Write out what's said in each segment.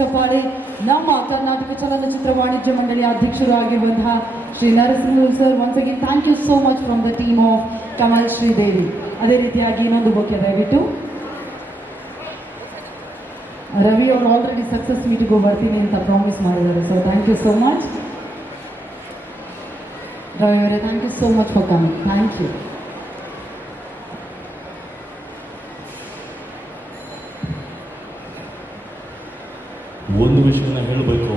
ಚಪ್ಪಾಳೆ ನಮ್ಮ ಕರ್ನಾಟಕ ಚಲನಚಿತ್ರ ವಾಣಿಜ್ಯ ಮಂಡಳಿಯ ಅಧ್ಯಕ್ಷರು ಆಗಿರುವಂತಹ Shri Narasimha sir. Once again thank you so much from the team of Kamal Sridevi. ಅದೇ ರೀತಿಯಾಗಿ ಇನ್ನೊಂದು ಬೊಕ್ಕೆ ದಯವಿಟ್ಟು ರವಿ ಅವರು ಆಲ್ರೆಡಿ ಸಕ್ಸಸ್ ಮೀಟಿಗೂ ಬರ್ತೀನಿ ಅಂತ ಪ್ರಾಮಿಸ್ ಮಾಡಿದ್ದಾರೆ. So thank you so much Ravi ಅವರೇ, thank you so much for coming. Thank you. ಒಂದು ವಿಷಯನ ಹೇಳಬೇಕು,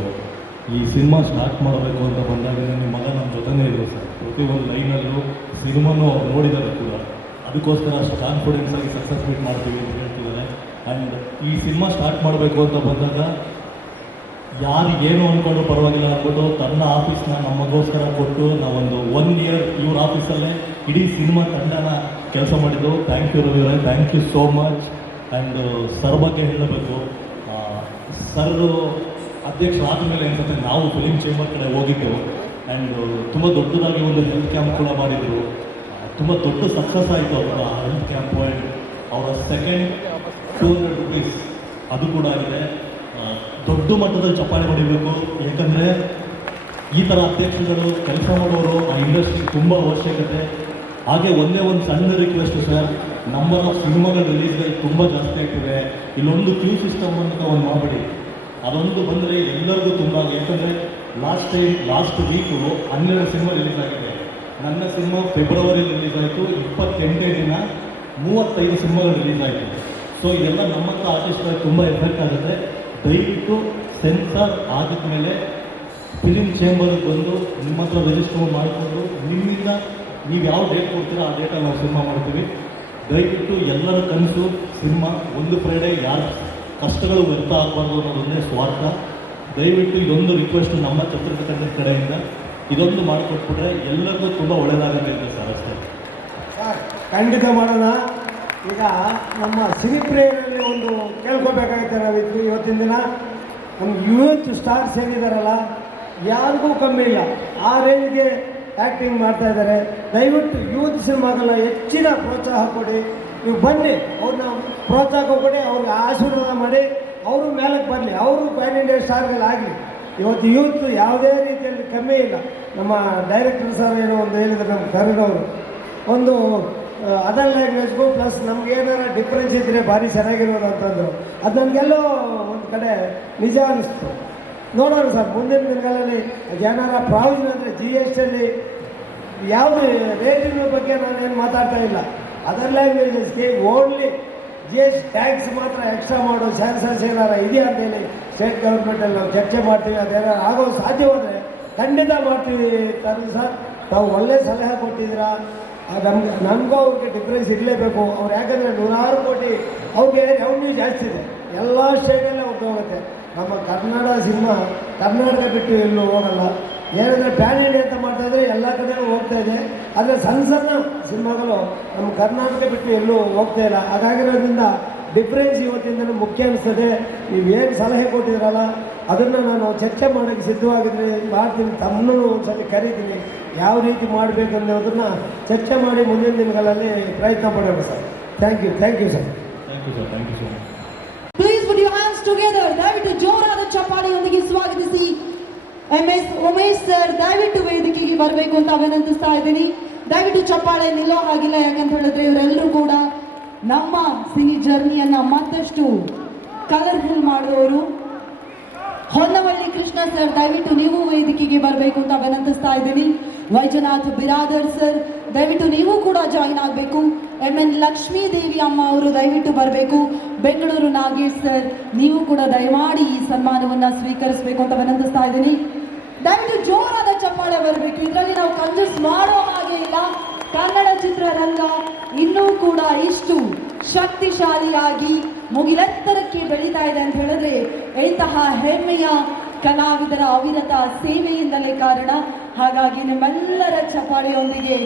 ಈ ಸಿನಿಮಾ ಸ್ಟಾರ್ಟ್ ಮಾಡಬೇಕು ಅಂತ ಬಂದಾಗ ನಿಮ್ಮ ಮಗ ನಮ್ಮ ಜೊತೆನೇ ಇದ್ರು ಸರ್. ಪ್ರತಿಯೊಂದು ಲೈನಲ್ಲೂ ಸಿನಿಮಾನೂ ಅವ್ರು ನೋಡಿದ್ದಾರೆ ಕೂಡ, ಅದಕ್ಕೋಸ್ಕರ ಅಷ್ಟು ಕಾನ್ಫಿಡೆನ್ಸ್ ಆಗಿ ಸಕ್ಸಸ್ ಮೀಟ್ ಮಾಡ್ತೀವಿ ಅಂತ ಹೇಳ್ತಿದ್ದಾರೆ. ಆ್ಯಂಡ್ ಈ ಸಿನಿಮಾ ಸ್ಟಾರ್ಟ್ ಮಾಡಬೇಕು ಅಂತ ಬಂದಾಗ ಯಾರಿಗೇನು ಅಂದ್ಕೊಂಡ್ರು ಪರವಾಗಿಲ್ಲ ಅಂದ್ಬಿಟ್ಟು ತನ್ನ ಆಫೀಸ್ನ ನಮಗೋಸ್ಕರ ಕೊಟ್ಟು ನಾವೊಂದು 1 year ಇವ್ರ ಆಫೀಸಲ್ಲೇ ಇಡೀ ಸಿನಿಮಾ ತಂಡನ ಕೆಲಸ ಮಾಡಿದ್ದು. ಥ್ಯಾಂಕ್ ಯು ರವಿ ಅವರೇ, thank you so much. And sir ಬಗ್ಗೆ ಹೇಳಬೇಕು, ಸರ್ ಅಧ್ಯಕ್ಷರಾದ ಮೇಲೆ ಅನ್ಸುತ್ತೆ ನಾವು ಫಿಲಿಮ್ ಚೇಂಬರ್ ಕಡೆ ಹೋಗಿದ್ದೆವು. ಆ್ಯಂಡ್ ತುಂಬ ದೊಡ್ಡದಾಗಿ ಒಂದು ಹೆಲ್ತ್ ಕ್ಯಾಂಪ್ ಕೂಡ ಮಾಡಿದರು. ತುಂಬ ದೊಡ್ಡ ಸಕ್ಸಸ್ ಆಯಿತು ಅವರ ಹೆಲ್ತ್ ಕ್ಯಾಂಪು. ಆ್ಯಂಡ್ ಅವರ ಸೆಕೆಂಡ್ 200 rupees ಅದು ಕೂಡ ಆಗಿದೆ. ದೊಡ್ಡ ಮಟ್ಟದಲ್ಲಿ ಚಪ್ಪಾಳೆ ಹೊಡಿಬೇಕು, ಯಾಕಂದರೆ ಈ ಥರ ಅಧ್ಯಕ್ಷರುಗಳು ಕೆಲಸ ಮಾಡೋರು ಆ ಇಂಡಸ್ಟ್ರಿಗೆ ತುಂಬ ಅವಶ್ಯಕತೆ. ಹಾಗೆ ಒಂದೇ ಒಂದು ಸಣ್ಣ ರಿಕ್ವೆಸ್ಟ್ ಸರ್, ನಂಬರ್ ಆಫ್ ಸಿನಿಮಾಗಳು ರಿಲೀಸ್ ತುಂಬ ಜಾಸ್ತಿ ಆಗ್ತಿದೆ. ಇಲ್ಲೊಂದು ಕ್ಯೂ ಸಿಸ್ಟಮ್ ಅಂತ ಒಂದು ಮಾಡಬೇಡಿ, ಅದೊಂದು ಬಂದರೆ ಎಲ್ಲರಿಗೂ ತುಂಬ. ಯಾಕಂದರೆ ಲಾಸ್ಟ್ ವೀಕು 12 ಸಿನಿಮಾ ರಿಲೀಸ್ ಆಗಿದೆ. ನನ್ನ ಸಿನಿಮಾ ಫೆಬ್ರವರಿ ರಿಲೀಸ್ ಆಯಿತು, 28ನೇ ದಿನ 35 ಸಿನಿಮಾಗಳು ರಿಲೀಸ್ ಆಯಿತು. ಸೊ ಇದೆಲ್ಲ ನಮ್ಮ ಹತ್ರ ಆರ್ಟಿಸ್ಟ್ಗಳಿಗೆ ತುಂಬ ಎಫೆಕ್ಟ್ ಆಗುತ್ತೆ. ದಯವಿಟ್ಟು ಸೆನ್ಸಾರ್ ಆಗಿದ ಮೇಲೆ ಫಿಲಿಮ್ ಚೇಂಬರ್ಗೆ ಬಂದು ನಿಮ್ಮ ಹತ್ರ ರಿಜಿಸ್ಟರ್ ಮಾಡಿಕೊಂಡು ನಿಮ್ಮಿಂದ ನೀವು ಯಾವ ಡೇಟ್ ಕೊಡ್ತೀರೋ ಆ ಡೇಟಲ್ಲಿ ನಾವು ಸಿನಿಮಾ ಮಾಡ್ತೀವಿ. ದಯವಿಟ್ಟು ಎಲ್ಲರ ಕನಸು ಸಿನಿಮಾ ಒಂದು ಫ್ರೈಡೇ, ಯಾರ ಕಷ್ಟಗಳು ವ್ಯರ್ಥ ಆಗಬಾರ್ದು ಅನ್ನೋದೊಂದೇ ಸ್ವಾರ್ಥ. ದಯವಿಟ್ಟು ಇದೊಂದು ರಿಕ್ವೆಸ್ಟ್ ನಮ್ಮ ಚಿತ್ರತಂಡದ ಕಡೆಯಿಂದ ಇದೊಂದು ಮಾಡಿಕೊಟ್ಬಿಟ್ರೆ ಎಲ್ಲರಿಗೂ ತುಂಬ ಒಳ್ಳೆಯದಾಗುತ್ತೆ ಸರ್. ಅಷ್ಟೇ ಸರ್, ಖಂಡಿತ ಮಾಡೋಣ. ಈಗ ನಮ್ಮ ಸಿನಿಪ್ರಿಯರಲ್ಲಿ ಒಂದು ಕೇಳ್ಕೊಬೇಕಾಗುತ್ತೆ ನಾವಿದ್ವಿ. ಇವತ್ತಿನ ದಿನ ನಮ್ಮ ಯೂತ್ ಸ್ಟಾರ್ಸ್ ಏನಿದ್ದಾರಲ್ಲ, ಯಾರಿಗೂ ಕಮ್ಮಿ ಇಲ್ಲ, ಆ ರೇಂಜ್ಗೆ ಆ್ಯಕ್ಟಿಂಗ್ ಮಾಡ್ತಾ ಇದ್ದಾರೆ. ದಯವಿಟ್ಟು ಯೂತ್ ಸಿನಿಮಾಗೆಲ್ಲ ಹೆಚ್ಚಿನ ಪ್ರೋತ್ಸಾಹ ಕೊಡಿ. ನೀವು ಬನ್ನಿ, ಅವ್ರನ್ನ ಪ್ರೋತ್ಸಾಹ ಕೊಡಿ, ಅವ್ರಿಗೆ ಆಶೀರ್ವಾದ ಮಾಡಿ, ಅವರು ಮೇಲಕ್ಕೆ ಬರಲಿ, ಅವರು ಪ್ಯಾನ್ ಇಂಡಿಯಾ ಸ್ಟಾರ್ಗಳಾಗಲಿ. ಇವತ್ತು ಯೂತ್ ಯಾವುದೇ ರೀತಿಯಲ್ಲಿ ಕಮ್ಮಿ ಇಲ್ಲ. ನಮ್ಮ ಡೈರೆಕ್ಟರ್ ಸರ್ ಏನೋ ಒಂದು ಹೇಳಿದ್ರು, ನಮ್ಮ ಕರ್ನವರು ಒಂದು ಅದರ್ ಲ್ಯಾಂಗ್ವೇಜ್ಗೂ ಪ್ಲಸ್ ನಮಗೇನಾರ ಡಿಫ್ರೆನ್ಸ್ ಇದ್ದರೆ ಭಾರಿ ಚೆನ್ನಾಗಿರೋದು ಅಂತಂದರು. ಅದು ನನಗೆಲ್ಲೋ ಒಂದು ಕಡೆ ನಿಜ ಅನ್ನಿಸ್ತು. ನೋಡೋಣ ಸರ್, ಮುಂದಿನ ದಿನಗಳಲ್ಲಿ ಏನಾರ ಪ್ರಾವಿಷನ್ ಅಂದರೆ GST ಯಾವುದು ರೇಟಿನ ಬಗ್ಗೆ ನಾನೇನು ಮಾತಾಡ್ತಾ ಇಲ್ಲ. ಅದರ್ ಲ್ಯಾಂಗ್ವೇಜಸ್ಗೆ ಓನ್ಲಿ GST ಟ್ಯಾಕ್ಸ್ ಮಾತ್ರ ಎಕ್ಸ್ಟ್ರಾ ಮಾಡೋ ಚಾನ್ಸಸ್ ಏನಾರ ಇದೆಯಾ ಅಂತೇಳಿ ಸ್ಟೇಟ್ ಗೌರ್ಮೆಂಟಲ್ಲಿ ನಾವು ಚರ್ಚೆ ಮಾಡ್ತೀವಿ. ಅದೇನಾರು ಆಗೋ ಸಾಧ್ಯವಾದರೆ ಖಂಡಿತ ಮಾಡ್ತೀವಿ ಸರ್. ತಾವು ಒಳ್ಳೆ ಸಲಹೆ ಕೊಟ್ಟಿದ್ದೀರಾ. ನಮಗೂ ಅವ್ರಿಗೆ ಡಿಫ್ರೆನ್ಸ್ ಇರಲೇಬೇಕು. ಅವ್ರು ಯಾಕಂದರೆ 100 ಕೋಟಿ ಅವ್ರಿಗೆ ರೆವೆನ್ಯೂ ಜಾಸ್ತಿ ಇದೆ, ಎಲ್ಲ ಸ್ಟೇಟಲ್ಲೇ ಹೋಗುತ್ತೆ. ನಮ್ಮ ಕನ್ನಡ ಸಿನಿಮಾ ಕರ್ನಾಟಕ ಬಿಟ್ಟು ಎಲ್ಲೂ ಹೋಗಲ್ಲ. ಏನಂದರೆ ಪ್ಯಾನ್ ಇಂಡಿಯಾ ಅಂತ ಮಾಡ್ತಾಯಿದ್ರೆ ಎಲ್ಲ ಕಡೆಯೂ ಹೋಗ್ತಾ ಇದೆ. ಆದರೆ ಸಣ್ಣ ಸಣ್ಣ ಸಿನಿಮಾಗಳು ನಮ್ಮ ಕರ್ನಾಟಕ ಬಿಟ್ಟು ಎಲ್ಲೂ ಹೋಗ್ತಾ ಇಲ್ಲ. ಹಾಗಾಗಿರೋದ್ರಿಂದ ಡಿಫ್ರೆನ್ಸ್ ಇವತ್ತಿಂದಲೇ ಮುಖ್ಯ ಅನಿಸ್ತದೆ. ನೀವೇನು ಸಲಹೆ ಕೊಟ್ಟಿದ್ರಲ್ಲ, ಅದನ್ನು ನಾನು ಚರ್ಚೆ ಮಾಡೋಕ್ಕೆ ಸಿದ್ಧವಾಗಿದ್ರೆ ಮಾಡ್ತೀನಿ. ತಮ್ಮನ್ನು ಒಂದ್ಸಲ ಕರೀತೀನಿ, ಯಾವ ರೀತಿ ಮಾಡಬೇಕು ಅನ್ನೋದನ್ನು ಚರ್ಚೆ ಮಾಡಿ ಮುಂದಿನ ದಿನಗಳಲ್ಲಿ ಪ್ರಯತ್ನ ಮಾಡೋಣ sir. Thank you sir. Thank you sir. Thank you sir. Please put your hands together. ದಯವಿಟ್ಟು ಜೋರಾದ ಚಪ್ಪಾಳೆಯೊಂದಿಗೆ ಸ್ವಾಗತಿಸಿ MS ಉಮೇಶ್ ಸರ್ ದಯವಿಟ್ಟು ವೇದಿಕೆಗೆ ಬರಬೇಕು ಅಂತ ವಿನಂತಿಸ್ತಾ ಇದ್ದೀನಿ. ದಯವಿಟ್ಟು ಚಪ್ಪಾಳೆ ನಿಲ್ಲೋ ಹಾಗಿಲ್ಲ, ಯಾಕಂತ ಹೇಳಿದ್ರೆ ಇವರೆಲ್ಲರೂ ಕೂಡ ನಮ್ಮ ಸಿನಿ ಜರ್ನಿಯನ್ನ ಮತ್ತಷ್ಟು ಕಲರ್ಫುಲ್ ಮಾಡುವವರು. ಹೊನ್ನವಳ್ಳಿ ಕೃಷ್ಣ ಸರ್ ದಯವಿಟ್ಟು ನೀವು ವೇದಿಕೆಗೆ ಬರಬೇಕು ಅಂತ ವಿನಂತಿಸ್ತಾ ಇದ್ದೀನಿ. ವೈಜನಾಥ್ ಬಿರಾದರ್ ಸರ್ ದಯವಿಟ್ಟು ನೀವು ಕೂಡ ಜಾಯಿನ್ ಆಗಬೇಕು. MN ಲಕ್ಷ್ಮೀ ದೇವಿ ಅಮ್ಮ ಅವರು ದಯವಿಟ್ಟು ಬರಬೇಕು. ಬೆಂಗಳೂರು ನಾಗೇಶ್ ಸರ್ ನೀವು ಕೂಡ ದಯಮಾಡಿ ಈ ಸನ್ಮಾನವನ್ನು ಸ್ವೀಕರಿಸಬೇಕು ಅಂತ ವಿನಂತಿಸ್ತಾ ಇದ್ದೀನಿ. ದಯವಿಟ್ಟು ಜೋರಾದ ಚಪ್ಪಾಳೆ ಬರಬೇಕು. ಇದರಲ್ಲಿ ನಾವು ಕಂಜೂಸ್ ಮಾಡೋ ಹಾಗೆ ಇಲ್ಲ. ಕನ್ನಡ ಚಿತ್ರರಂಗ ಇನ್ನೂ ಕೂಡ ಇಷ್ಟು ಶಕ್ತಿಶಾಲಿಯಾಗಿ ಮುಗಿಲೆತ್ತರಕ್ಕೆ ಬೆಳೀತಾ ಇದೆ ಅಂತ ಹೇಳಿದ್ರೆ ಇಂತಹ ಹೆಮ್ಮೆಯ ಕಲಾವಿದರ ಅವಿರತ ಸೇವೆಯಿಂದಲೇ ಕಾರಣ. ಹಾಗಾಗಿ ನಿಮ್ಮೆಲ್ಲರ ಚಪ್ಪಾಳೆಯೊಂದಿಗೆ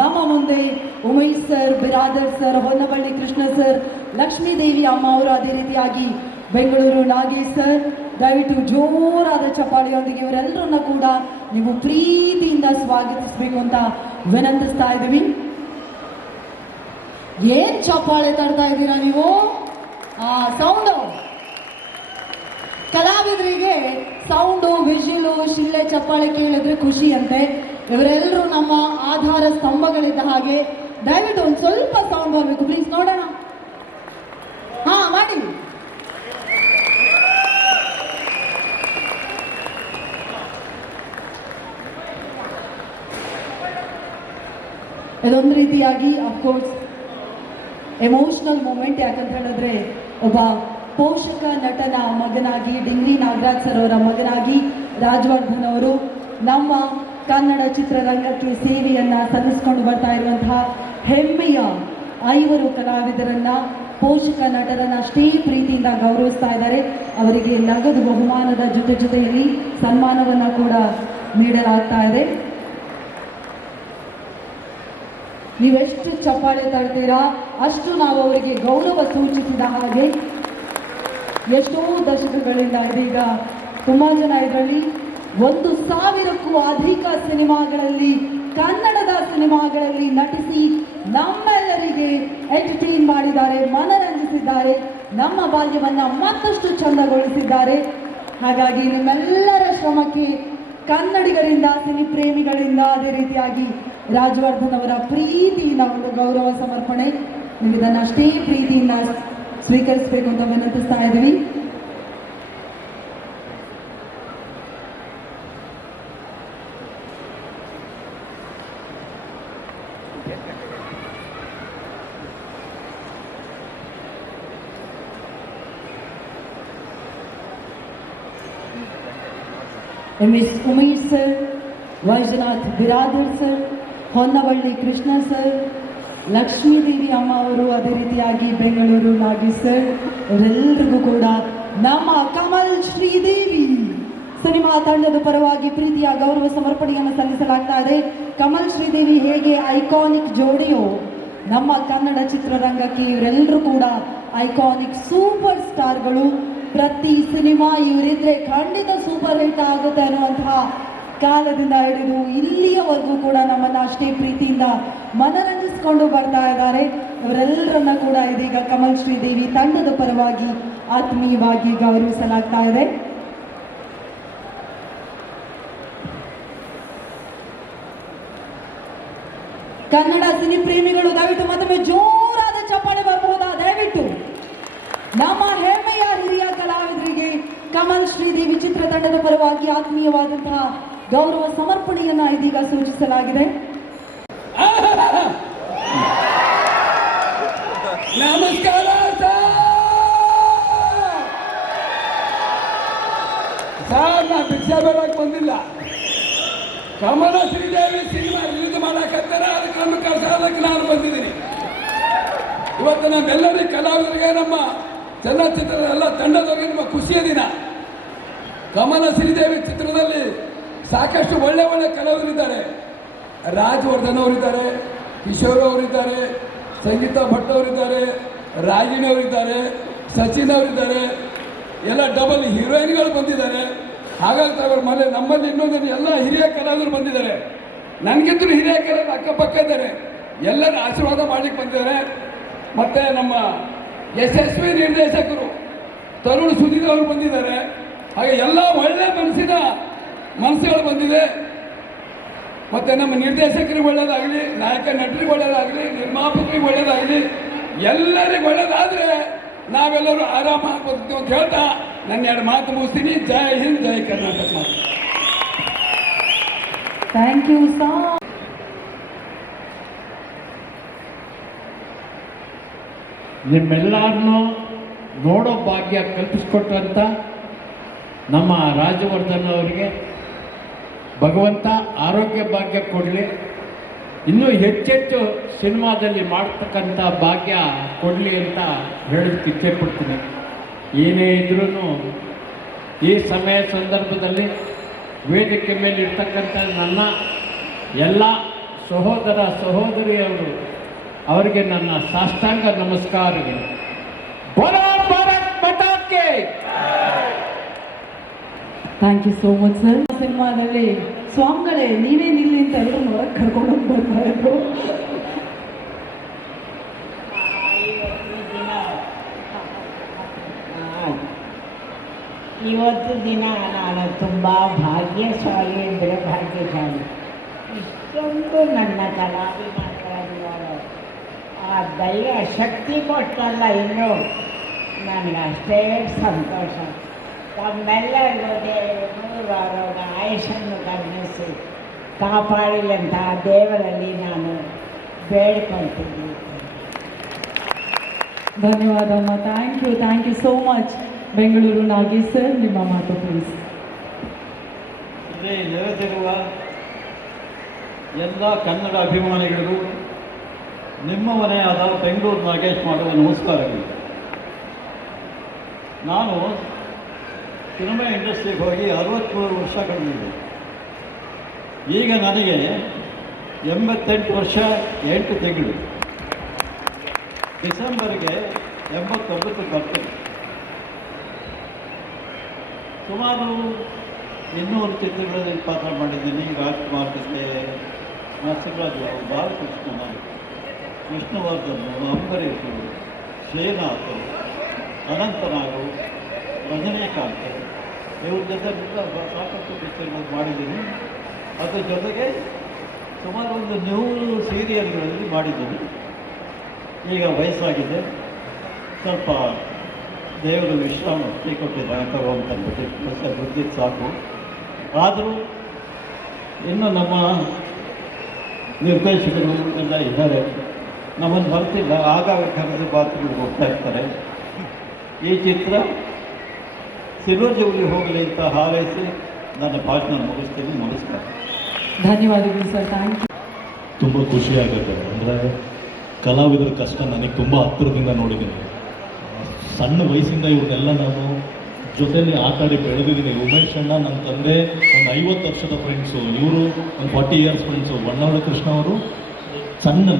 ನಮ್ಮ ಮುಂದೆ Umesh sir, Biradar sir, Honnavalli Krishna sir, Lakshmi Devi ಅಮ್ಮ ಅವರು, ಅದೇ ರೀತಿಯಾಗಿ ಬೆಂಗಳೂರು ನಾಗೇಶ್ ಸರ್ ದಯವಿಟ್ಟು ಜೋರಾದ ಚಪ್ಪಾಳೆಯೊಂದಿಗೆ ಇವರೆಲ್ಲರನ್ನ ಕೂಡ ನೀವು ಪ್ರೀತಿಯಿಂದ ಸ್ವಾಗತಿಸಬೇಕು ಅಂತ ವಿನಂತಿಸ್ತಾ ಇದ್ದೀವಿ. ಏನ್ ಚಪ್ಪಾಳೆ ತಡ್ತಾ ಇದ್ದೀರಾ ನೀವು? ಸೌಂಡು ಕಲಾವಿದರಿಗೆ ಸೌಂಡು, ವಿಷುಲು, ಶಿಳ್ಳೆ, ಚಪ್ಪಾಳೆ ಕೇಳಿದ್ರೆ ಖುಷಿ ಅಂತೆ. ಇವರೆಲ್ಲರೂ ನಮ್ಮ ಆಧಾರ ಸ್ತಂಭಗಳಿದ್ದ ಹಾಗೆ. ದಯವಿಟ್ಟು ಒಂದು ಸ್ವಲ್ಪ ಸೌಂಡ್ ಬರಬೇಕು ಪ್ಲೀಸ್, ನೋಡೋಣ. ಹಾ, ಮಾಡಿ. ಇದೊಂದು ರೀತಿಯಾಗಿ ಅಫ್ಕೋರ್ಸ್ ಎಮೋಷನಲ್ ಮೂಮೆಂಟ್. ಯಾಕಂತ ಹೇಳಿದ್ರೆ ಒಬ್ಬ ಪೋಷಕ ನಟನ ಮಗನಾಗಿ, ಡಿಂಗ್ರಿ ನಾಗರಾಜ್ ಸರ್ ಅವರ ಮಗನಾಗಿ ರಾಜವರ್ಧನ್ ಅವರು ನಮ್ಮ ಕನ್ನಡ ಚಿತ್ರರಂಗಕ್ಕೆ ಸೇವೆಯನ್ನ ಸಲ್ಲಿಸಿಕೊಂಡು ಬರ್ತಾ ಇರುವಂತಹ ಹೆಮ್ಮೆಯ 5 ಕಲಾವಿದರನ್ನ, ಪೋಷಕ ನಟರನ್ನ ಅಷ್ಟೇ ಪ್ರೀತಿಯಿಂದ ಗೌರವಿಸ್ತಾ ಇದ್ದಾರೆ. ಅವರಿಗೆ ನಗದು ಬಹುಮಾನದ ಜೊತೆಯಲ್ಲಿ ಸನ್ಮಾನವನ್ನ ಕೂಡ ನೀಡಲಾಗ್ತಾ ಇದೆ. ನೀವೆಷ್ಟು ಚಪ್ಪಾಳೆ ತಡ್ತೀರಾ ಅಷ್ಟು ನಾವು ಅವರಿಗೆ ಗೌರವ ಸೂಚಿಸಿದ ಹಾಗೆ. ಎಷ್ಟೋ ದಶಕಗಳಿಂದ ಇದೀಗ ತುಂಬ ಜನ ಇದರಲ್ಲಿ 1,000ಕ್ಕೂ ಅಧಿಕ ಸಿನಿಮಾಗಳಲ್ಲಿ, ಕನ್ನಡದ ಸಿನಿಮಾಗಳಲ್ಲಿ ನಟಿಸಿ ನಮ್ಮೆಲ್ಲರಿಗೆ ಎಂಟರ್ಟೈನ್ ಮಾಡಿದ್ದಾರೆ, ಮನರಂಜಿಸಿದ್ದಾರೆ, ನಮ್ಮ ಬಾಲ್ಯವನ್ನ ಮತ್ತಷ್ಟು ಚಂದಗೊಳಿಸಿದ್ದಾರೆ. ಹಾಗಾಗಿ ನಿಮ್ಮೆಲ್ಲರ ಶ್ರಮಕ್ಕೆ ಕನ್ನಡಿಗರಿಂದ, ಸಿನಿ ಪ್ರೇಮಿಗಳಿಂದ, ಅದೇ ರೀತಿಯಾಗಿ ರಾಜವರ್ಧನ್ ಅವರ ಪ್ರೀತಿಯಿಂದ ಒಂದು ಗೌರವ ಸಮರ್ಪಣೆ. ನೀವು ಇದನ್ನು ಅಷ್ಟೇ ಪ್ರೀತಿಯಿಂದ ಸ್ವೀಕರಿಸಬೇಕು ಅಂತ ವಿನಂತಿಸ್ತಾ ಇದ್ದೀವಿ. MS Umesh sir, Vaijnath Biradar sir, Honnavalli Krishna sir, Lakshmidevi ಅಮ್ಮ ಅವರು, ಅದೇ ರೀತಿಯಾಗಿ ಬೆಂಗಳೂರು ನಾಗೇಶ್ ಸರ್, ಇವರೆಲ್ಲರಿಗೂ ಕೂಡ ನಮ್ಮ ಕಮಲ್ ಶ್ರೀದೇವಿ ಸಿನಿಮಾ ತಂಡದ ಪರವಾಗಿ ಪ್ರೀತಿಯ ಗೌರವ ಸಮರ್ಪಣೆಯನ್ನು ಸಲ್ಲಿಸಲಾಗ್ತಾ ಇದೆ. ಕಮಲ್ ಶ್ರೀದೇವಿ ಹೇಗೆ ಐಕಾನಿಕ್ ಜೋಡಿಯೋ ನಮ್ಮ ಕನ್ನಡ ಚಿತ್ರರಂಗಕ್ಕೆ, ಇವರೆಲ್ಲರೂ ಕೂಡ ಐಕಾನಿಕ್ ಸೂಪರ್ ಸ್ಟಾರ್ಗಳು. ಪ್ರತಿ ಸಿನಿಮಾ ಇವರಿದ್ರೆ ಖಂಡಿತ ಸೂಪರ್ ಹಿಟ್ ಆಗುತ್ತೆ ಅನ್ನುವಂತಹ ಕಾಲದಿಂದ ಹಿಡಿದು ಇಲ್ಲಿಯವರೆಗೂ ಕೂಡ ನಮ್ಮನ್ನ ಅಷ್ಟೇ ಪ್ರೀತಿಯಿಂದ ಮನರಂಜಿಸಿಕೊಂಡು ಬರ್ತಾ ಇದ್ದಾರೆ. ಇವರೆಲ್ಲರನ್ನ ಕೂಡ ಇದೀಗ ಕಮಲ್ ಶ್ರೀದೇವಿ ತಂಡದ ಪರವಾಗಿ ಆತ್ಮೀಯವಾಗಿ ಗೌರವಿಸಲಾಗ್ತಾ ಇದೆ. ಕನ್ನಡ ಸಿನಿ ಪ್ರೇಮಿಗಳು ದಯವಿಟ್ಟು ಮತ್ತೊಮ್ಮೆ ಜೋರಾದ ಚಪ್ಪಾಳೆ ಬರಬಹುದಾ? ದಯವಿಟ್ಟು ನಮ್ಮ ಹೆಮ್ಮೆಯ ಹಿರಿಯ ಕಲಾವಿದರಿಗೆ ಕಮಲ್ ಶ್ರೀದೇವಿ ಚಿತ್ರತಂಡದ ಪರವಾಗಿ ಆತ್ಮೀಯವಾದಂತಹ ಗೌರವ ಸಮರ್ಪಣೆಯನ್ನ ಇದೀಗ ಸೂಚಿಸಲಾಗಿದೆ. ನಮಸ್ಕಾರ ಸರ್, ನಾ ಭಿಕ್ಷಾ ಬೇಡಕ್ಕೆ ಬಂದಿಲ್ಲ. ಕಮಲ ಶ್ರೀದೇವಿ ಸಿನಿಮಾ ರಿಲೀಸ್ ಮಾಡಕತ್ತಾರೆ, ಅದಕ್ಕೆ ನಮ್ಮ ಕಳ್ಸೋದಕ್ಕೆ ನಾನು ಬಂದಿದ್ದೀನಿ. ಇವತ್ತು ನಮ್ಮೆಲ್ಲರಿಗೆ ಕಲಾವಿದರಿಗೆ, ನಮ್ಮ ಚಲನಚಿತ್ರದ ಎಲ್ಲ ತಂಡದವರಿಗೆ ನಮ್ಮ ಖುಷಿಯ ದಿನ. ಕಮಲ ಶ್ರೀದೇವಿ ಚಿತ್ರದಲ್ಲಿ ಸಾಕಷ್ಟು ಒಳ್ಳೆ ಒಳ್ಳೆ ಕಲಾವಿದರಿದ್ದಾರೆ. ರಾಜವರ್ಧನ್ ಅವರಿದ್ದಾರೆ, ಕಿಶೋರ್ ಅವರಿದ್ದಾರೆ, ಸಂಗೀತಾ ಭಟ್ ಅವರಿದ್ದಾರೆ, ರಾಗಿಣಿ ಅವರಿದ್ದಾರೆ, ಸಚಿನ್ ಅವರಿದ್ದಾರೆ, ಎಲ್ಲ ಡಬಲ್ ಹೀರೋಯಿನ್ಗಳು ಬಂದಿದ್ದಾರೆ. ಹಾಗಾಗಿ ಅವ್ರ ಮನೆ ನಮ್ಮಲ್ಲಿ ಇನ್ನೊಂದು ಎಲ್ಲ ಹಿರಿಯ ಕಲಾವಿದರು ಬಂದಿದ್ದಾರೆ. ನನಗಿಂತಲೂ ಹಿರಿಯ ಕಲಾವಿದರು ಅಕ್ಕಪಕ್ಕ ಇದ್ದಾರೆ. ಎಲ್ಲರ ಆಶೀರ್ವಾದ ಮಾಡಲಿಕ್ಕೆ ಬಂದಿದ್ದಾರೆ. ಮತ್ತು ನಮ್ಮ ಯಶಸ್ವಿ ನಿರ್ದೇಶಕರು ತರುಣ್ ಸುಧೀರ್ ಅವರು ಬಂದಿದ್ದಾರೆ. ಹಾಗೆ ಎಲ್ಲ ಒಳ್ಳೆ ಮನಸ್ಸುಗಳು ಬಂದಿದೆ. ಮತ್ತು ನಮ್ಮ ನಿರ್ದೇಶಕರಿಗೆ ಒಳ್ಳೆಯದಾಗಲಿ, ನಾಯಕ ನಟರಿಗೆ ಒಳ್ಳೆಯದಾಗಲಿ, ನಿರ್ಮಾಪಕರಿಗೆ ಒಳ್ಳೆಯದಾಗಲಿ, ಎಲ್ಲರಿಗೂ ಒಳ್ಳೆಯದಾದರೆ ನಾವೆಲ್ಲರೂ ಆರಾಮಾಗಿ ಬದುಕ್ತೀವಿ ಅಂತ ಹೇಳ್ತಾ ನನ್ನ 2 ಮಾತು ಮುಗಿಸ್ತೀನಿ. ಜೈ ಹಿಂದ್, ಜೈ ಕರ್ನಾಟಕ. ಮಾತು ಥ್ಯಾಂಕ್ ಯು ಸರ್. ನಿಮ್ಮೆಲ್ಲರನ್ನೂ ನೋಡೋ ಭಾಗ್ಯ ಕಲ್ಪಿಸ್ಕೊಟ್ಟಂಥ ನಮ್ಮ ರಾಜವರ್ಧನ್ ಅವರಿಗೆ ಭಗವಂತ ಆರೋಗ್ಯ ಭಾಗ್ಯ ಕೊಡಲಿ. ಇನ್ನೂ ಹೆಚ್ಚೆಚ್ಚು ಸಿನಿಮಾದಲ್ಲಿ ಮಾಡ್ತಕ್ಕಂಥ ಭಾಗ್ಯ ಕೊಡಲಿ ಅಂತ ಹೇಳೋದಕ್ಕೆ ಇಚ್ಛೆಪಡ್ತೀನಿ. ಏನೇ ಇದ್ರೂ ಈ ಸಮಯ ಸಂದರ್ಭದಲ್ಲಿ ವೇದಿಕೆ ಮೇಲೆ ಇರ್ತಕ್ಕಂಥ ನನ್ನ ಎಲ್ಲ ಸಹೋದರ ಸಹೋದರಿಯವರು, ಅವರಿಗೆ ನನ್ನ ಸಾಷ್ಟಾಂಗ ನಮಸ್ಕಾರಗಳು. ಬೋಲೋ ಭಾರತ್ ಮಾತಾ ಕಿ. Thank you so much sir. ಸಿನಿಮಾದಲ್ಲಿ ಸ್ವಾಮಿಗಳೇ ನೀವೇ ನಿಲ್ಲಿ ಅಂತ ಎಲ್ಲರೂ ಹೊರಗೆ ಕರ್ಕೊಂಡು ಹೋಗಿ ಬರ್ತಾ ಇದ್ರು. ಇವತ್ತು ದಿನ ನಾನು ತುಂಬ ಭಾಗ್ಯಶಾಲಿ ಅಂದರೆ ಭಾಗ್ಯಶಾಲಿ. ಇಷ್ಟೊಂದು ನನ್ನ ಕಲಾಭಿಮಾನಿಗಳು ಆ ದೈವ ಶಕ್ತಿ ಕೊಟ್ಟಲ್ಲ ಇನ್ನೂ ನನಗೆ ಅಷ್ಟೇ ಸಂತೋಷ. ತಮ್ಮೆಲ್ಲರಿಗೂ ದೇವರು ಅವರ ಆಯುಷನ್ನು ಕರುಣಿಸಿ ಕಾಪಾಡಲಿ ಅಂತ ದೇವರಲ್ಲಿ ನಾನು ಬೇಡ್ಕೊಳ್ತೀನಿ. ಧನ್ಯವಾದ ಅಮ್ಮ. Thank you so much. Bengaluru Nagesh sir, ನಿಮ್ಮ ಮಾತು ಪ್ಲೀಸ್. ಇಲ್ಲಿ ನೆರೆದಿರುವ ಎಲ್ಲ ಕನ್ನಡ ಅಭಿಮಾನಿಗಳಿಗೂ ನಿಮ್ಮ ಮನೆಯಾದ ಬೆಂಗಳೂರು ನಾಗೇಶ್ ಮಾಡುವ ನಮಸ್ಕಾರಗಳು. ನಾನು ಸಿನಿಮಾ ಇಂಡಸ್ಟ್ರಿಗೆ ಹೋಗಿ 63 ವರ್ಷ ಕಳೆದಿದೆ. ಈಗ ನನಗೆ 88 ವರ್ಷ 8 ತಿಂಗಳು. ಡಿಸೆಂಬರ್ಗೆ 89 ಬರ್ತದೆ. ಸುಮಾರು 200 ಚಿತ್ರಗಳಲ್ಲಿ ಪಾತ್ರ ಮಾಡಿದ್ದೀನಿ. ರಾಜ್ಕುಮಾರ್ ಜೊತೆ, ನರಸಿಂಹರಾಜು, ಬಾಲಕೃಷ್ಣ, ವಿಷ್ಣುವರ್ಧನ್, ಅಂಬರೀಷು, ಶ್ರೀನಾಥ್, ಅನಂತನಾಗು, ರಜನಿಕಾಂತ್ ಇವ್ರ ಜೊತೆ ಸಾಕಷ್ಟು ಪಿಕ್ಚರ್ಗಳು ಮಾಡಿದ್ದೀನಿ. ಅದ್ರ ಜೊತೆಗೆ ಸುಮಾರು ಒಂದು 100 ಸೀರಿಯಲ್ಗಳಲ್ಲಿ ಮಾಡಿದ್ದೀನಿ. ಈಗ ವಯಸ್ಸಾಗಿದೆ, ಸ್ವಲ್ಪ ದೇವರು ವಿಶ್ರಾಂತಿ ಕೊಟ್ಟಿದ್ದಾರೆ ತಗೊಂಡ್ಬಿಟ್ಟು ಬುದ್ಧಿದ್ದು ಸಾಕು. ಆದರೂ ಇನ್ನು ನಮ್ಮ ನಿರ್ದೇಶಕರು ಎಲ್ಲ ಇದ್ದಾರೆ, ನಮ್ಮನ್ನು ಬರ್ತಿಲ್ಲ, ಆಗಾಗ ಕರೆದು ಬಾತ್ರೂಮ್ಗೆ ಹೋಗ್ತಾ ಇರ್ತಾರೆ. ಈ ಚಿತ್ರ ಸಿಲ್ವರ್ ಜೂಬ್ಲಿ ಹೋಗಲಿ ಅಂತ ಹಾರೈಸಿ ನನ್ನ ಭಾಷಣ ಮುಗಿಸ್ತೀನಿ. ನಮಸ್ಕಾರ. ಧನ್ಯವಾದಗಳು ಸರ್. Thank you. ತುಂಬ ಖುಷಿ ಆಗುತ್ತೆ. ಅಂದರೆ ಕಲಾವಿದರ ಕಷ್ಟ ನನಗೆ ತುಂಬ ಹತ್ತಿರದಿಂದ ನೋಡಿದ್ದೀನಿ. ಸಣ್ಣ ವಯಸ್ಸಿಂದ ಇವ್ರನ್ನೆಲ್ಲ ನಾನು ಜೊತೆಲಿ ಆಟಾಡಿ ಬೆಳೆದಿದ್ದೀನಿ. ಉಮೇಶ್ ಅಣ್ಣ ನನ್ನ ತಂದೆ ಒಂದು 50 ವರ್ಷದ ಫ್ರೆಂಡ್ಸು, ಇವರು ಒಂದು 40 ಇಯರ್ಸ್ ಫ್ರೆಂಡ್ಸು. ಹೊನ್ನಾವರ ಕೃಷ್ಣ ಅವರು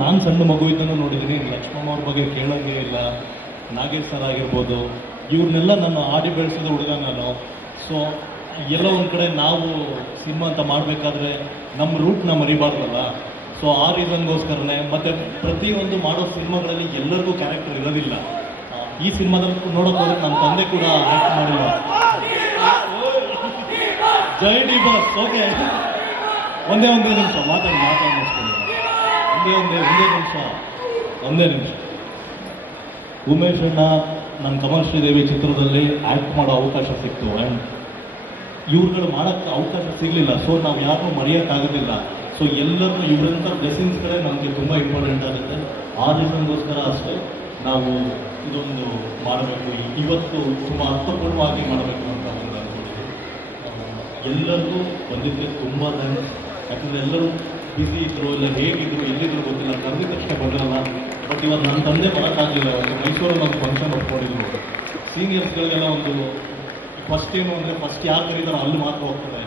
ನಾನು ಸಣ್ಣ ಮಗುವಿದ್ದನ್ನು ನೋಡಿದ್ದೀನಿ. ಲಕ್ಷ್ಮಮ್ಮ ಅವ್ರ ಬಗ್ಗೆ ಕೇಳೋಂಗೇ ಇಲ್ಲ. ನಾಗೇಶ್ ಸರ್ ಆಗಿರ್ಬೋದು, ಇವ್ರನ್ನೆಲ್ಲ ನಾನು ಆಡಿ ಬೆಳೆಸಿದ ಹುಡುಗ ನಾನು. ಸೊ ಎಲ್ಲ ಒಂದು ಕಡೆ ನಾವು ಸಿನಿಮಾ ಅಂತ ಮಾಡಬೇಕಾದ್ರೆ ನಮ್ಮ ರೂಟ್ನ ಮರಿಬಾರ್ದಲ್ಲ. ಸೊ ಆ ರೀಸನ್ಗೋಸ್ಕರನೇ. ಮತ್ತು ಪ್ರತಿಯೊಂದು ಮಾಡೋ ಸಿನಿಮಾಗಳಲ್ಲಿ ಎಲ್ಲರಿಗೂ ಕ್ಯಾರೆಕ್ಟರ್ ಇರೋದಿಲ್ಲ. ಈ ಸಿನಿಮಾದಲ್ಲಿ ನೋಡೋಕೆ ಹೋದ್ರೆ ನನ್ನ ತಂದೆ ಕೂಡ ಆ್ಯಕ್ಟ್ ಮಾಡಿಲ್ಲ. ಜೈ ಡಿ ಬಾಸ್. ಓಕೆ, ಒಂದೇ ನಿಮಿಷ ಮಾತಾಡಿ ಒಂದೇ ನಿಮಿಷ. ಉಮೇಶ್ ಅಣ್ಣ ನನ್ನ ಕಮಲ್ ಶ್ರೀದೇವಿ ಚಿತ್ರದಲ್ಲಿ ಆ್ಯಕ್ಟ್ ಮಾಡೋ ಅವಕಾಶ ಸಿಕ್ತು. ಆ್ಯಂಡ್ ಇವ್ರುಗಳು ಮಾಡೋಕ್ಕೆ ಅವಕಾಶ ಸಿಗಲಿಲ್ಲ. ಸೊ ನಾವು ಯಾರನ್ನೂ ಮರೆಯೋಕ್ಕಾಗೋದಿಲ್ಲ. ಸೊ ಎಲ್ಲರೂ ಇವರಂಥ ಬ್ಲೆಸ್ಸಿಂಗ್ಸ್ಗಳೇ ನಮಗೆ ತುಂಬ ಇಂಪಾರ್ಟೆಂಟ್ ಆಗುತ್ತೆ. ಆ ರೀಸನ್ಗೋಸ್ಕರ ಅಷ್ಟೇ ನಾವು ಇದೊಂದು ಮಾಡಬೇಕು, ಇವತ್ತು ತುಂಬ ಅರ್ಥಪೂರ್ಣವಾಗಿ ಮಾಡಬೇಕು ಅಂತ ಒಂದು ಅಂದ್ಕೊಂಡಿದ್ದೀವಿ. ಎಲ್ಲರಿಗೂ ಬಂದಿದ್ದರೆ ತುಂಬ ಥ್ಯಾಂಕ್ಸ್. ಯಾಕಂದರೆ ಎಲ್ಲರೂ ಬ್ಯುಸಿ ಇದ್ದರು, ಇಲ್ಲ ಹೇಗಿದ್ರು, ಎಲ್ಲಿದ್ರು ಗೊತ್ತಿಲ್ಲ. ಕರೆದಿದ್ದ ತಕ್ಷಣ ಬಂದಿರಲ್ಲ. ಬಟ್ ಇವತ್ತು ನನ್ನ ತಂದೆ ಬರೋಕ್ಕಾಗಲಿಲ್ಲ. ಇವತ್ತು ಮೈಸೂರಲ್ಲಿ ಒಂದು ಫಂಕ್ಷನ್ ಒಪ್ಕೊಂಡಿದ್ರು. ಸೀನಿಯರ್ಸ್ಗಳಿಗೆಲ್ಲ ಒಂದು ಫಸ್ಟ್ ಏನು ಅಂದರೆ ಫಸ್ಟ್ ಯಾರು ಕರೀತಾರೋ ಅಲ್ಲಿ ಮಾತ್ರ ಹೋಗ್ತಾರೆ.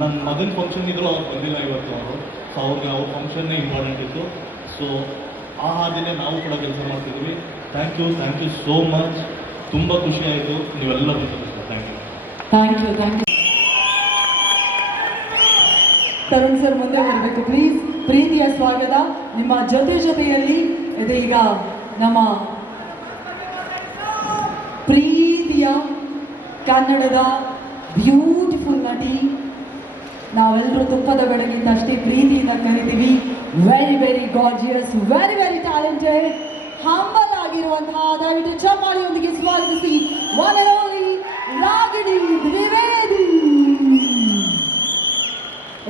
ನನ್ನ ಮಗನ ಫಂಕ್ಷನ್ ಇದ್ದರೂ ಅವ್ರು ಬಂದಿಲ್ಲ ಇವತ್ತು ಅವರು. ಸೊ ಅವ್ರಿಗೆ ಅವ್ರ ಫಂಕ್ಷನ್ನೇ ಇಂಪಾರ್ಟೆಂಟ್ ಇತ್ತು. ಸೊ ಆ ಹಾದಿನೇ ನಾವು ಕೂಡ ಕೆಲಸ ಮಾಡ್ತಿದ್ವಿ. Thank you so much. ತುಂಬ ಖುಷಿ ಆಯಿತು ನೀವೆಲ್ಲ ಬಂದಿದ್ದೀವಿ. Thank you. ತರುಣ್ ಸರ್ ಮುಂದೆ ಬರಬೇಕು ಪ್ಲೀಸ್. ಪ್ರೀತಿಯ ಸ್ವಾಗತ. ನಿಮ್ಮ ಜೊತೆಯಲ್ಲಿ ಇದೀಗ ನಮ್ಮ ಪ್ರೀತಿಯ ಕನ್ನಡದ ಬ್ಯೂಟಿಫುಲ್ ನಟಿ, ನಾವೆಲ್ಲರೂ ತುಪ್ಪದ ಬೆಳಗಿಂದ ಅಷ್ಟೇ ಪ್ರೀತಿಯಿಂದ ಕರಿತೀವಿ. Very gorgeous, very talented, humble ಆಗಿರುವಂತಹ, ದಯವಿಟ್ಟು ಚಪ್ಪಾಳಿಯೊಂದಿಗೆ ಸ್ವಾಗತಿಸಿ one and only Ragini Dwivedi.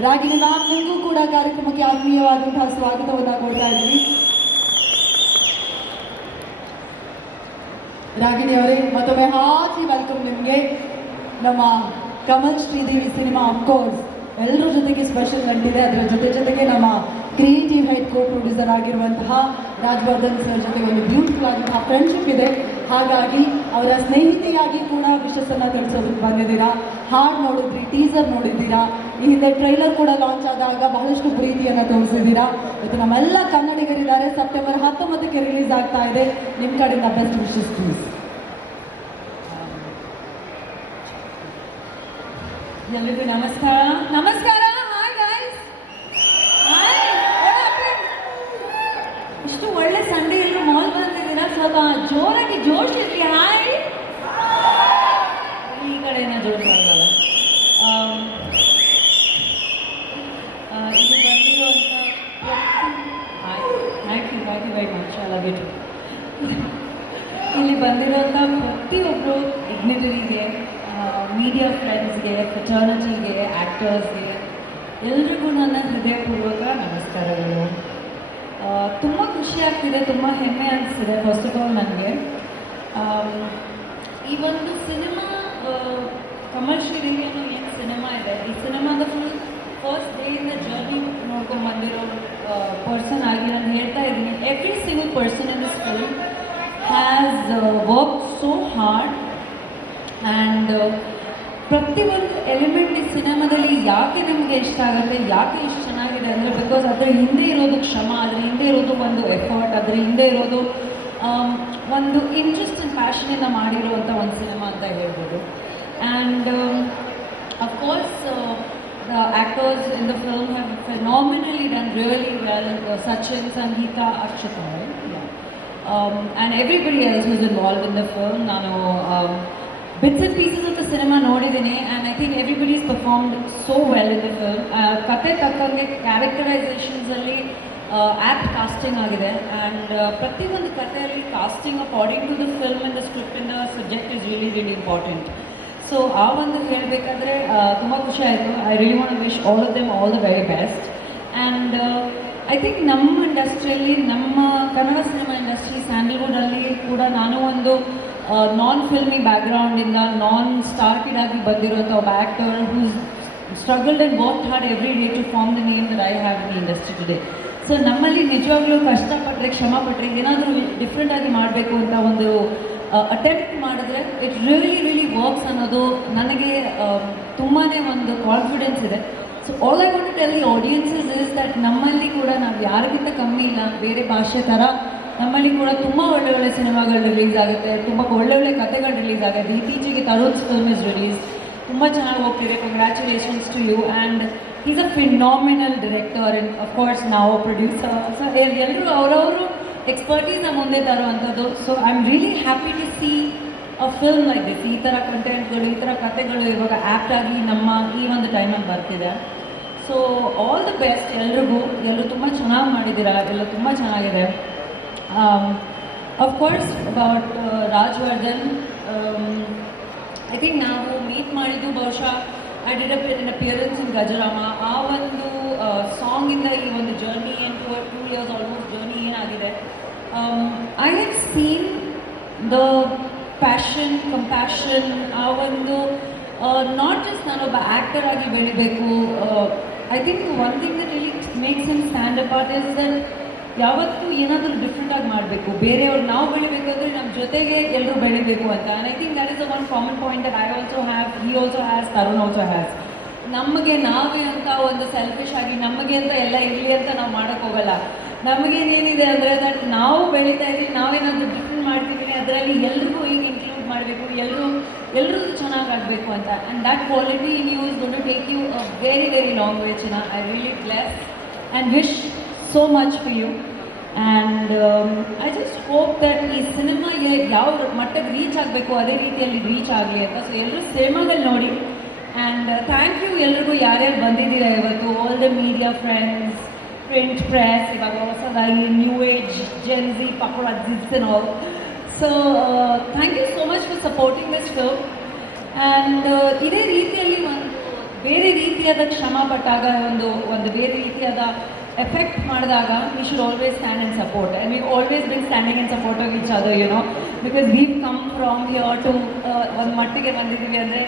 Ragini ma'am, ನಿಮಗೂ ಕೂಡ ಕಾರ್ಯಕ್ರಮಕ್ಕೆ ಆತ್ಮೀಯವಾದಂತಹ ಸ್ವಾಗತವನ್ನು ಕೊಡ್ತಾ ಇದ್ವಿ. ರಾಗಿಣಿ ಅವರೇ, ಮತ್ತೊಮ್ಮೆ ಹಾಕಿ ವೆಲ್ಕಮ್ ನಿಮಗೆ. ನಮ್ಮ ಕಮಲ್ ಶ್ರೀದೇವಿ ಸಿನಿಮಾ ಅಫ್ಕೋರ್ಸ್ ಎಲ್ಲರ ಜೊತೆಗೆ ಸ್ಪೆಷಲ್ ನಂಟಿದೆ. ಅದರ ಜೊತೆಗೆ ನಮ್ಮ ಕ್ರಿಯೇಟಿವ್ ಹೆಡ್ ಕೋ ಪ್ರೊಡ್ಯೂಸರ್ ಆಗಿರುವಂತಹ ರಾಜವರ್ಧನ್ ಸರ್ ಜೊತೆ ಒಂದು ಬ್ಯೂಟಿಫುಲ್ ಆಗಿರುವಂತಹ ಫ್ರೆಂಡ್ಶಿಪ್ ಇದೆ. ಹಾಗಾಗಿ ಅವರ ಸ್ನೇಹಿತೆಯಾಗಿ ಕೂಡ ವಿಶಸ್ಸನ್ನು ತಿಳಿಸೋದಕ್ಕೆ ಬಂದಿದ್ದೀರಾ. ಹಾಡು ನೋಡಿದ್ರಿ, ಟೀಸರ್ ನೋಡಿದ್ದೀರಾ, ಈ ಹಿಂದೆ ಟ್ರೈಲರ್ ಕೂಡ ಲಾಂಚ್ ಆದಾಗ ಬಹಳಷ್ಟು ಪ್ರೀತಿಯನ್ನು ತೋರಿಸಿದ್ದೀರಾ. ಇವತ್ತು ನಮ್ಮೆಲ್ಲ ಕನ್ನಡಿಗರಿದ್ದಾರೆ. ಸೆಪ್ಟೆಂಬರ್ 19ಕ್ಕೆ ರಿಲೀಸ್ ಆಗ್ತಾ ಇದೆ. ನಿಮ್ಮ ಕಡೆಯಿಂದ ಬೆಸ್ಟ್ ವಿಶಸ್ ಪ್ಲೀಸ್. ಎಲ್ರಿಗೂ ನಮಸ್ಕಾರ. Hi guys. ಇಷ್ಟು ಒಳ್ಳೆ ಸಂಡೇ ಎಲ್ಲರೂ ಮಾಲ್ ಬಂದಿದ್ದೀರಾ, ಸ್ವಲ್ಪ ಜೋರಾಗಿ ಜೋಶ್ ಇರ್ಲಿ. ಹಾಯ್, ಈ ಕಡೆನ ಜೋರ ಮಾಡಲ್ಲ. ಇಲ್ಲಿ ಬಂದಿರುವಂಥ thank you very much, I love you too. ಇಲ್ಲಿ ಬಂದಿರೋಂಥ ಪ್ರತಿಯೊಬ್ಬರು ಡಿಗ್ನಿಟರಿಗೆ, ಮೀಡಿಯಾ ಫ್ರೆಂಡ್ಸ್ಗೆ, ಫ್ರೆಟರ್ನಿಟಿಗೆ, ಆ್ಯಕ್ಟರ್ಸ್ಗೆ ಎಲ್ರಿಗೂ ನನ್ನ ಹೃದಯಪೂರ್ವಕ ನಮಸ್ಕಾರಗಳು. ತುಂಬ ಖುಷಿ ಆಗ್ತಿದೆ, ತುಂಬ ಹೆಮ್ಮೆ ಅನಿಸ್ತಿದೆ ಫಸ್ಟ್ ಆಫ್ ಆಲ್ ನನಗೆ. ಈ ಒಂದು ಸಿನಿಮಾ ಕಮಲ್ ಶ್ರೀದೇವಿ ಅನ್ನೋ ಏನು ಸಿನಿಮಾ ಇದೆ, ಈ ಸಿನಿಮಾದ ಫಸ್ಟ್ ಡೇಯಿಂದ ಜರ್ನಿ ನೋಡ್ಕೊಂಡು ಬಂದಿರೋ ಪರ್ಸನ್ ಆಗಿ ನಾನು ಹೇಳ್ತಾ ಇದ್ದೀನಿ, every single person in this film has work so hard and ಪ್ರತಿಯೊಂದು ಎಲಿಮೆಂಟ್ ಈ ಸಿನಿಮಾದಲ್ಲಿ ಯಾಕೆ ನಿಮಗೆ ಇಷ್ಟ ಆಗುತ್ತೆ, ಯಾಕೆ ಇಷ್ಟು ಚೆನ್ನಾಗಿದೆ ಅಂದರೆ ಬಿಕಾಸ್ ಅದರ ಹಿಂದೆ ಇರೋದು ಶ್ರಮ, ಅದರ ಹಿಂದೆ ಇರೋದು ಒಂದು ಎಫರ್ಟ್, ಅದರ ಹಿಂದೆ ಇರೋದು ಒಂದು ಇಂಟ್ರೆಸ್ಟ್ ಆ್ಯಂಡ್ ಪ್ಯಾಷನಿಂದ ಮಾಡಿರುವಂಥ ಒಂದು ಸಿನಿಮಾ ಅಂತ ಹೇಳ್ಬೋದು. And of course the actors in the film have phenomenally done really well, Sachin, Sangeetha, Akshata and everybody else was involve in the film. ನಾನು bits and pieces of the cinema ನೋಡಿದ್ದೀನಿ and I think everybody is performed so well in the film. ಕತೆ ತಕ್ಕಂಗೆ ಕ್ಯಾರೆಕ್ಟರೈಸೇಷನ್ಸಲ್ಲಿ apt casting ಆಗಿದೆ and ಪ್ರತಿಯೊಂದು ಕಥೆಯಲ್ಲಿ casting according to the film and the script and the subject is really really important. So ಆ ಒಂದು ಹೇಳಬೇಕಾದ್ರೆ ತುಂಬ ಖುಷಿ ಆಯಿತು. I really want to wish all of them all the very best. And I think ನಮ್ಮ ಇಂಡಸ್ಟ್ರಿಯಲ್ಲಿ, ನಮ್ಮ Kannada cinema industry ಸ್ಯಾಂಡಲ್ವುಡಲ್ಲಿ ಕೂಡ ನಾನು ಒಂದು ನಾನ್ ಫಿಲ್ಮಿ ಬ್ಯಾಕ್ಗ್ರೌಂಡಿಂದ ನಾನ್ ಸ್ಟಾರ್ಟೆಡ್ ಆಗಿ ಬಂದಿರುವಂಥ ಒಬ್ಬ actor whose struggled and work hard every day to form the name that I have in the industry today. So ನಮ್ಮಲ್ಲಿ ನಿಜವಾಗ್ಲೂ ಕಷ್ಟಪಟ್ಟರೆ, ಶ್ರಮ ಪಟ್ಟರೆ, ಏನಾದರೂ ಡಿಫ್ರೆಂಟಾಗಿ ಮಾಡಬೇಕು ಅಂತ ಒಂದು ಅಟೆಂಪ್ಟ್ ಮಾಡಿದ್ರೆ ಇಟ್ ರಿಯಲಿ ರಿಯಲಿ ವರ್ಕ್ಸ್ ಅನ್ನೋದು ನನಗೆ ತುಂಬಾ ಒಂದು ಕಾನ್ಫಿಡೆನ್ಸ್ ಇದೆ. So all I want to tell the audiences is that ನಮ್ಮಲ್ಲಿ ಕೂಡ ನಾವು ಯಾರಿಗಿಂತ ಕಮ್ಮಿ ಇಲ್ಲ, ಬೇರೆ ಭಾಷೆ ಥರ ನಮ್ಮಲ್ಲಿ ಕೂಡ ತುಂಬ ಒಳ್ಳೆ ಸಿನಿಮಾಗಳು ರಿಲೀಸ್ ಆಗುತ್ತೆ, ತುಂಬ ಒಳ್ಳೆ ಕಥೆಗಳು ರಿಲೀಸ್ ಆಗುತ್ತೆ. ಇತ್ತೀಚೆಗೆ ತರುಣ್ಸ್ ಫಿಲ್ಮ್ ಇಸ್ ರಿಲೀಸ್, ತುಂಬ ಚೆನ್ನಾಗಿ ಹೋಗ್ತಿದೆ. Congratulations to you and is a phenomenal director and of course ನಾವು ಪ್ರೊಡ್ಯೂಸರ್. ಸೊ ಎಲ್ಲರೂ ಅವರವರು ಎಕ್ಸ್ಪರ್ಟೀಸ್ನ ಮುಂದೆ ತರುವಂಥದ್ದು. So I am really happy to see a film like this. ಈ ಥರ ಕಂಟೆಂಟ್ಗಳು, ಈ ಥರ ಕಥೆಗಳು ಇವಾಗ ಆ್ಯಪ್ಟ್ ಆಗಿ ನಮ್ಮ ಈ ಒಂದು ಟೈಮಲ್ಲಿ ಬರ್ತಿದೆ. ಸೊ ಆಲ್ ದ ಬೆಸ್ಟ್ ಎಲ್ರಿಗೂ. ಎಲ್ಲರೂ ತುಂಬ ಚೆನ್ನಾಗಿ ಮಾಡಿದ್ದೀರಾ, ಎಲ್ಲ ತುಂಬ ಚೆನ್ನಾಗಿದೆ. Of course about Rajavardhan, I think ನಾವು ಮೀಟ್ ಮಾಡಿದ್ದು ಬಹುಶಃ I did an appearance in Gajarama. ಆ ಒಂದು ಸಾಂಗಿಂದ ಈ ಒಂದು journey and 2 years almost journey ಏನಾಗಿದೆ, I have seen the passion, compassion, ಆ ಒಂದು ನಾಟ್ ಜಸ್ಟ್ ನಾನೊಬ್ಬ ಆ್ಯಕ್ಟರ್ ಆಗಿ ಬೆಳಿಬೇಕು. I think one thing that really makes him stand apart is that ಯಾವತ್ತೂ ಏನಾದರೂ ಡಿಫ್ರೆಂಟಾಗಿ ಮಾಡಬೇಕು. ಬೇರೆಯವ್ರು ನಾವು ಬೆಳಿಬೇಕು ಅಂದರೆ ನಮ್ಮ ಜೊತೆಗೆ ಎಲ್ಲರೂ ಬೆಳಿಬೇಕು ಅಂತ. And I think that is a one common point that I also have, he also has, Tarun also has. ನಮಗೆ ನಾವೇ ಅಂತ ಒಂದು ಸೆಲ್ಫಿಶ್ ಆಗಿ ನಮಗೆ ಅಂತ ಎಲ್ಲ ಇರಲಿ ಅಂತ ನಾವು ಮಾಡೋಕ್ಕೆ ಹೋಗಲ್ಲ. ನಮಗೇನೇನಿದೆ ಅಂದರೆ ದಟ್ ನಾವು ಬೆಳೀತಾ ಇದ್ದೀವಿ, ನಾವೇನಾದರೂ ಡಿಫ್ರೆಂಟ್ ಮಾಡ್ತಿದ್ದೀನಿ, ಅದರಲ್ಲಿ ಎಲ್ರಿಗೂ ಈಗ ಇನ್ಕ್ಲೂಡ್ ಮಾಡಬೇಕು, ಎಲ್ಲರೂ ಚೆನ್ನಾಗಿ ಆಗಬೇಕು ಅಂತ. And that quality in you is going to take you a very very long way. ಚಿನ್ನ, I really bless and wish so much for you and I just hope that ಈ ಸಿನಿಮಾ ಯಾವ ಮಟ್ಟಕ್ಕೆ reach ಆಗಬೇಕು ಅದೇ ರೀತಿಯಲ್ಲಿ reach ಆಗಲಿ ಅಂತ. So ಎಲ್ಲರೂ ಸಿನಿಮಾಗಳು ನೋಡಿ ಆ್ಯಂಡ್ ಥ್ಯಾಂಕ್ ಯು ಎಲ್ರಿಗೂ ಯಾರ್ಯಾರು ಬಂದಿದ್ದೀರಾ ಇವತ್ತು, all the media friends, print press, ಇವಾಗ ಹೊಸದಾಗಿ ನ್ಯೂ ಏಜ್, ಜೆನ್ಸಿ, ಪಕೋಡಾಜಿಸ್ and all. So thank you so much for supporting this film and ಇದೇ ರೀತಿಯಲ್ಲಿ ಒಂದು ಬೇರೆ ರೀತಿಯಾದ ಶ್ರಮ ಪಟ್ಟಾಗ, ಒಂದು ಬೇರೆ ರೀತಿಯಾದ ಎಫೆಕ್ಟ್ ಮಾಡಿದಾಗ we should always stand and support, and we've always been standing in support of each other, you know, because we've come from here to ಒಂದು ಮಟ್ಟಿಗೆ ಬಂದಿದ್ದೀವಿ ಅಂದರೆ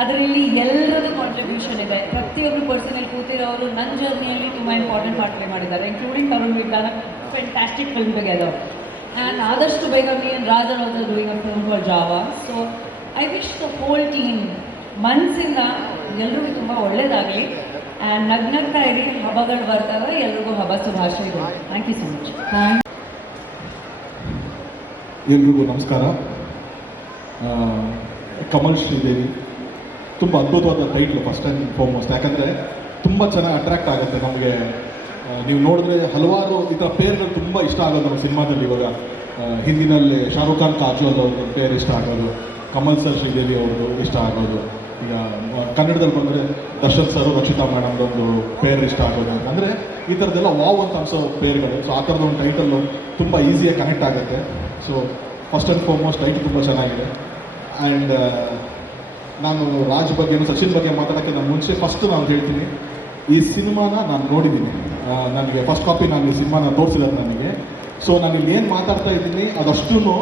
ಅದರಲ್ಲಿ ಎಲ್ಲರದ್ದು ಕಾಂಟ್ರಿಬ್ಯೂಷನ್ ಇದೆ. ಪ್ರತಿಯೊಬ್ಬರು ಪರ್ಸನಲ್ಲಿ ಕೂತಿರೋರು ನನ್ನ ಜರ್ನಿಯಲ್ಲಿ ತುಂಬ ಇಂಪಾರ್ಟೆಂಟ್ ಪಾರ್ಟ್ ಪ್ಲೇ ಮಾಡಿದ್ದಾರೆ, including Tarun. Wick done a fantastic film together and ಆದಷ್ಟು ಬೇಗ me and Raj are also doing a film called Java. So I wish the whole team ಮನಸ್ಸಿಂದ ಎಲ್ರಿಗೂ ತುಂಬ ಒಳ್ಳೆಯದಾಗಲಿ ಆ್ಯಂಡ್ ನಗ್ನಗ್ತಾ ಇರಿ. ಹಬ್ಬಗಳು ಬರ್ತಾವೆ, ಎಲ್ರಿಗೂ ಹಬ್ಬ ಶುಭಾಶಯಗಳು. Thank you so much. ಎಲ್ರಿಗೂ ನಮಸ್ಕಾರ. ಕಮಲ್ ಶ್ರೀದೇವಿ ತುಂಬ ಅದ್ಭುತವಾದ ಟೈಟ್ಲು ಫಸ್ಟ್ ಆ್ಯಂಡ್ ಫಾರ್ಮೋಸ್ಟ್, ಯಾಕಂದರೆ ತುಂಬ ಚೆನ್ನಾಗಿ ಅಟ್ರ್ಯಾಕ್ಟ್ ಆಗುತ್ತೆ ನಮಗೆ. ನೀವು ನೋಡಿದ್ರೆ ಹಲವಾರು ಈ ಥರ ಪೇರ್ಗಳು ತುಂಬ ಇಷ್ಟ ಆಗೋದು ನಮ್ಮ ಸಿನಿಮಾದಲ್ಲಿ. ಇವಾಗ ಹಿಂದಿನಲ್ಲಿ ಶಾರುಖ್ ಖಾನ್, ಕಾಜೋಲ್ ಅವ್ರದ್ದು ಪೇರ್ ಇಷ್ಟ ಆಗೋದು, ಕಮಲ್ ಸರ್ ಶ್ರೀದೇವಿ ಅವ್ರದ್ದು ಇಷ್ಟ ಆಗೋದು, ಈಗ ಕನ್ನಡದಲ್ಲಿ ಬಂದರೆ ದರ್ಶನ್ ಸರ್ ರಕ್ಷಿತಾ ಮೇಡಮ್ದೊಂದು ಪೇರ್ ಇಷ್ಟ ಆಗೋದು ಅಂತ ಅಂದರೆ ಈ ಥರದ್ದೆಲ್ಲ ವಾವ್ ಅಂತ ಅನ್ಸೋ ಪೇರ್ಗಳು. ಸೊ ಆ ಥರದ್ದು ಒಂದು ಟೈಟಲ್ಲು ತುಂಬ ಈಸಿಯಾಗಿ ಕನೆಕ್ಟ್ ಆಗುತ್ತೆ. So first and foremost title ತುಂಬ ಚೆನ್ನಾಗಿದೆ. ಆ್ಯಂಡ್ ನಾನು ರಾಜ್ ಬಗ್ಗೆ ಸಚಿನ್ ಬಗ್ಗೆ ಮಾತಾಡೋಕ್ಕೆ ನಾನು ಮುಂಚೆ ಫಸ್ಟ್ ನಾನು ಹೇಳ್ತೀನಿ, ಈ ಸಿನಿಮಾನ ನಾನು ನೋಡಿದ್ದೀನಿ. ನನಗೆ ಫಸ್ಟ್ ಕಾಪಿ ನಾನು ಈ ಸಿನಿಮಾನ ತೋರಿಸಿರೋದು ನನಗೆ. ಸೊ ನಾನು ಇಲ್ಲಿ ಏನು ಮಾತಾಡ್ತಾ ಇದ್ದೀನಿ ಅದಷ್ಟೂ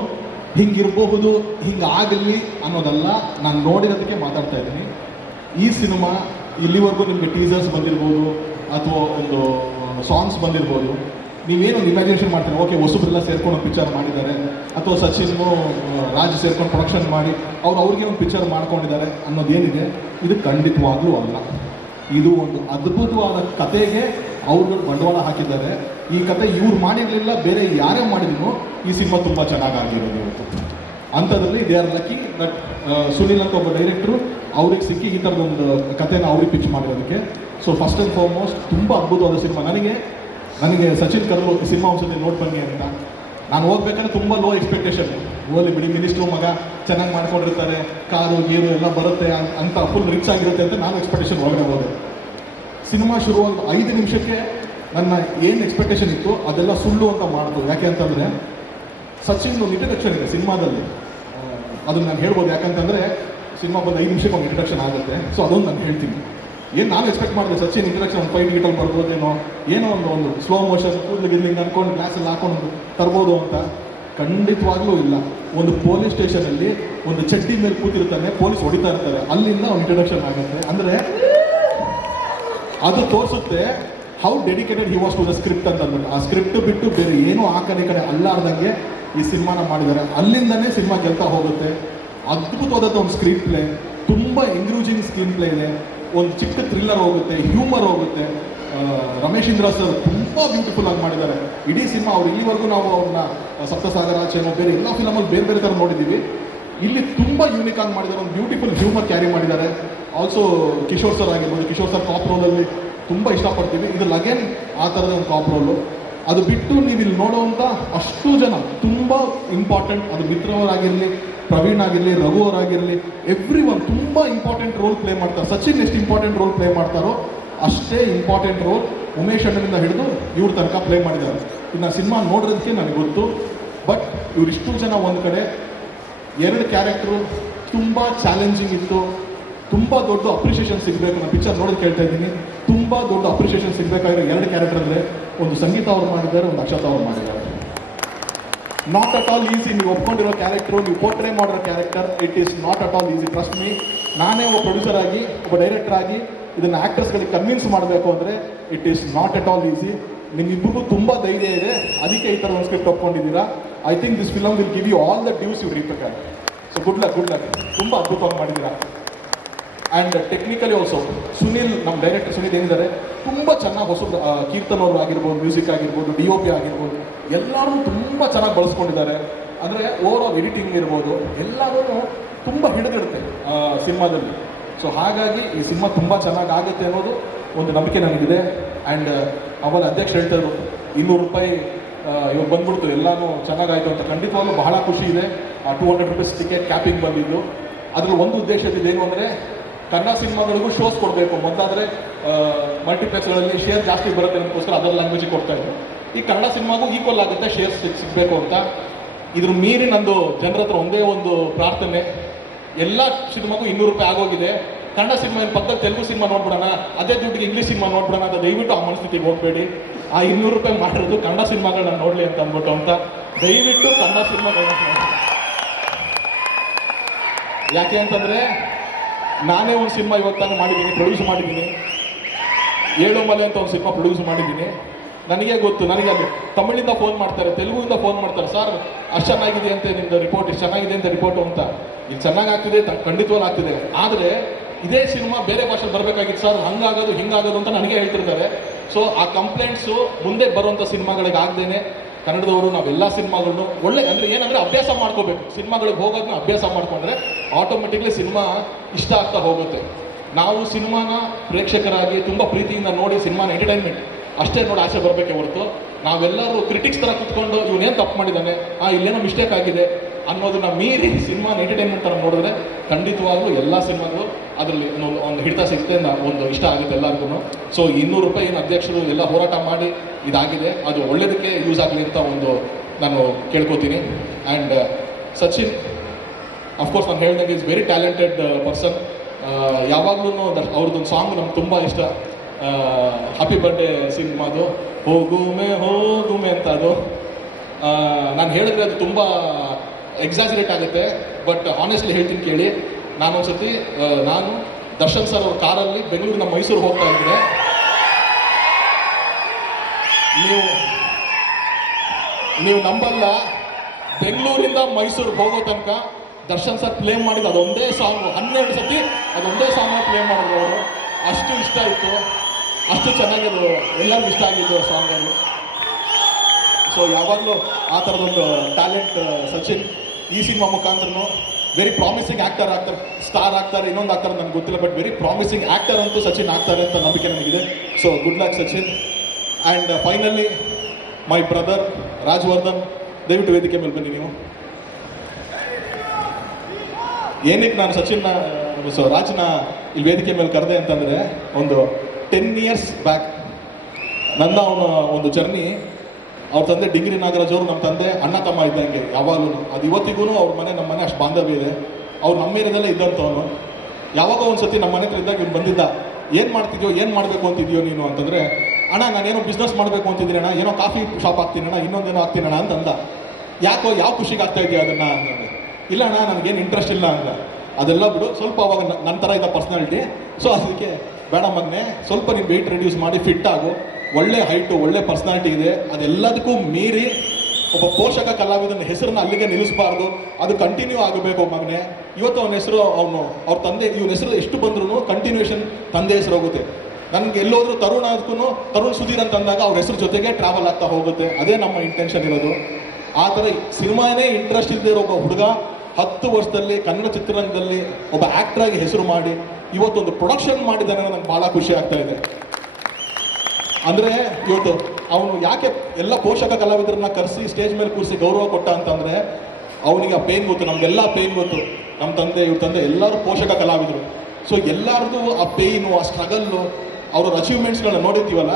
ಹಿಂಗಿರಬಹುದು, ಹಿಂಗಾಗಲಿ ಅನ್ನೋದಲ್ಲ, ನಾನು ನೋಡಿರೋದಕ್ಕೆ ಮಾತಾಡ್ತಾ ಇದ್ದೀನಿ. ಈ ಸಿನಿಮಾ ಇಲ್ಲಿವರೆಗೂ ನಿಮಗೆ ಟೀಸರ್ಸ್ ಬಂದಿರ್ಬೋದು ಅಥವಾ ಒಂದು ಸಾಂಗ್ಸ್ ಬಂದಿರ್ಬೋದು, ನೀವೇನೊಂದು ಇಮ್ಯಾಜಿನೇಷನ್ ಮಾಡ್ತೀರಾ, ಓಕೆ ಹೊಸಬ್ರೆಲ್ಲ ಸೇರ್ಕೊಂಡು ಪಿಕ್ಚರ್ ಮಾಡಿದ್ದಾರೆ ಅಥವಾ ಸಚಿನ್ನು ರಾಜ್ ಸೇರ್ಕೊಂಡು ಪ್ರೊಡಕ್ಷನ್ ಮಾಡಿ ಅವ್ರಿಗೆ ಒಂದು ಪಿಕ್ಚರ್ ಮಾಡ್ಕೊಂಡಿದ್ದಾರೆ ಅನ್ನೋದೇನಿದೆ, ಇದು ಖಂಡಿತವಾಗ್ಲೂ ಅಲ್ಲ. ಇದು ಒಂದು ಅದ್ಭುತವಾದ ಕತೆಗೆ ಅವರು ಬಂಡವಾಳ ಹಾಕಿದ್ದಾರೆ. ಈ ಕತೆ ಇವ್ರು ಮಾಡಿರಲಿಲ್ಲ, ಬೇರೆ ಯಾರೇ ಮಾಡಿದ್ರು ಈ ಸಿನಿಮಾ ತುಂಬ ಚೆನ್ನಾಗಾಗಿರೋದು ಇವತ್ತು. ಅಂಥದ್ರಲ್ಲಿ they are lucky that Sunil ಅಂತ ಒಬ್ಬ ಡೈರೆಕ್ಟ್ರು ಅವ್ರಿಗೆ ಸಿಕ್ಕಿ ಈ ಥರದೊಂದು ಕಥೆನ ಅವ್ರಿಗೆ ಪಿಚ್ ಮಾಡಿರೋದಕ್ಕೆ. ಸೊ ಫಸ್ಟ್ ಆ್ಯಂಡ್ ಫಾರ್ಮೋಸ್ಟ್ ತುಂಬ ಅದ್ಭುತವಾದ ಸಿನಿಮಾ. ನನಗೆ ಸಚಿನ್ ಕರ್ಲು ಸಿನಿಮಾ ಒಂದ್ಸತಿ ನೋಡಿ ಬನ್ನಿ ಅಂತ ನಾನು ಹೋಗ್ಬೇಕಾದ್ರೆ ತುಂಬ ಲೋ ಎಕ್ಸ್ಪೆಕ್ಟೇಷನ್. ಓಲಿ ಬಿಡಿ, ಮಿನಿಸ್ಟ್ರು ಮಗ ಚೆನ್ನಾಗಿ ಮಾಡ್ಕೊಂಡಿರ್ತಾರೆ, ಕಾರು ಗೀರು ಎಲ್ಲ ಬರುತ್ತೆ ಅಂತ ಫುಲ್ ರಿಚ್ ಆಗಿರುತ್ತೆ ಅಂತ ನಾನು ಎಕ್ಸ್ಪೆಕ್ಟೇಷನ್ ಒಳಗಡೆ ಹೋದೆ. ಸಿನಿಮಾ ಶುರುವಾಗ 5 ನಿಮಿಷಕ್ಕೆ ನನ್ನ ಏನು ಎಕ್ಸ್ಪೆಕ್ಟೇಷನ್ ಇತ್ತು ಅದೆಲ್ಲ ಸುಳ್ಳು ಅಂತ ಮಾಡ್ಬೋದು. ಯಾಕೆ ಅಂತಂದರೆ ಸಚಿನ್ ಇಂಟ್ರಡಕ್ಷನ್ ಇದೆ ಸಿನಿಮಾದಲ್ಲಿ, ಅದನ್ನು ನಾನು ಹೇಳ್ಬೋದು. ಯಾಕಂತಂದರೆ ಸಿನಿಮಾ ಬಂದು 5 ನಿಮಿಷಕ್ಕೆ ಒಂದು ಇಂಟ್ರಡಕ್ಷನ್ ಆಗುತ್ತೆ. ಸೊ ಅದೊಂದು ನಾನು ಹೇಳ್ತೀನಿ. ಏನು ನಾನು ಎಕ್ಸ್ಪೆಕ್ಟ್ ಮಾಡಿದೆ, ಸಚಿನ್ ಇಂಟ್ರಡಕ್ಷನ್ ಒಂದು 5 ಮಿನಿಟಲ್ಲಿ ಬರ್ಬೋದೇನೋ, ಏನೋ ಒಂದು ಸ್ಲೋ ಮೋಷನ್ ಕೂದಲು ಗಿರ್ಲಿಂಗ್ ಅಂದ್ಕೊಂಡು ಗ್ಲಾಸಲ್ಲಿ ಹಾಕೊಂಡು ತರ್ಬೋದು ಅಂತ. ಖಂಡಿತವಾಗ್ಲೂ ಇಲ್ಲ. ಒಂದು ಪೊಲೀಸ್ ಸ್ಟೇಷನಲ್ಲಿ ಒಂದು ಚಡ್ಡಿ ಮೇಲೆ ಕೂತಿರ್ತಾನೆ, ಪೊಲೀಸ್ ಹೊಡಿತಾ ಇರ್ತಾರೆ, ಅಲ್ಲಿಂದ ಒಂದು ಇಂಟ್ರಡಕ್ಷನ್ ಆಗುತ್ತೆ. ಅಂದರೆ ಅದು ತೋರಿಸುತ್ತೆ how dedicated he was to the script ಅಂತ ಅಂದ್ಬಿಟ್ಟು. ಆ ಸ್ಕ್ರಿಪ್ಟ್ ಬಿಟ್ಟು ಬೇರೆ ಏನೂ ಆ ಕಡೆ ಅಲ್ಲಾರ್ದಂಗೆ ಈ ಸಿನಿಮಾನ ಮಾಡಿದ್ದಾರೆ. ಅಲ್ಲಿಂದನೇ ಸಿನಿಮಾ ಗೆಲ್ತಾ ಹೋಗುತ್ತೆ. ಅದ್ಭುತವಾದಂಥ ಒಂದು ಸ್ಕ್ರೀನ್ ಪ್ಲೇ, ತುಂಬ ಎಂಗ್ರೂಜಿಂಗ್ ಸ್ಕ್ರೀನ್ ಪ್ಲೇ ಇದೆ. ಒಂದು ಚಿಕ್ಕ ಥ್ರಿಲ್ಲರ್ ಹೋಗುತ್ತೆ, ಹ್ಯೂಮರ್ ಹೋಗುತ್ತೆ. ರಮೇಶ್ ಇಂದ್ರ ಸರ್ ತುಂಬ ಬ್ಯೂಟಿಫುಲ್ ಆಗಿ ಮಾಡಿದ್ದಾರೆ ಇಡೀ ಸಿನಿಮಾ. ಅವ್ರು ಇಲ್ಲಿವರೆಗೂ ನಾವು ಅವ್ರನ್ನ ಸಪ್ತಸಾಗರ ಚೇನೋ ಬೇರೆ ಎಲ್ಲ ಫಿಲಮಲ್ಲಿ ಬೇರೆ ಬೇರೆ ಥರ ನೋಡಿದ್ದೀವಿ. ಇಲ್ಲಿ ತುಂಬ ಯೂನಿಕ್ ಆಗಿ ಮಾಡಿದ್ದಾರೆ, ಒಂದು ಬ್ಯೂಟಿಫುಲ್ ಹ್ಯೂಮರ್ ಕ್ಯಾರಿ ಮಾಡಿದ್ದಾರೆ. ಆಲ್ಸೋ ಕಿಶೋರ್ ಸರ್ ಆಗಿರ್ಬೋದು, ಕಿಶೋರ್ ಸರ್ ಕಾಪ್ ರೋಲಲ್ಲಿ ತುಂಬ ಇಷ್ಟಪಡ್ತೀವಿ. ಇದ್ರಲ್ಲಿ ಅಗೇನ್ ಆ ಥರದ ಒಂದು ಕಾಪ್ ರೋಲು. ಅದು ಬಿಟ್ಟು ನೀವು ಇಲ್ಲಿ ನೋಡೋವಂಥ ಅಷ್ಟು ಜನ ತುಂಬ ಇಂಪಾರ್ಟೆಂಟ್. ಅದು ಮಿತ್ರವರಾಗಿರಲಿ, ಪ್ರವೀಣ್ ಆಗಿರಲಿ, ರಘು ಅವರಾಗಿರಲಿ, ಎವ್ರಿ ಒನ್ ತುಂಬ ಇಂಪಾರ್ಟೆಂಟ್ ರೋಲ್ ಪ್ಲೇ ಮಾಡ್ತಾರೆ. ಸಚಿನ್ ಎಷ್ಟು ಇಂಪಾರ್ಟೆಂಟ್ ರೋಲ್ ಪ್ಲೇ ಮಾಡ್ತಾರೋ ಅಷ್ಟೇ ಇಂಪಾರ್ಟೆಂಟ್ ರೋಲ್ ಉಮೇಶ್ ಅಣ್ಣನಿಂದ ಹಿಡಿದು ಇವ್ರ ತನಕ ಪ್ಲೇ ಮಾಡಿದ್ದಾರೆ. ಇನ್ನು ಸಿನಿಮಾ ನೋಡೋದಕ್ಕೆ ನನಗೆ ಗೊತ್ತು. ಬಟ್ ಇವರಿಷ್ಟು ಜನ ಒಂದು ಕಡೆ, 2 ಕ್ಯಾರೆಕ್ಟ್ರು ತುಂಬ ಚಾಲೆಂಜಿಂಗ್ ಇತ್ತು. ತುಂಬ ದೊಡ್ಡ ಅಪ್ರಿಷಿಯೇಷನ್ ಸಿಗಬೇಕು. ನಾನು ಪಿಕ್ಚರ್ ನೋಡೋದು ಕೇಳ್ತಾ ಇದ್ದೀನಿ. ತುಂಬ ದೊಡ್ಡ ಅಪ್ರಿಷಿಯೇಷನ್ ಸಿಗಬೇಕಾಗಿರೋ 2 ಕ್ಯಾರೆಕ್ಟರ್ ಅಂದರೆ, ಒಂದು ಸಂಗೀತ ಅವ್ರು ಮಾಡಿದ್ದಾರೆ, ಒಂದು ಅಕ್ಷತಾ ಅವ್ರು ಮಾಡಿದ್ದಾರೆ. Not at all easy. ನೀವು ಒಪ್ಕೊಂಡಿರೋ ಕ್ಯಾರೆಕ್ಟ್ರು, ನೀವು ಪೋರ್ಟ್ರೇ ಮಾಡಿರೋ character, it is not at all easy. Trust me. ನಾನೇ ಒಬ್ಬ ಪ್ರೊಡ್ಯೂಸರ್ ಆಗಿ, ಒಬ್ಬ ಡೈರೆಕ್ಟರ್ ಆಗಿ ಇದನ್ನು ಆ್ಯಕ್ಟರ್ಸ್ಗಳಿಗೆ ಕನ್ವಿನ್ಸ್ ಮಾಡಬೇಕು ಅಂದರೆ it is not at all easy. ನಿಮ್ಮಿಬ್ಬರಿಗೂ ತುಂಬ ಧೈರ್ಯ ಇದೆ, ಅದಕ್ಕೆ ಈ ಥರ ಒಂದು ಸ್ಕ್ರಿಪ್ಟ್ ಒಪ್ಕೊಂಡಿದ್ದೀರಾ. I think this film will give you all the dues you repair. So good luck. ತುಂಬ ಅದ್ಭುತವಾಗಿ ಮಾಡಿದ್ದೀರಾ. ಆ್ಯಂಡ್ ಟೆಕ್ನಿಕಲಿ ಆಲ್ಸೋ ಸುನಿಲ್, ನಮ್ಮ ಡೈರೆಕ್ಟರ್ ಸುನಿಲ್ ಏನಿದ್ದಾರೆ, ತುಂಬ ಚೆನ್ನಾಗಿ ಹೊಸಬ್ರು, ಕೀರ್ತನ್ ಅವರು ಆಗಿರ್ಬೋದು, ಮ್ಯೂಸಿಕ್ ಆಗಿರ್ಬೋದು, DOP ಆಗಿರ್ಬೋದು, ಎಲ್ಲರೂ ತುಂಬ ಚೆನ್ನಾಗಿ ಬಳಸ್ಕೊಂಡಿದ್ದಾರೆ. ಅಂದರೆ ಓವರ್ ಆಲ್ ಎಡಿಟಿಂಗ್ ಇರ್ಬೋದು, ಎಲ್ಲರೂ ತುಂಬ ಹಿಡಿದಿರುತ್ತೆ ಸಿನಿಮಾದಲ್ಲಿ. ಸೊ ಹಾಗಾಗಿ ಈ ಸಿನಿಮಾ ತುಂಬ ಚೆನ್ನಾಗಿ ಆಗುತ್ತೆ ಅನ್ನೋದು ಒಂದು ನಂಬಿಕೆ ನನಗಿದೆ. ಆ್ಯಂಡ್ ಅವರ ಅಧ್ಯಕ್ಷ ಹೇಳ್ತಾಯಿದ್ರು ₹200 ಇವಾಗ ಬಂದ್ಬಿಡ್ತು, ಎಲ್ಲನೂ ಚೆನ್ನಾಗಾಯಿತು ಅಂತ. ಖಂಡಿತವಾಗ್ಲೂ ಬಹಳ ಖುಷಿ ಇದೆ. ₹200 ಟಿಕೆಟ್ ಕ್ಯಾಪಿಂಗ್ ಬಂದಿದ್ದು. ಅದ್ರ ಒಂದು ಉದ್ದೇಶದಿಂದ ಏನು ಅಂದರೆ, ಕನ್ನಡ ಸಿನಿಮಾಗಳಿಗೂ ಶೋಸ್ ಕೊಡಬೇಕು. ಮೊದಲಾದರೆ ಮಲ್ಟಿಪ್ಲೆಕ್ಸ್ಗಳಲ್ಲಿ ಶೇರ್ ಜಾಸ್ತಿ ಬರುತ್ತೆ ಅನ್ನೋಕ್ಕೋಸ್ಕರ ಅದರ ಲ್ಯಾಂಗ್ವೇಜಿಗೆ ಕೊಡ್ತಾಯಿದ್ರು. ಈ ಕನ್ನಡ ಸಿನಿಮಾಗೂ ಈಕ್ವಲ್ ಆಗುತ್ತೆ ಶೇರ್ ಸಿಗಬೇಕು ಅಂತ. ಇದ್ರ ಮೀರಿ ನಂದು ಜನರ ಹತ್ರ ಒಂದೇ ಒಂದು ಪ್ರಾರ್ಥನೆ, ಎಲ್ಲ ಸಿನಿಮಾಗೂ ₹200 ಆಗೋಗಿದೆ. ಕನ್ನಡ ಸಿನಿಮಾ ಪಕ್ಕದಲ್ಲಿ ತೆಲುಗು ಸಿನಿಮಾ ನೋಡ್ಬಿಡೋಣ, ಅದೇ ದುಡ್ಡಿಗೆ ಇಂಗ್ಲೀಷ್ ಸಿನಿಮಾ ನೋಡ್ಬಿಡೋಣ ಅಂತ ದಯವಿಟ್ಟು ಆ ಮನಸ್ಥಿತಿಗೆ ಹೋಗಬೇಡಿ. ಆ ₹200 ಮಾಡಿರೋದು ಕನ್ನಡ ಸಿನಿಮಾಗಳನ್ನ ನೋಡಲಿ ಅಂತ ಅಂದ್ಬಿಟ್ಟು ಅಂತ. ದಯವಿಟ್ಟು ಕನ್ನಡ ಸಿನಿಮಾಗಳನ್ನ ನೋಡಿ. ಯಾಕೆ ಅಂತಂದರೆ ನಾನೇ ಒಂದು ಸಿನಿಮಾ ಇವತ್ತಾಗ ಮಾಡಿದ್ದೀನಿ, ಪ್ರೊಡ್ಯೂಸ್ ಮಾಡಿದ್ದೀನಿ. 7 ಮಲೆ ಅಂತ ಒಂದು ಸಿನಿಮಾ ಪ್ರೊಡ್ಯೂಸ್ ಮಾಡಿದ್ದೀನಿ. ನನಗೆ ಗೊತ್ತು, ನನಗೆ ಅಲ್ಲಿ ತಮಿಳಿಂದ ಫೋನ್ ಮಾಡ್ತಾರೆ, ತೆಲುಗುವಿಂದ ಫೋನ್ ಮಾಡ್ತಾರೆ, ಸರ್ ಅಷ್ಟು ಚೆನ್ನಾಗಿದೆ ಅಂತೆ ನಿಮ್ಮದು ರಿಪೋರ್ಟ್, ಇಷ್ಟು ಚೆನ್ನಾಗಿದೆ ಅಂತ ರಿಪೋರ್ಟು ಅಂತ. ಇದು ಚೆನ್ನಾಗಾಗ್ತಿದೆ, ಖಂಡಿತವಾಗ್ಲೂ ಆಗ್ತಿದೆ. ಆದರೆ ಇದೇ ಸಿನಿಮಾ ಬೇರೆ ಭಾಷೆಲಿ ಬರಬೇಕಾಗಿತ್ತು ಸರ್, ಹಂಗಾಗೋದು ಹಿಂಗಾಗೋದು ಅಂತ ನನಗೆ ಹೇಳ್ತಿರ್ತಾರೆ. ಸೊ ಆ ಕಂಪ್ಲೇಂಟ್ಸು ಮುಂದೆ ಬರುವಂಥ ಸಿನಿಮಾಗಳಿಗೆ ಆಗದೇನೆ ಕನ್ನಡದವರು ನಾವೆಲ್ಲ ಸಿನಿಮಾಗಳನ್ನು ಒಳ್ಳೆ, ಅಂದರೆ ಏನಂದರೆ ಅಭ್ಯಾಸ ಮಾಡ್ಕೋಬೇಕು. ಸಿನಿಮಾಗಳಿಗೆ ಹೋಗೋದನ್ನ ಅಭ್ಯಾಸ ಮಾಡಿಕೊಂಡ್ರೆ ಆಟೋಮೆಟಿಕ್ಲಿ ಸಿನಿಮಾ ಇಷ್ಟ ಆಗ್ತಾ ಹೋಗುತ್ತೆ. ನಾವು ಸಿನಿಮಾನ ಪ್ರೇಕ್ಷಕರಾಗಿ ತುಂಬ ಪ್ರೀತಿಯಿಂದ ನೋಡಿ ಸಿನಿಮಾನ ಎಂಟರ್ಟೈನ್ಮೆಂಟ್ ಅಷ್ಟೇ ನೋಡಿ ಆಸೆ ಬರಬೇಕೆ ಹೊರತು ನಾವೆಲ್ಲರೂ ಕ್ರಿಟಿಕ್ಸ್ ಥರ ಕೂತ್ಕೊಂಡು ಇವನೇನು ತಪ್ಪು ಮಾಡಿದ್ದಾನೆ, ಇಲ್ಲೇನೋ ಮಿಸ್ಟೇಕ್ ಆಗಿದೆ ಅನ್ನೋದನ್ನ ಮೀರಿ ಸಿನಿಮಾನ ಎಂಟರ್ಟೈನ್ಮೆಂಟ್ ಥರ ನೋಡಿದ್ರೆ ಖಂಡಿತವಾಗ್ಲೂ ಎಲ್ಲ ಸಿನಿಮಾಗಳು ಅದರಲ್ಲಿ ಒಂದು ಹಿಡಿತ ಸಿಗುತ್ತೆ ಒಂದು ಇಷ್ಟ ಆಗುತ್ತೆ ಎಲ್ಲರಿಗೂ. ಸೊ 200 ರೂಪಾಯಿ ಏನು ಅಧ್ಯಕ್ಷರು ಎಲ್ಲ ಹೋರಾಟ ಮಾಡಿ ಇದಾಗಿದೆ, ಅದು ಒಳ್ಳೆಯದಕ್ಕೆ ಯೂಸ್ ಆಗಲಿ ಅಂತ ಒಂದು ನಾನು ಕೇಳ್ಕೊತೀನಿ. ಆ್ಯಂಡ್ ಸಚಿನ್ ಅಫ್ಕೋರ್ಸ್ ನಾನು ಹೇಳ್ದಂಗೆ ಈಸ್ ವೆರಿ ಟ್ಯಾಲೆಂಟೆಡ್ ಪರ್ಸನ್. ಯಾವಾಗಲೂ ಅವ್ರದ್ದೊಂದು ಸಾಂಗ್ ನಮ್ಗೆ ತುಂಬ ಇಷ್ಟ, ಹ್ಯಾಪಿ ಬರ್ಡೇ ಸಿನಿಮಾದು ಹೋಗುಮೆ ಅಂತ. ಅದು ನಾನು ಹೇಳಿದ್ರೆ ಅದು ತುಂಬ ಎಕ್ಸಾಜರೇಟ್ ಆಗುತ್ತೆ, ಬಟ್ ಆನೆಸ್ಟ್ಲಿ ಹೇಳ್ತೀನಿ ಕೇಳಿ. ನಾನೊಂದ್ಸತಿ ನಾನು ದರ್ಶನ್ ಸರ್ ಅವ್ರ ಕಾರಲ್ಲಿ ಬೆಂಗಳೂರಿನ ಮೈಸೂರು ಹೋಗ್ತಾ ಇದ್ದೆ. ನೀವು ನಂಬಲ್ಲ, ಬೆಂಗಳೂರಿಂದ ಮೈಸೂರಿಗೆ ಹೋಗೋ ತನಕ ದರ್ಶನ್ ಸರ್ ಪ್ಲೇ ಮಾಡಿದ್ದು ಅದೊಂದೇ ಸಾಂಗು 12 ಸತಿ ಅದೊಂದೇ ಸಾಂಗ್ನ ಪ್ಲೇ ಮಾಡಿದ್ರು ಅವರು. ಅಷ್ಟು ಇಷ್ಟ ಆಯಿತು, ಅಷ್ಟು ಚೆನ್ನಾಗಿದ್ದು, ಎಲ್ಲರಿಗೂ ಇಷ್ಟ ಆಗಿದ್ದು ಆ ಸಾಂಗಲ್ಲಿ. ಸೊ ಯಾವಾಗಲೂ ಆ ಥರದೊಂದು ಟ್ಯಾಲೆಂಟ್ ಸಚಿನ್ ಈ ಸಿನಿಮಾ ಮುಖಾಂತರನು ವೆರಿ ಪ್ರಾಮಿಸಿಂಗ್ ಆ್ಯಕ್ಟರ್ ಆಗ್ತಾರೆ, ಸ್ಟಾರ್ ಆಗ್ತಾರೆ, ಇನ್ನೊಂದು ಆಗ್ತಾರೆ ನನಗೆ ಗೊತ್ತಿಲ್ಲ, ಬಟ್ ವೆರಿ ಪ್ರಾಮಿಸಿಂಗ್ ಆ್ಯಕ್ಟರ್ ಅಂತೂ ಸಚಿನ್ ಆಗ್ತಾರೆ ಅಂತ ನಂಬಿಕೆ ನನಗಿದೆ. So good luck Sachin. And finally my brother Rajavardhan, ದಯವಿಟ್ಟು ವೇದಿಕೆ ಮೇಲೆ ಬನ್ನಿ ನೀವು. ಏನಕ್ಕೆ ನಾನು ರಾಜ್ನ ಇಲ್ಲಿ ವೇದಿಕೆ ಮೇಲೆ ಕರೆದೆ ಅಂತಂದರೆ, ಒಂದು 10 years ಬ್ಯಾಕ್ ನನ್ನ ಅವನ ಒಂದು ಜರ್ನಿ. ಅವ್ರ ತಂದೆ ಡಿಂಗ್ರಿ ನಾಗರಾಜ್ ಅವರು ನಮ್ಮ ತಂದೆ ಅಣ್ಣ ತಮ್ಮ ಇದ್ದಂಗೆ ಯಾವಾಗಲೂ. ಅದು ಇವತ್ತಿಗೂ ಅವ್ರ ಮನೆ ನಮ್ಮ ಮನೆ ಅಷ್ಟು ಬಾಂಧವ್ಯ ಇದೆ. ಅವ್ರು ನಮ್ಮ ಏರಿಯಾದಲ್ಲೇ ಇದ್ದಂಥವನು. ಯಾವಾಗ ಒಂದು ಸತಿ ನಮ್ಮ ಮನೆ ಹತ್ರ ಇದ್ದಾಗ ಇವ್ನು ಬಂದಿದ್ದ, ಏನು ಮಾಡ್ತಿದ್ಯೋ, ಏನು ಮಾಡಬೇಕು ಅಂತಿದ್ಯೋ ನೀನು ಅಂತಂದರೆ, ಅಣ್ಣ ನಾನೇನೋ ಬಿಸ್ನೆಸ್ ಮಾಡಬೇಕು ಅಂತಿದ್ದೀನಿ ಅಣ್ಣ, ಏನೋ ಕಾಫಿ ಶಾಪ್ ಹಾಕ್ತೀನಿ ಅಣ್ಣ, ಇನ್ನೊಂದೇನೋ ಹಾಕ್ತೀನಿ ಅಣ್ಣ ಅಂತಂದ. ಯಾಕೋ ಯಾವ ಖುಷಿಗೆ ಆಗ್ತಾ ಇದೆಯಾ ಅದನ್ನು ಅಂತಂದರೆ, ಇಲ್ಲ ಅಣ್ಣ ನನಗೇನು ಇಂಟ್ರೆಸ್ಟ್ ಇಲ್ಲ ಅಂತ. ಅದೆಲ್ಲ ಬಿಡು, ಸ್ವಲ್ಪ ಅವಾಗ ನನ್ನ ಥರ ಇದ್ದ ಪರ್ಸ್ನಾಲಿಟಿ. ಸೊ ಅದಕ್ಕೆ ಬೇಡ ಮಗನೇ, ಸ್ವಲ್ಪ ನೀನು ವೆಯ್ಟ್ ರೆಡ್ಯೂಸ್ ಮಾಡಿ ಫಿಟ್ ಆಗು, ಒಳ್ಳೆ ಹೈಟು, ಒಳ್ಳೆ ಪರ್ಸ್ನಾಲಿಟಿ ಇದೆ. ಅದೆಲ್ಲದಕ್ಕೂ ಮೀರಿ ಒಬ್ಬ ಪೋಷಕ ಕಲಾವಿದನ ಹೆಸರನ್ನ ಅಲ್ಲಿಗೆ ನಿಲ್ಲಿಸಬಾರ್ದು, ಅದು ಕಂಟಿನ್ಯೂ ಆಗಬೇಕು ಮಗನೇ. ಇವತ್ತು ಅವನ ಹೆಸರು ಅವ್ರ ತಂದೆ ಇವನ ಹೆಸರು ಎಷ್ಟು ಬಂದ್ರೂ ಕಂಟಿನ್ಯೂಷನ್ ತಂದೆ ಹೆಸರು ಹೋಗುತ್ತೆ. ನನಗೆ ಎಲ್ಲೋದ್ರೂ ತರುಣ್ ಸುಧೀರ್ ಅಂತ ಅಂದಾಗ ಅವ್ರ ಹೆಸರು ಜೊತೆಗೆ ಟ್ರಾವೆಲ್ ಆಗ್ತಾ ಹೋಗುತ್ತೆ. ಅದೇ ನಮ್ಮ ಇಂಟೆನ್ಷನ್ ಇರೋದು. ಆ ಥರ ಸಿನಿಮಾನೇ ಇಂಟ್ರೆಸ್ಟ್ ಇಲ್ಲದೆ ಇರೋ ಒಬ್ಬ ಹುಡುಗ 10 ವರ್ಷದಲ್ಲಿ ಕನ್ನಡ ಚಿತ್ರರಂಗದಲ್ಲಿ ಒಬ್ಬ ಆ್ಯಕ್ಟ್ರಾಗಿ ಹೆಸರು ಮಾಡಿ ಇವತ್ತೊಂದು ಪ್ರೊಡಕ್ಷನ್ ಮಾಡಿದ್ದಾನೆ. ನನಗೆ ಭಾಳ ಖುಷಿ ಆಗ್ತಾ ಇದೆ. ಅಂದರೆ ಇವತ್ತು ಅವನು ಯಾಕೆ ಎಲ್ಲ ಪೋಷಕ ಕಲಾವಿದರನ್ನ ಕರೆಸಿ ಸ್ಟೇಜ್ ಮೇಲೆ ಕೂರಿಸಿ ಗೌರವ ಕೊಟ್ಟ ಅಂತಂದರೆ, ಅವನಿಗೆ ಆ ಪೇನ್ ಗೊತ್ತು, ನಮಗೆಲ್ಲ ಪೇನ್ ಗೊತ್ತು. ನಮ್ಮ ತಂದೆ ಇವ್ರ ತಂದೆ ಎಲ್ಲರೂ ಪೋಷಕ ಕಲಾವಿದರು. ಸೊ ಎಲ್ಲರಿಗೂ ಆ ಪೇಯ್ನು, ಆ ಸ್ಟ್ರಗಲ್ಲು, ಅವ್ರ ಅಚೀವ್ಮೆಂಟ್ಸ್ಗಳನ್ನ ನೋಡಿರ್ತೀವಲ್ಲ,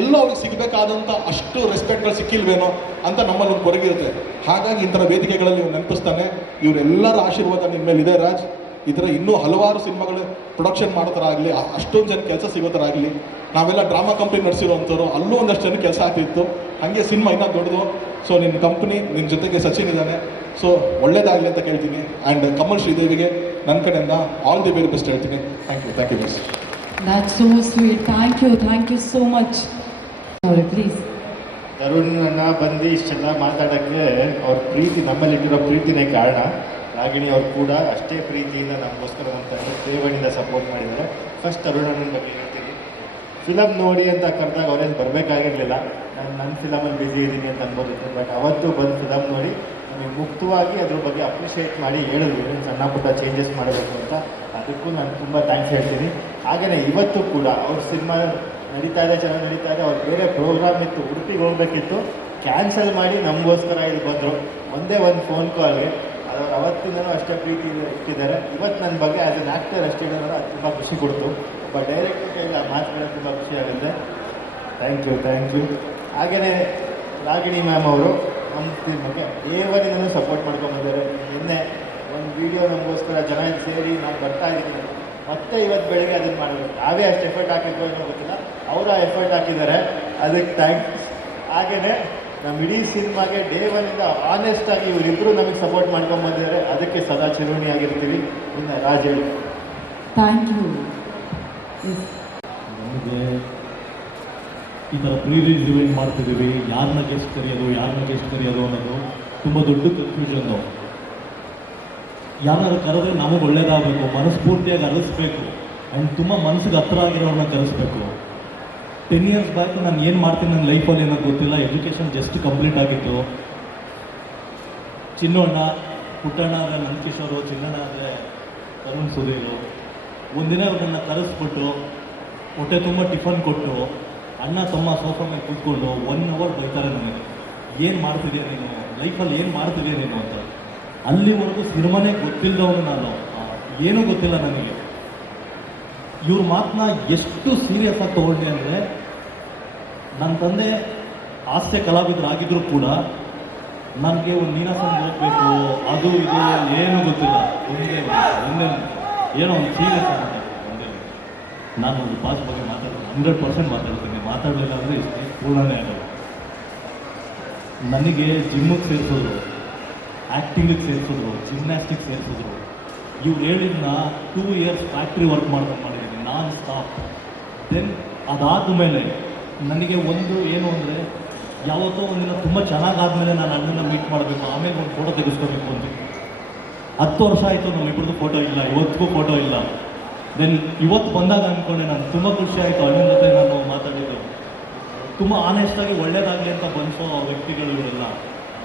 ಎಲ್ಲೋ ಅವ್ರಿಗೆ ಸಿಗಬೇಕಾದಂಥ ಅಷ್ಟು ರೆಸ್ಪೆಕ್ಟ್ಗಳು ಸಿಕ್ಕಿಲ್ವೇನೋ ಅಂತ ನಮ್ಮಲ್ಲಿ ಒಂದು ಕೊರಗಿರುತ್ತೆ. ಹಾಗಾಗಿ ಇಂಥರ ವೇದಿಕೆಗಳಲ್ಲಿ ಇವ್ರು ನೆನಪಿಸ್ತಾನೆ. ಇವರೆಲ್ಲರ ಆಶೀರ್ವಾದ ನಿಮ್ಮ ಮೇಲೆ ಇದೆ ರಾಜ್. ಈ ಥರ ಇನ್ನೂ ಹಲವಾರು ಸಿನಿಮಾಗಳು ಪ್ರೊಡಕ್ಷನ್ ಮಾಡೋ ಥರ ಆಗಲಿ, ಅಷ್ಟೊಂದು ಜನ ಕೆಲಸ ಸಿಗೋ ಥರ ಆಗಲಿ. ನಾವೆಲ್ಲ ಡ್ರಾಮಾ ಕಂಪ್ನಿ ನಡೆಸಿರೋವಂಥವ್ರು, ಅಲ್ಲೂ ಒಂದಷ್ಟು ಜನ ಕೆಲಸ ಆಗ್ತಿತ್ತು. ಹಾಗೆ ಸಿನಿಮಾ ಇನ್ನೂ ದೊಡ್ಡದು. ಸೊ ನಿನ್ನ ಕಂಪ್ನಿ, ನಿನ್ನ ಜೊತೆಗೆ ಸಚಿನ್ ಇದ್ದಾನೆ. ಸೊ ಒಳ್ಳೇದಾಗಲಿ ಅಂತ ಕೇಳ್ತೀನಿ. ಆ್ಯಂಡ್ ಕಮಲ್ ಶ್ರೀದೇವಿಗೆ ನನ್ನ ಕಡೆಯಿಂದ ಆಲ್ ದಿ ವೆರಿ ಬೆಸ್ಟ್ ಹೇಳ್ತೀನಿ. Thank you miss. That's so sweet. Thank you so much. Sorry, please. Tarun ಅಣ್ಣ ಬಂದು ಇಷ್ಟೆಲ್ಲ ಮಾತಾಡೋಕ್ಕೆ ಅವ್ರ ಪ್ರೀತಿ, ನಮ್ಮಲ್ಲಿಟ್ಟಿರೋ ಪ್ರೀತಿನೇ ಕಾರಣ. ರಾಗಿಣಿ ಅವ್ರು ಕೂಡ ಅಷ್ಟೇ ಪ್ರೀತಿಯಿಂದ ನಮಗೋಸ್ಕರ ನಮ್ಮ ತ್ರೇವಣಿಯಿಂದ ಸಪೋರ್ಟ್ ಮಾಡಿದ್ದಾರೆ. ಫಸ್ಟ್ ತರುಣ್ ಅಣ್ಣನ ಬಗ್ಗೆ ಹೇಳ್ತೀನಿ. ಫಿಲಮ್ ನೋಡಿ ಅಂತ ಕರೆದಾಗ ಅವ್ರೇನು ಬರಬೇಕಾಗಿರಲಿಲ್ಲ. ನಾನು ನನ್ನ ಫಿಲಮಲ್ಲಿ ಬ್ಯುಸಿ ಇದ್ದೀನಿ ಅಂತ ಅನ್ಬೋದಿತ್ತು. ಬಟ್ ಅವತ್ತು ಬಂದು ಫಿಲಮ್ ನೋಡಿ ನಮಗೆ ಮುಕ್ತವಾಗಿ ಅದ್ರ ಬಗ್ಗೆ ಅಪ್ರಿಷಿಯೇಟ್ ಮಾಡಿ ಹೇಳಿದ್ರು ಸಣ್ಣ ಪುಟ್ಟ ಚೇಂಜಸ್ ಮಾಡಬೇಕು ಅಂತ. ಅದಕ್ಕೂ ನಾನು ತುಂಬ ಥ್ಯಾಂಕ್ಸ್ ಹೇಳ್ತೀನಿ. ಹಾಗೆಯೇ ಇವತ್ತು ಕೂಡ ಅವ್ರ ಸಿನಿಮಾ ನಡೀತಾ ಇದೆ, ಚೆನ್ನಾಗಿ ನಡೀತಾ ಇದೆ. ಅವ್ರು ಬೇರೆ ಪ್ರೋಗ್ರಾಮ್ ಇತ್ತು, ಉಡುಪಿಗೆ ಹೋಗಬೇಕಿತ್ತು, ಕ್ಯಾನ್ಸಲ್ ಮಾಡಿ ನಮಗೋಸ್ಕರ ಇಲ್ಲಿ ಬಂದರು. ಒಂದೇ ಒಂದು ಫೋನ್ ಕಾಲ್ಗೆ ಅವ್ರು ಅವತ್ತಿಂದನೂ ಅಷ್ಟೇ ಪ್ರೀತಿ ಇಟ್ಟಿದ್ದಾರೆ. ಇವತ್ತು ನನ್ನ ಬಗ್ಗೆ ಆ್ಯಸ್ ಎನ್ ಆ್ಯಕ್ಟರ್ ಅಷ್ಟೇ ಹೇಳಿದ್ರೆ ಅದು ತುಂಬ ಖುಷಿ ಕೊಡ್ತು. ಒಬ್ಬ ಡೈರೆಕ್ಟರ್ ಕೈಯಲ್ಲಿ ಆ ಮಾತುಗಳು ತುಂಬ ಖುಷಿ ಆಗುತ್ತೆ. Thank you. ಹಾಗೆಯೇ ರಾಗಿಣಿ ಮ್ಯಾಮ್ ಅವರು ನಮ್ಮ ಸಿನಿಮಾಗೆ ಏವರಿಗೂ ಸಪೋರ್ಟ್ ಮಾಡ್ಕೊಂಡ್ಬಂದಿದ್ದಾರೆ. ನಿನ್ನೆ ಒಂದು ವಿಡಿಯೋ ನಮಗೋಸ್ಕರ ಜನ ಸೇರಿ ನಾನು ಬರ್ತಾ ಇದ್ದೀನಿ, ಮತ್ತೆ ಇವತ್ತು ಬೆಳಗ್ಗೆ ಅದನ್ನು ಮಾಡಬೇಕು. ನಾವೇ ಅಷ್ಟು ಎಫರ್ಟ್ ಹಾಕಿದ್ರು ಏನೋ ಗೊತ್ತಿಲ್ಲ, ಅವರು ಆ ಎಫರ್ಟ್ ಹಾಕಿದ್ದಾರೆ, ಅದಕ್ಕೆ ಥ್ಯಾಂಕ್ಸ್. ಹಾಗೆಯೇ ನಮ್ಮ ಇಡೀ ಸಿನಿಮಾಗೆ ಡೇ ಒನ್ನಿಂದ ಆನೆಸ್ಟಾಗಿ ಇವರಿಬ್ಬರು ನಮಗೆ ಸಪೋರ್ಟ್ ಮಾಡ್ಕೊಂಡ್ಬಂದಿದ್ದಾರೆ. ಅದಕ್ಕೆ ಸದಾ ಚಿರುಣಿಯಾಗಿರ್ತೀವಿ. ಇನ್ನು ರಾಜ್ ಹೇಳಿ. Thank you. ನಮಗೆ ಈ ಥರ ಪ್ರೀ ರಿಲೀಸ್ ಇವೆಂಟ್ ಮಾಡ್ತಿದ್ದೀವಿ, ಯಾರನ್ನ ಗೆಸ್ಟ್ ಕರೆಯೋದು ಅನ್ನೋದು ತುಂಬ ದೊಡ್ಡ ಕನ್ಫ್ಯೂಷನ್ನು. ಯಾರು ಕರೆದ್ರೆ ನಮಗೆ ಒಳ್ಳೇದಾಗಬೇಕು, ಮನಸ್ಫೂರ್ತಿಯಾಗಿ ಅರಳಿಸ್ಬೇಕು, ಆ್ಯಂಡ್ ತುಂಬ ಮನಸ್ಸಿಗೆ ಹತ್ರ ಆಗಿರೋರನ್ನ ಕರೆಸ್ಬೇಕು. 10 years ಬ್ಯಾಕ್ ನಾನು ಏನು ಮಾಡ್ತೀನಿ ನನ್ನ ಲೈಫಲ್ಲಿ ಏನೋ ಗೊತ್ತಿಲ್ಲ. ಎಜುಕೇಷನ್ ಜಸ್ಟ್ ಕಂಪ್ಲೀಟ್ ಆಗಿತ್ತು. ಚಿನ್ನಣ್ಣ, ಪುಟ್ಟಣ್ಣ ಆದರೆ ನಂದಕಿಶೋರು, ಚಿನ್ನಣ್ಣ ಆದರೆ ತರುಣ್ ಸುಧೀರು. ಒಂದಿನ ಅವ್ರನ್ನ ಕರೆಸ್ಬಿಟ್ಟು ಹೊಟ್ಟೆ ತುಂಬ ಟಿಫನ್ ಕೊಟ್ಟು ಅಣ್ಣ ತಮ್ಮ ಸೋಫಾ ಮೇಲೆ ಕೂತ್ಕೊಂಡು 1 hour ಬೈತಾರೆ ನನಗೆ, ಏನು ಮಾಡ್ತಿದ್ಯಾ ನೀನು ಲೈಫಲ್ಲಿ, ಏನು ಮಾಡ್ತಿದ್ಯಾ ನೀನು ಅಂತ. ಅಲ್ಲಿವರೆಗೂ ಸಿನಿಮಾನೇ ಗೊತ್ತಿಲ್ಲದವನು ನಾನು. ಏನೂ ಗೊತ್ತಿಲ್ಲ ನನಗೆ. ಇವ್ರ ಮಾತನ್ನ ಎಷ್ಟು ಸೀರಿಯಸ್ ಆಗಿ ತೊಗೊಂಡೆ ಅಂದರೆ, ನನ್ನ ತಂದೆ ಹಾಸ್ಯ ಕಲಾವಿದರಾಗಿದ್ದರೂ ಕೂಡ ನನಗೆ ಒಂದು ನೀನಾಸಂ ಓದಬೇಕು ಅದು ಇದು ಏನೂ ಗೊತ್ತಿಲ್ಲ. ಒಂದೇ ಏನೋ ಒಂದು ಸೀರಿಯಸ್ ಆಗುತ್ತೆ. ನಾನು ಒಂದು ಪಾಸ್ ಬಗ್ಗೆ 100% ಮಾತಾಡ್ತೀನಿ. ಮಾತಾಡಲಿಲ್ಲ ಅಂದರೆ ಇಷ್ಟೇ ಪೂರ್ಣನೇ ಆಗಲ್ಲ. ನನಗೆ ಜಿಮ್ಮಿಗೆ ಸೇರಿಸಿದ್ರು, ಆ್ಯಕ್ಟಿಂಗಿಗೆ ಸೇರಿಸಿದ್ರು, ಜಿಮ್ನಾಸ್ಟಿಕ್ ಸೇರಿಸಿದ್ರು. ಇವ್ರು ಹೇಳಿದ್ನ 2 ಇಯರ್ಸ್ ಫ್ಯಾಕ್ಟ್ರಿ ವರ್ಕ್ ಮಾಡಿದ್ದೀನಿ ನಾನ್ ಸ್ಟಾಪ್. ದೆನ್ ಅದಾದ ಮೇಲೆ ನನಗೆ ಒಂದು ಏನು ಅಂದರೆ, ಯಾವತ್ತೋ ಒಂದಿನ ತುಂಬ ಚೆನ್ನಾಗಾದ್ಮೇಲೆ ನಾನು ಅಣ್ಣನ ಮೀಟ್ ಮಾಡಬೇಕು, ಆಮೇಲೆ ಒಂದು ಫೋಟೋ ತೆಗೆಸ್ಕೋಬೇಕು ಅಂತ. 10 ವರ್ಷ ಆಯಿತು ನಮ್ಮಿಬ್ಬರದ್ದು ಫೋಟೋ ಇಲ್ಲ, ಇವತ್ತಿಗೂ ಫೋಟೋ ಇಲ್ಲ. ದೆನ್ ಇವತ್ತು ಬಂದಾಗ ಅಂದ್ಕೊಂಡೆ, ನಾನು ತುಂಬ ಖುಷಿ ಆಯಿತು ಅಣ್ಣನ ಜೊತೆ ನಾನು ಮಾತಾಡಿದ್ದು. ತುಂಬ ಆನೆಸ್ಟಾಗಿ ಒಳ್ಳೇದಾಗಲಿ ಅಂತ ಬನ್ಸೋ ವ್ಯಕ್ತಿಗಳು ಇವರೆಲ್ಲ.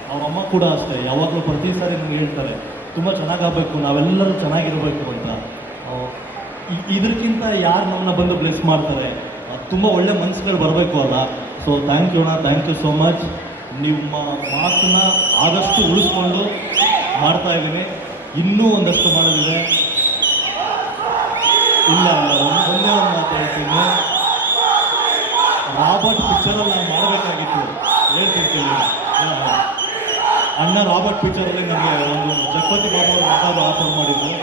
ಅವ್ರ ಅಮ್ಮ ಕೂಡ ಅಷ್ಟೇ, ಯಾವಾಗಲೂ ಪ್ರತಿ ಸಾರಿ ನನಗೆ ಹೇಳ್ತಾರೆ ತುಂಬ ಚೆನ್ನಾಗಾಗಬೇಕು, ನಾವೆಲ್ಲರೂ ಚೆನ್ನಾಗಿರಬೇಕು ಅಂತ. ಇದಕ್ಕಿಂತ ಯಾರು ನಮ್ಮನ್ನ ಬಂದು ಬ್ಲೆಸ್ ಮಾಡ್ತಾರೆ, ತುಂಬ ಒಳ್ಳೆ ಮನಸ್ಸುಗಳು ಬರಬೇಕು ಅಲ್ಲ. ಸೊ ಥ್ಯಾಂಕ್ ಯು ಅಣ್ಣ, ಥ್ಯಾಂಕ್ ಯು ಸೋ ಮಚ್. ನಿಮ್ಮ ಮಾತನ್ನ ಆದಷ್ಟು ಉಳಿಸ್ಕೊಂಡು ಮಾಡ್ತಾ ಇದ್ದೀನಿ. ಇನ್ನೂ ಒಂದಷ್ಟು ಮಾಡೋದಿದೆ. ಇಲ್ಲ ಒಂದೇ ಒಂದು ಮಾತು ಹೇಳ್ತೀನಿ, ರಾಬರ್ಟ್ ಪಿಕ್ಚರಲ್ಲಿ ನಾನು ಮಾಡಬೇಕಾಗಿತ್ತು, ಹೇಳ್ತಿರ್ತೀನಿ. ಅಣ್ಣ ರಾಬರ್ಟ್ ಪಿಕ್ಚರಲ್ಲಿ ನನಗೆ ಒಂದು ಜಗಪತಿ ಬಾಬು ಅವ್ರ ಮಗ ಆಫರ್ ಮಾಡಿದ್ರು.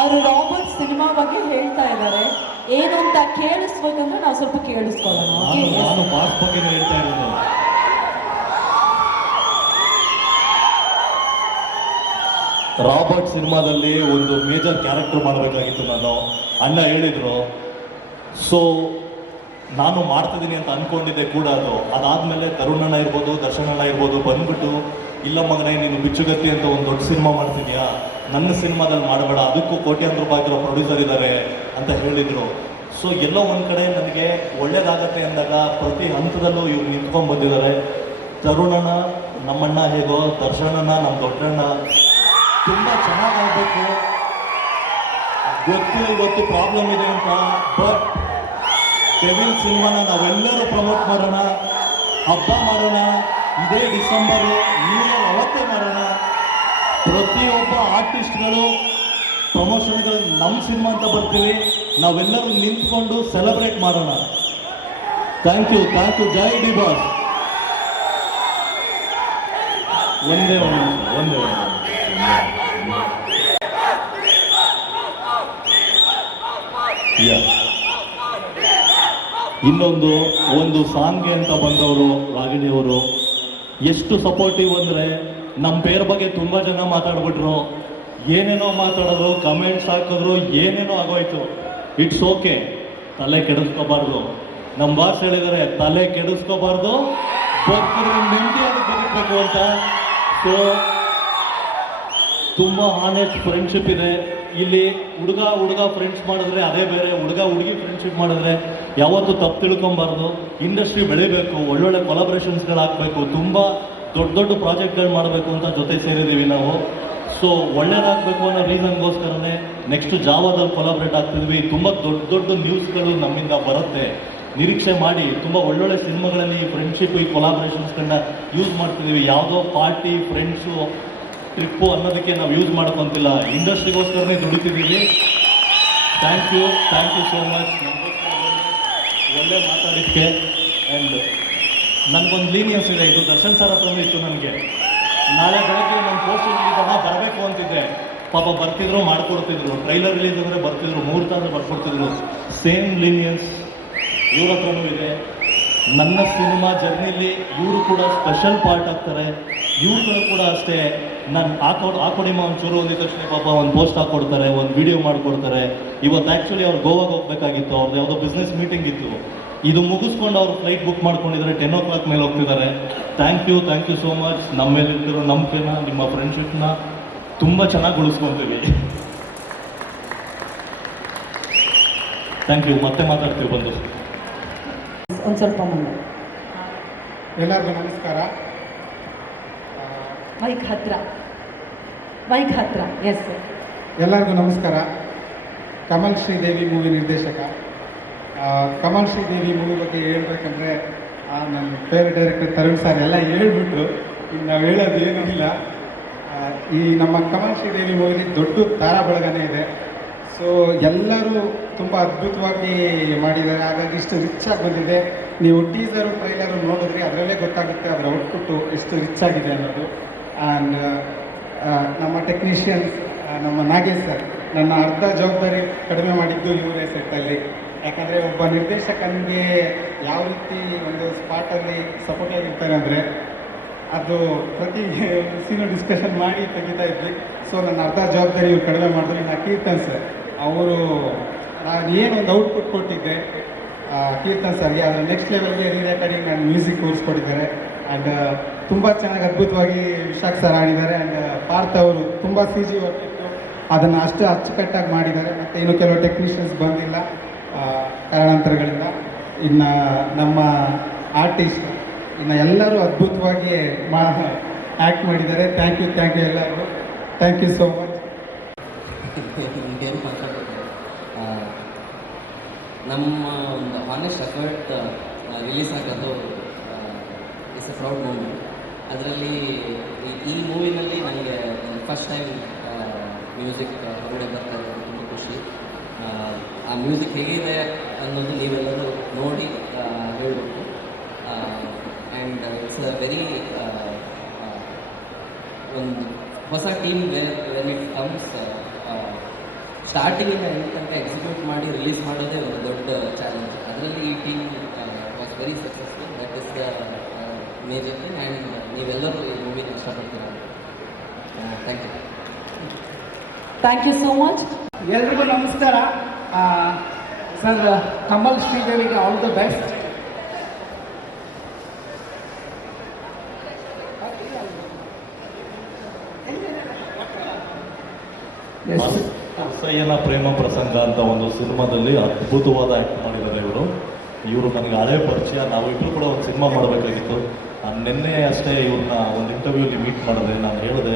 ಅವರು ರಾಬರ್ಟ್ ಸಿನಿಮಾ ಬಗ್ಗೆ ಹೇಳ್ತಾ ಇದ್ದಾರೆ, ಏನು ಅಂತ ಕೇಳಿಸ್ಬೇಕಂದ್ರೆ ನಾವು ಸ್ವಲ್ಪ ಕೇಳಿಸ್ಕೊಳ್ಳೋಣ. ನಾನು ಬಾಸ್ ಬಗ್ಗೆ ಹೇಳ್ತಾ ಇರೋದು. ರಾಬರ್ಟ್ ಸಿನಿಮಾದಲ್ಲಿ ಒಂದು ಮೇಜರ್ ಕ್ಯಾರೆಕ್ಟರ್ ಮಾಡಬೇಕಾಗಿತ್ತು ನಾನು. ಅಣ್ಣ ಹೇಳಿದ್ರು. ಸೊ ನಾನು ಮಾಡ್ತಿದ್ದೀನಿ ಅಂತ ಅಂದ್ಕೊಂಡಿದ್ದೆ ಕೂಡ. ಅದಾದಮೇಲೆ ತರುಣಣ್ಣ ಇರ್ಬೋದು, ದರ್ಶನಣ್ಣ ಇರ್ಬೋದು ಬಂದ್ಬಿಟ್ಟು, ಇಲ್ಲ ಮಗನೇ ನೀನು ಬಿಚ್ಚುಗತ್ತಿ ಅಂತ ಒಂದು ದೊಡ್ಡ ಸಿನಿಮಾ ಮಾಡ್ತಿದ್ಯಾ, ನನ್ನ ಸಿನಿಮಾದಲ್ಲಿ ಮಾಡಬೇಡ, ಅದಕ್ಕೂ ಕೋಟ್ಯಾಂತರ ರೂಪಾಯಿ ಪ್ರೊಡ್ಯೂಸರ್ ಇದ್ದಾರೆ ಅಂತ ಹೇಳಿದರು. ಸೊ ಎಲ್ಲೋ ಒಂದು ಕಡೆ ನನಗೆ ಒಳ್ಳೇದಾಗತ್ತೆ ಅಂದಾಗ ಪ್ರತಿ ಹಂತದಲ್ಲೂ ಇವ್ರು ನಿಂತ್ಕೊಂಡು ಬಂದಿದ್ದಾರೆ. ತರುಣಣ್ಣ ನಮ್ಮಣ್ಣ ಹೇಗೋ, ದರ್ಶನಣ್ಣ ನಮ್ಮ ದೊಡ್ಡಣ್ಣ ತುಂಬ ಚೆನ್ನಾಗಾಗಬೇಕು. ಗೊತ್ತಿಲ್ಲ ಇವತ್ತು ಪ್ರಾಬ್ಲಮ್ ಇದೆ ಅಂತ, ಬಟ್ ಕೆವಿನ್ ಸಿನಿಮಾನ ನಾವೆಲ್ಲರೂ ಪ್ರಮೋಟ್ ಮಾಡೋಣ, ಹಬ್ಬ ಮಾಡೋಣ. ಇದೇ ಡಿಸೆಂಬರು ನ್ಯೂ ಇಯರ್ ಅವತ್ತೇ ಮಾಡೋಣ. ಪ್ರತಿಯೊಬ್ಬ ಆರ್ಟಿಸ್ಟ್ಗಳು ಪ್ರಮೋಷನ್ಗಳು ನಮ್ಮ ಸಿನಿಮಾ ಅಂತ ಬರ್ತೀವಿ, ನಾವೆಲ್ಲರೂ ನಿಂತ್ಕೊಂಡು ಸೆಲೆಬ್ರೇಟ್ ಮಾಡೋಣ. Thank you. ಜೈ ಡಿ ಬಾಸ್. ಒಂದೇ ಇನ್ನೊಂದು ಒಂದು ಸಾಂಗ್ಗೆ ಅಂತ ಬಂದವರು ರಾಗಿಣಿಯವರು ಎಷ್ಟು ಸಪೋರ್ಟಿವ್ ಅಂದರೆ, ನಮ್ಮ ಪೇರ್ ಬಗ್ಗೆ ತುಂಬ ಜನ ಮಾತಾಡ್ಬಿಟ್ರು, ಏನೇನೋ ಮಾತಾಡೋದು, ಕಮೆಂಟ್ಸ್ ಹಾಕಿದ್ರು, ಏನೇನೋ ಆಗೋಯ್ತು. ಇಟ್ಸ್ ಓಕೆ, ತಲೆ ಕೆಡಿಸ್ಕೋಬಾರ್ದು. ನಮ್ಮ ಬಾಸ್ ಹೇಳಿದರೆ ತಲೆ ಕೆಡಿಸ್ಕೋಬಾರ್ದು, ನೆಮ್ಮದಿಯಾಗಿ ಬದುಕಬೇಕು ಅಂತ. ಸೊ ತುಂಬ ಆನೆಸ್ಟ್ ಫ್ರೆಂಡ್ಶಿಪ್ ಇದೆ ಇಲ್ಲಿ. ಹುಡುಗ ಫ್ರೆಂಡ್ಸ್ ಮಾಡಿದ್ರೆ ಅದೇ ಬೇರೆ, ಹುಡುಗಿ ಫ್ರೆಂಡ್ಶಿಪ್ ಮಾಡಿದ್ರೆ ಯಾವತ್ತೂ ತಪ್ಪು ತಿಳ್ಕೊಬಾರ್ದು. ಇಂಡಸ್ಟ್ರಿ ಬೆಳಿಬೇಕು, ಒಳ್ಳೊಳ್ಳೆ ಕೊಲಾಬ್ರೇಷನ್ಸ್ಗಳು ಹಾಕಬೇಕು, ತುಂಬ ದೊಡ್ಡ ಪ್ರಾಜೆಕ್ಟ್ಗಳು ಮಾಡಬೇಕು ಅಂತ ಜೊತೆ ಸೇರಿದ್ದೀವಿ ನಾವು. ಸೊ ಒಳ್ಳೇದಾಗಬೇಕು ಅನ್ನೋ ರೀಸನ್ಗೋಸ್ಕರನೇ ನೆಕ್ಸ್ಟ್ ಜಾವಾದಲ್ಲಿ ಕೊಲಾಬ್ರೇಟ್ ಆಗ್ತಿದ್ವಿ. ತುಂಬ ದೊಡ್ಡ ನ್ಯೂಸ್ಗಳು ನಮ್ಮಿಂದ ಬರುತ್ತೆ, ನಿರೀಕ್ಷೆ ಮಾಡಿ. ತುಂಬ ಒಳ್ಳೊಳ್ಳೆ ಸಿನಿಮಾಗಳಲ್ಲಿ ಈ ಫ್ರೆಂಡ್ಶಿಪ್, ಈ ಕೊಲಾಬ್ರೇಷನ್ಸ್ಗಳನ್ನ ಯೂಸ್ ಮಾಡ್ತಿದ್ದೀವಿ. ಯಾವುದೋ ಪಾರ್ಟಿ, ಫ್ರೆಂಡ್ಸು, ಟ್ರಿಪ್ಪು ಅನ್ನೋದಕ್ಕೆ ನಾವು ಯೂಸ್ ಮಾಡ್ಕೊತಿಲ್ಲ, ಇಂಡಸ್ಟ್ರಿಗೋಸ್ಕರನೇ ದುಡಿತಿದ್ದೀವಿ. ಥ್ಯಾಂಕ್ ಯು ಸೋ ಮಚ್ ಒಳ್ಳೆ ಮಾತಾಡಿದ್ದಕ್ಕೆ. ಆ್ಯಂಡ್ ನನಗೊಂದು ಲೀನಿಯನ್ಸ್ ಇದೆ, ಇದು ದರ್ಶನ್ ಸರ್ ಹತ್ರನೂ ಇತ್ತು ನನಗೆ. ನಾಳೆ ಬೆಳಗ್ಗೆ ನನ್ನ ಪೋಸ್ಟಿಂಗ್ ಬರಬೇಕು ಅಂತಿದ್ದೆ, ಪಾಪ ಬರ್ತಿದ್ರು, ಮಾಡಿಕೊಡ್ತಿದ್ರು. ಟ್ರೈಲರ್ ರಿಲೀಸ್ ಅಂದರೆ ಬರ್ತಿದ್ರು, ಮುಹೂರ್ತ ಅಂದರೆ ಬರ್ಕೊಡ್ತಿದ್ರು. ಸೇಮ್ ಲೀನಿಯನ್ಸ್ ಇವ್ರ ಹತ್ರನೂ ಇದೆ. ನನ್ನ ಸಿನಿಮಾ ಜರ್ನಿಲಿ ಇವರು ಕೂಡ ಸ್ಪೆಷಲ್ ಪಾರ್ಟ್ ಆಗ್ತಾರೆ. ಇವ್ರುಗಳು ಕೂಡ ಅಷ್ಟೇ, ನಾನು ಹಾಕೊಡಿಮ್ಮ ಒಂಚೂರು ಓದಿದ ತಕ್ಷಣ ಪಾಪ ಒಂದು ಪೋಸ್ಟ್ ಹಾಕ್ಕೊಡ್ತಾರೆ, ಒಂದು ವಿಡಿಯೋ ಮಾಡಿಕೊಡ್ತಾರೆ. ಇವತ್ತು ಆ್ಯಕ್ಚುಲಿ ಅವ್ರು ಗೋವಾಗೆ ಹೋಗ್ಬೇಕಾಗಿತ್ತು, ಅವ್ರದ್ದು ಯಾವುದೋ ಬಿಸ್ನೆಸ್ ಮೀಟಿಂಗ್ ಇತ್ತು. ಇದು ಮುಗಿಸ್ಕೊಂಡು ಅವರು ಫ್ಲೈಟ್ ಬುಕ್ ಮಾಡ್ಕೊಂಡಿದ್ದಾರೆ, 10 o'clock ಮೇಲೆ ಹೋಗ್ತಿದ್ದಾರೆ. Thank you so much. ನಮ್ಮ ಮೇಲಿರೋ ನಂಬಿಕೆನ, ನಿಮ್ಮ ಫ್ರೆಂಡ್ಶಿಪ್ನ ತುಂಬ ಚೆನ್ನಾಗಿ ಉಳಿಸ್ಕೊತೀವಿ. Thank you. ಮತ್ತೆ ಮಾತಾಡ್ತೀವಿ ಬಂದು. ಒಂದು ಸ್ವಲ್ಪ ಮುಂದೆ ಎಲ್ಲರಿಗೂ ನಮಸ್ಕಾರ. ಮೈಕ್ ಹತ್ರ ಎಸ್ ಸರ್. ಎಲ್ಲರಿಗೂ ನಮಸ್ಕಾರ. ಕಮಲ್ ಶ್ರೀದೇವಿ ಮೂವಿ ನಿರ್ದೇಶಕ. ಕಮಲ್ ಶ್ರೀದೇವಿ ಮೂವಿ ಬಗ್ಗೆ ಹೇಳ್ಬೇಕಂದ್ರೆ ನನ್ನ ಫೇವ್ರೆಟ್ ಡೈರೆಕ್ಟರ್ ತರುಣ್ ಸರ್ ಎಲ್ಲ ಹೇಳ್ಬಿಟ್ರು, ಇನ್ನು ನಾವು ಹೇಳೋದು ಏನೂ ಇಲ್ಲ. ಈ ನಮ್ಮ ಕಮಲ್ ಶ್ರೀದೇವಿ ಮೂವಿಲಿ ದೊಡ್ಡ ತಾರಾ ಬಳಗನೇ ಇದೆ. ಸೊ ಎಲ್ಲರೂ ತುಂಬ ಅದ್ಭುತವಾಗಿ ಮಾಡಿದ್ದಾರೆ, ಹಾಗಾಗಿ ಇಷ್ಟು ರಿಚ್ ಆಗಿ ಬಂದಿದೆ. ನೀವು ಟೀಸರು ಟ್ರೈಲರು ನೋಡಿದ್ರಿ, ಅದರಲ್ಲೇ ಗೊತ್ತಾಗುತ್ತೆ ಅದರ ಔಟ್ಪುಟ್ಟು ಎಷ್ಟು ರಿಚ್ ಆಗಿದೆ ಅನ್ನೋದು. ಆ್ಯಂಡ್ ನಮ್ಮ ಟೆಕ್ನಿಷಿಯನ್ಸ್ ನಮ್ಮ ನಾಗೇಶ್ ಸರ್, ನನ್ನ ಅರ್ಧ ಜವಾಬ್ದಾರಿ ಕಡಿಮೆ ಮಾಡಿದ್ದು ಇವರೇ ಸೆಟ್ಟಲ್ಲಿ. ಯಾಕಂದರೆ ಒಬ್ಬ ನಿರ್ದೇಶಕನಿಗೆ ಯಾವ ರೀತಿ ಒಂದು ಸ್ಪಾಟಲ್ಲಿ ಸಪೋರ್ಟ್ ಆಗಿರ್ತಾರೆ ಅಂದರೆ ಅದು ಪ್ರತಿ ಸೀನು ಡಿಸ್ಕಷನ್ ಮಾಡಿ ತೆಗಿತಾ ಇದ್ವಿ. ಸೊ ನನ್ನ ಅರ್ಧ ಜವಾಬ್ದಾರಿ ಇವ್ರು ಕಡಿಮೆ ಮಾಡಿದ್ರು. ಇನ್ನು ಕೀರ್ತನ್ ಸರ್, ಅವರು ನಾನು ಏನೊಂದು ಔಟ್ಪುಟ್ ಕೊಟ್ಟಿದ್ದೆ ಕೀರ್ತನ್ ಸರ್ಗೆ, ಅದರ ನೆಕ್ಸ್ಟ್ ಲೆವೆಲ್ಗೆ ರೆಕಾರ್ಡಿಂಗ್ ಆ್ಯಂಡ್ ಮ್ಯೂಸಿಕ್ ಕೋರ್ಸ್ಕೊಟ್ಟಿದ್ದಾರೆ. ಆ್ಯಂಡ್ ತುಂಬ ಚೆನ್ನಾಗಿ ಅದ್ಭುತವಾಗಿ ವಿಶಾಖ್ ಸರ್ ಆಡಿದ್ದಾರೆ. ಆ್ಯಂಡ್ ಪಾರ್ಥ ಅವರು ತುಂಬ CG ವರ್ಕ್ ಇತ್ತು, ಅದನ್ನು ಅಷ್ಟು ಅಚ್ಚುಕಟ್ಟಾಗಿ ಮಾಡಿದ್ದಾರೆ. ಮತ್ತು ಇನ್ನು ಕೆಲವು ಟೆಕ್ನಿಷಿಯನ್ಸ್ ಬಂದಿಲ್ಲ ಕಾರಣಾಂತರಗಳಿಂದ. ಇನ್ನು ನಮ್ಮ ಆರ್ಟಿಸ್ಟ್ ಇನ್ನು ಎಲ್ಲರೂ ಅದ್ಭುತವಾಗಿ ಆ್ಯಕ್ಟ್ ಮಾಡಿದ್ದಾರೆ. ಥ್ಯಾಂಕ್ ಯು ಎಲ್ಲರಿಗೂ. Thank you so much. ಏನು ಮಾತಾಡೋದು, ನಮ್ಮ ಒಂದು ಹಾನೆಸ್ಟ್ ಎಫರ್ಟ್ ರಿಲೀಸ್ ಆಗೋದು ಇಟ್ಸ್ ಎ ಪ್ರೌಡ್ ಮೂಮೆಂಟ್. ಅದರಲ್ಲಿ ಈ ಮೂವಿನಲ್ಲಿ ನನಗೆ ಫಸ್ಟ್ ಟೈಮ್ ಮ್ಯೂಸಿಕ್ ಹೊರಗಡೆ ಬರ್ತಾ ಇರೋದು ತುಂಬ ಖುಷಿ. ಆ ಮ್ಯೂಸಿಕ್ ಹೇಗಿದೆ ಅನ್ನೋದು ನೀವೆಲ್ಲರೂ ನೋಡಿ ಹೇಳಬೇಕು. ಆ್ಯಂಡ್ ಇಟ್ಸ್ ಅ ವೆರಿ ಒಂದು ಹೊಸ ಟೀಮ್ ವೆನ್ ಇಟ್ ಕಮ್ಸ್ ಸ್ಟಾರ್ಟಿಂಗಿಂದ ಎಂಡ್ ತನಕ ಎಕ್ಸಿಕ್ಯೂಟ್ ಮಾಡಿ ರಿಲೀಸ್ ಮಾಡೋದೇ ಒಂದು ದೊಡ್ಡ ಚಾಲೆಂಜ್. ಅದರಲ್ಲಿ ಈ team was very successful. That is the major thing. And ನೀವೆಲ್ಲರೂ ಈ ಮೂವಿನ ಇಷ್ಟಪಡ್ತೀರ. Thank you. Thank you so much. ಎಲ್ರಿಗೂ ನಮಸ್ಕಾರ. ಸರ್, ಕಮಲ್ ಶ್ರೀದೇವಿಗೆ ಆಲ್ ದ ಬೆಸ್ಟ್. ಅಸಯ್ಯನ ಪ್ರೇಮ ಪ್ರಸಂಗ ಅಂತ ಒಂದು ಸಿನಿಮಾದಲ್ಲಿ ಅದ್ಭುತವಾದ ಆ್ಯಕ್ಟ್ ಮಾಡಿದ್ದಾರೆ ಇವರು ನನಗೆ ಹಳೆ ಪರಿಚಯ. ನಾವಿಬ್ಬರು ಕೂಡ ಒಂದು ಸಿನಿಮಾ ಮಾಡಬೇಕಾಗಿತ್ತು. ನಾನು ನಿನ್ನೆ ಅಷ್ಟೇ ಇವ್ರನ್ನ ಒಂದು ಇಂಟರ್ವ್ಯೂಲಿ ಮೀಟ್ ಮಾಡಿದೆ. ನಾನು ಹೇಳಿದೆ,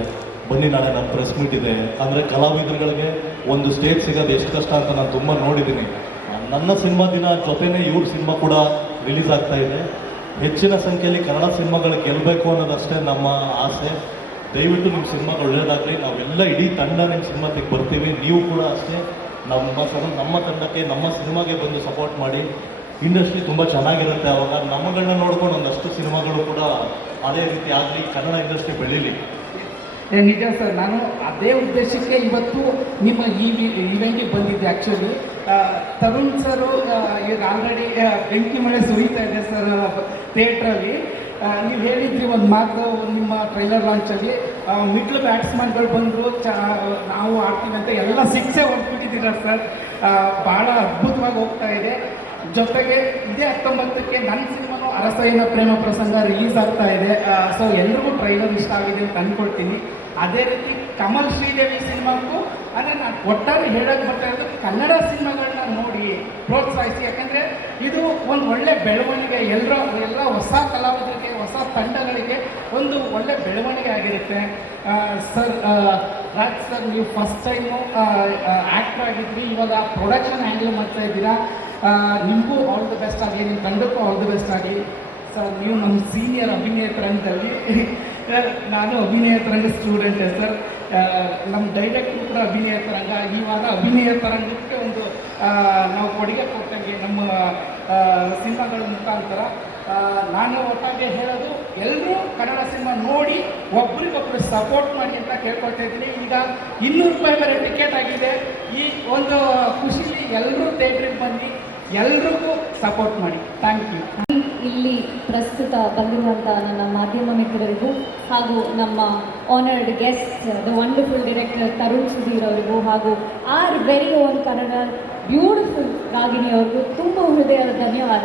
ಬನ್ನಿ ನಾಳೆ ನನ್ನ ಪ್ರೆಸ್ ಮೀಟ್ ಇದೆ. ಅಂದರೆ ಕಲಾವಿದರುಗಳಿಗೆ ಒಂದು ಸ್ಟೇಜ್ ಸಿಗೋದು ಎಷ್ಟು ಕಷ್ಟ ಅಂತ ನಾನು ತುಂಬ ನೋಡಿದ್ದೀನಿ. ನನ್ನ ಸಿನಿಮಾ ದಿನ ಜೊತೆನೇ ಇವ್ರ ಸಿನಿಮಾ ಕೂಡ ರಿಲೀಸ್ ಆಗ್ತಾ ಇದೆ. ಹೆಚ್ಚಿನ ಸಂಖ್ಯೆಯಲ್ಲಿ ಕನ್ನಡ ಸಿನಿಮಾಗಳು ಗೆಲ್ಲಬೇಕು ಅನ್ನೋದಷ್ಟೇ ನಮ್ಮ ಆಸೆ. ದಯವಿಟ್ಟು ನಿಮ್ಮ ಸಿನಿಮಾಗಳು ಒಳ್ಳೆಯದಾಗಲಿ. ನಾವೆಲ್ಲ ಇಡೀ ತಂಡ ನಿಮ್ಮ ಸಿನಿಮಾಕ್ಕೆ ಬರ್ತೀವಿ. ನೀವು ಕೂಡ ಅಷ್ಟೇ ನಮ್ಮ ತಂಡಕ್ಕೆ, ನಮ್ಮ ಸಿನಿಮಾಗೆ ಬಂದು ಸಪೋರ್ಟ್ ಮಾಡಿ. ಇಂಡಸ್ಟ್ರಿ ತುಂಬ ಚೆನ್ನಾಗಿರುತ್ತೆ. ಅವಾಗ ನಮ್ಮಗಳನ್ನ ನೋಡ್ಕೊಂಡು ಒಂದಷ್ಟು ಸಿನಿಮಾಗಳು ಕೂಡ ಅದೇ ರೀತಿ ಆಗಲಿ, ಕನ್ನಡ ಇಂಡಸ್ಟ್ರಿ ಬೆಳೀಲಿ. ನಿಜ ಸರ್, ನಾನು ಅದೇ ಉದ್ದೇಶಕ್ಕೆ ಇವತ್ತು ನಿಮ್ಮ ಇವೆಂಟಿಗೆ ಬಂದಿದ್ದೆ. ಆ್ಯಕ್ಚುಲಿ ತರುಣ್ ಸರು ಈಗ ಆಲ್ರೆಡಿ ಬೆಂಕಿ ಮಳೆ ಸುರಿತಾ ಇದೆ ಸರ್ ಥಿಯೇಟ್ರಲ್ಲಿ. ನೀವು ಹೇಳಿದ್ರಿ ಒಂದು ಮಾತು ನಿಮ್ಮ ಟ್ರೈಲರ್ ಲಾಂಚಲ್ಲಿ, ಮಿಡ್ಲ್ ಬ್ಯಾಟ್ಸ್ಮನ್ಗಳು ಬಂದರು, ನಾವು ಆಡ್ತೀವಿ ಅಂತ ಎಲ್ಲ ಸಿಕ್ಸೇ ಹೊರಟ್ಬಿಟ್ಟಿದ್ದೀರ ಸರ್. ಭಾಳ ಅದ್ಭುತವಾಗಿ ಹೋಗ್ತಾ ಇದೆ. ಜೊತೆಗೆ ಇದೇ 19ಕ್ಕೆ ನನ್ನ ಸಿನಿಮಾನು ಅರಸಯ್ಯನ ಪ್ರೇಮ ಪ್ರಸಂಗ ರಿಲೀಸ್ ಆಗ್ತಾ ಇದೆ. ಸೊ ಎಲ್ರಿಗೂ ಟ್ರೈಲರ್ ಇಷ್ಟ ಆಗಿದೆ ಅಂತ ಅಂದ್ಕೊಳ್ತೀನಿ. ಅದೇ ರೀತಿ ಕಮಲ್ ಶ್ರೀದೇವಿ ಸಿನಿಮಾಕ್ಕೂ ಅಂದರೆ ನಾನು ಒಟ್ಟಾರೆ ಹೇಳೋಕ್ಕೆ ಬರ್ತಾ ಇರೋದು, ಕನ್ನಡ ಸಿನಿಮಾಗಳನ್ನ ನೋಡಿ ಪ್ರೋತ್ಸಾಹಿಸಿ. ಯಾಕಂದರೆ ಇದು ಒಂದು ಒಳ್ಳೆ ಬೆಳವಣಿಗೆ. ಎಲ್ಲ ಹೊಸ ಕಲಾವಿದರಿಗೆ, ಹೊಸ ತಂಡಗಳಿಗೆ ಒಂದು ಒಳ್ಳೆ ಬೆಳವಣಿಗೆ ಆಗಿರುತ್ತೆ. ಸರ್, ರಾಜ್ ಸರ್, ನೀವು ಫಸ್ಟ್ ಟೈಮು ಆ್ಯಕ್ಟರ್ ಆಗಿದ್ವಿ, ಇವಾಗ ಪ್ರೊಡಕ್ಷನ್ ಹ್ಯಾಂಡಲ್ ಮಾಡ್ತಾ ಇದ್ದೀರಾ. ನಿಮಗೂ ಆಲ್ ದಿ ಬೆಸ್ಟ್ ಆಗಲಿ, ನಿಮ್ಮ ತಂಡಕ್ಕೂ ಆಲ್ ದಿ ಬೆಸ್ಟ್ ಆಗಲಿ. ಸರ್, ನೀವು ನಮ್ಮ ಸೀನಿಯರ್ ಅಭಿನೇತರಂಗದಲ್ಲಿ, ನಾನು ಅಭಿನಯ ತರಂಗ ಸ್ಟೂಡೆಂಟೇ ಸರ್. ನಮ್ಮ ಡೈರೆಕ್ಟ್ರು ಕೂಡ ಅಭಿನಯ ತರಂಗ. ಇವಾಗ ಅಭಿನಯ ತರಂಗಕ್ಕೆ ಒಂದು ನಾವು ಕೊಡುಗೆ ಕೊಟ್ಟಂಗೆ ನಮ್ಮ ಸಿನಿಮಾಗಳ ಮುಖಾಂತರ. ನಾನು ಒಟ್ಟಾಗೆ ಹೇಳೋದು, ಎಲ್ಲರೂ ಕನ್ನಡ ಸಿನಿಮಾ ನೋಡಿ ಒಬ್ರಿಗೊಬ್ರು ಸಪೋರ್ಟ್ ಮಾಡಿ ಅಂತ ಕೇಳ್ಕೊಳ್ತಾ ಇದ್ದೀನಿ. ಈಗ 200 ರೂಪಾಯಿ ಬೇರೆ ಟಿಕೆಟ್ ಆಗಿದೆ. ಈ ಒಂದು ಖುಷಿಲಿ ಎಲ್ಲರೂ ಥಿಯೇಟ್ರಿಗೆ ಬನ್ನಿ, ಎಲ್ರಿಗೂ ಸಪೋರ್ಟ್ ಮಾಡಿ. Thank you. ಇಲ್ಲಿ ಪ್ರಸ್ತುತ ಬಂದಿರುವಂಥ ನನ್ನ ಮಾಧ್ಯಮ ಮಿತ್ರರಿಗೂ ಹಾಗೂ ನಮ್ಮ honoured guest the wonderful director Tarun Sudheer ಅವರಿಗೂ ಹಾಗೂ our very own Kannada beautiful Ragini ಅವ್ರಿಗೂ ತುಂಬ ಹೃದಯದ ಧನ್ಯವಾದ.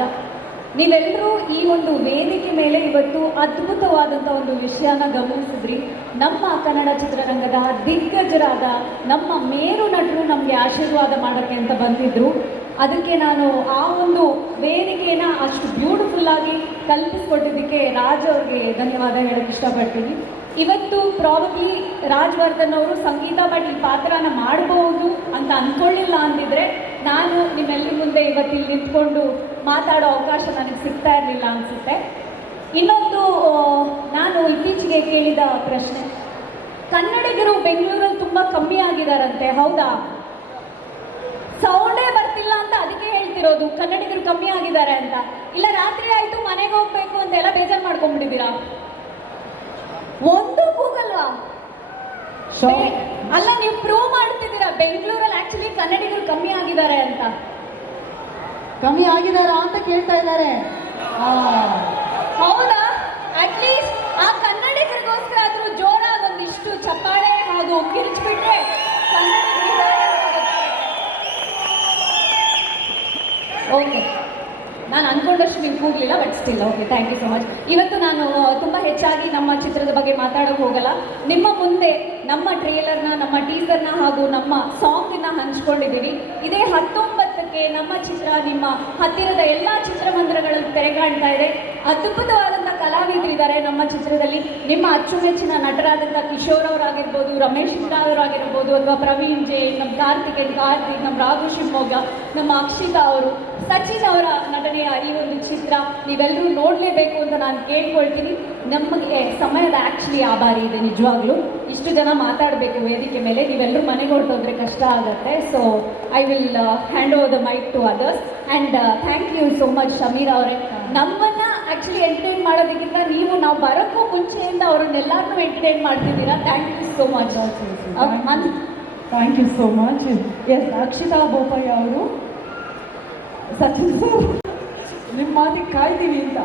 ನೀವೆಲ್ಲರೂ ಈ ಒಂದು ವೇದಿಕೆ ಮೇಲೆ ಇವತ್ತು ಅದ್ಭುತವಾದಂಥ ಒಂದು ವಿಷಯನ ಗಮನಿಸಿದ್ರಿ. ನಮ್ಮ ಕನ್ನಡ ಚಿತ್ರರಂಗದ ದಿಗ್ಗಜರಾದ ನಮ್ಮ ಮೇರು ನಟರು ನಮಗೆ ಆಶೀರ್ವಾದ ಮಾಡೋಕ್ಕೆ ಅಂತ ಬಂದಿದ್ದರು. ಅದಕ್ಕೆ ನಾನು ಆ ಒಂದು ವೇದಿಕೆಯನ್ನು ಅಷ್ಟು ಬ್ಯೂಟಿಫುಲ್ಲಾಗಿ ಕಲ್ಪಿಸ್ಕೊಟ್ಟಿದ್ದಕ್ಕೆ ರಾಜ್ ಅವ್ರಿಗೆ ಧನ್ಯವಾದ ಹೇಳೋಕ್ಕೆ ಇಷ್ಟಪಡ್ತೀನಿ. ಇವತ್ತು ಪ್ರಾಬಬ್ಲಿ ರಾಜ್ವರ್ಧನ್ ಅವರು ಸಂಗೀತ ಭಟ್ ಈ ಪಾತ್ರನ ಮಾಡಬಹುದು ಅಂತ ಅಂದ್ಕೊಳ್ಳಿಲ್ಲ ಅಂದಿದ್ರೆ ನಾನು ನಿಮ್ಮೆಲ್ಲರ ಮುಂದೆ ಇವತ್ತಿಲ್ಲಿ ನಿಂತ್ಕೊಂಡು ಮಾತಾಡೋ ಅವಕಾಶ ನನಗೆ ಸಿಗ್ತಾ ಇರಲಿಲ್ಲ ಅನಿಸುತ್ತೆ. ಇನ್ನೊಂದು, ನಾನು ಇತ್ತೀಚೆಗೆ ಕೇಳಿದ ಪ್ರಶ್ನೆ, ಕನ್ನಡಿಗರು ಬೆಂಗಳೂರಲ್ಲಿ ತುಂಬ ಕಮ್ಮಿ ಆಗಿದಾರಂತೆ, ಹೌದಾ? ಸೌಂಡೇ ಬರ್ತಿಲ್ಲ ಅಂತ ಅದಕ್ಕೆ ಹೇಳ್ತಿರೋದು ಕನ್ನಡಿಗರು ಕಮ್ಮಿ ಆಗಿದ್ದಾರೆ ಅಂತ. ಇಲ್ಲ ರಾತ್ರಿ ಆಯ್ತು ಮನೆಗೆ ಹೋಗ್ಬೇಕು ಅಂತ ಎಲ್ಲ ಬೇಜಾರು ಮಾಡ್ಕೊಂಡ್ಬಿಟ್ಟಿದ್ದೀರಾ? ಒಂದು ಕೂಗಲ್ವಾ? ಅಲ್ಲ, ನೀವು ಪ್ರೂವ್ ಮಾಡ್ತಿದ್ದೀರಾ ಬೆಂಗಳೂರಲ್ಲಿ ಆಕ್ಚುಲಿ ಕನ್ನಡಿಗರು ಕಮ್ಮಿ ಆಗಿದ್ದಾರೆ ಅಂತ. ಕಮ್ಮಿ ಆಗಿದಾರಾ ಅಂತ ಕೇಳ್ತಾ ಇದ್ದಾರೆ. ಹೌದಾ? ಅಟ್ಲೀಸ್ಟ್ ಆ ಕನ್ನಡಿಗರಿಗೋಸ್ಕರ ಆದ್ರೂ ಜೋರಾಗಿ ಒಂದಿಷ್ಟು ಚಪ್ಪಾಳೆ ಹಾಗೂ ಕಿರಿಚ್ಬಿಟ್ರೆ ಓಕೆ. ನಾನು ಅನ್ಕೊಂಡಷ್ಟು ನೀವು ಕೂಗಲಿಲ್ಲ, but still okay, thank you so much. ಇವತ್ತು ನಾನು ತುಂಬ ಹೆಚ್ಚಾಗಿ ನಮ್ಮ ಚಿತ್ರದ ಬಗ್ಗೆ ಮಾತಾಡೋಕೆ ಹೋಗಲ್ಲ. ನಿಮ್ಮ ಮುಂದೆ ನಮ್ಮ ಟ್ರೇಲರ್ನ, ನಮ್ಮ ಟೀಸರ್ನ ಹಾಗೂ ನಮ್ಮ ಸಾಂಗನ್ನ ಹಂಚ್ಕೊಂಡಿದ್ದೀವಿ. ಇದೇ 19ಕ್ಕೆ ನಮ್ಮ ಚಿತ್ರ ನಿಮ್ಮ ಹತ್ತಿರದ ಎಲ್ಲ ಚಿತ್ರಮಂದಿರಗಳಲ್ಲಿ ತೆರೆಕಾಣ್ತಾ ಇದೆ. ಅದ್ಭುತವಾದಂಥ ಕಲಾವಿದರಿದ್ದಾರೆ ನಮ್ಮ ಚಿತ್ರದಲ್ಲಿ. ನಿಮ್ಮ ಅಚ್ಚುಮೆಚ್ಚಿನ ನಟರಾದಂಥ ಕಿಶೋರ್ ಅವರಾಗಿರ್ಬೋದು, ರಮೇಶ್ ಅವರಾಗಿರ್ಬೋದು, ಅಥವಾ ಪ್ರವೀಣ್ ಜೈನ್, ನಮ್ಮ ಕಾರ್ತಿಕ್, ನಮ್ಮ ರಾಘು ಶಿವಮೊಗ್ಗ, ನಮ್ಮ ಅಕ್ಷಿತಾ ಅವರು, ಸಚಿನ್ ಅವರ ನಟನೆಯ ಈ ಒಂದು ಚಿತ್ರ ನೀವೆಲ್ಲರೂ ನೋಡಲೇಬೇಕು ಅಂತ ನಾನು ಕೇಳ್ಕೊಳ್ತೀನಿ. ನಮಗೆ ಸಮಯದ ಆ್ಯಕ್ಚುಲಿ ಆಭಾರಿ ಇದೆ ನಿಜವಾಗ್ಲೂ. ಇಷ್ಟು ಜನ ಮಾತಾಡಬೇಕು ವೇದಿಕೆ ಮೇಲೆ, ನೀವೆಲ್ಲರೂ ಮನೆಗೆ ಹೊರಟೋದ್ರೆ ಕಷ್ಟ ಆಗುತ್ತೆ. So I will hand over the mic to others and thank you so much Shameer ಅವರೇ. ನಮ್ಮನ್ನ ಆ್ಯಕ್ಚುಲಿ ಎಂಟರ್ಟೈನ್ ಮಾಡೋದಕ್ಕಿಂತ ನಾವು ಬರೋಕ್ಕೂ ಮುಂಚೆಯಿಂದ ಅವರನ್ನೆಲ್ಲರನ್ನೂ ಎಂಟರ್ಟೈನ್ ಮಾಡ್ತಿದ್ದೀರಾ. Thank you so much. Thank you so much. Yes, Akshita Bopaiah ಅವರು, ಸಚಿನ್ ಸರ್, ನಿಮ್ಮ ಮಾತಿಗೆ ಕಾಯ್ತೀನಿ ಅಂತ.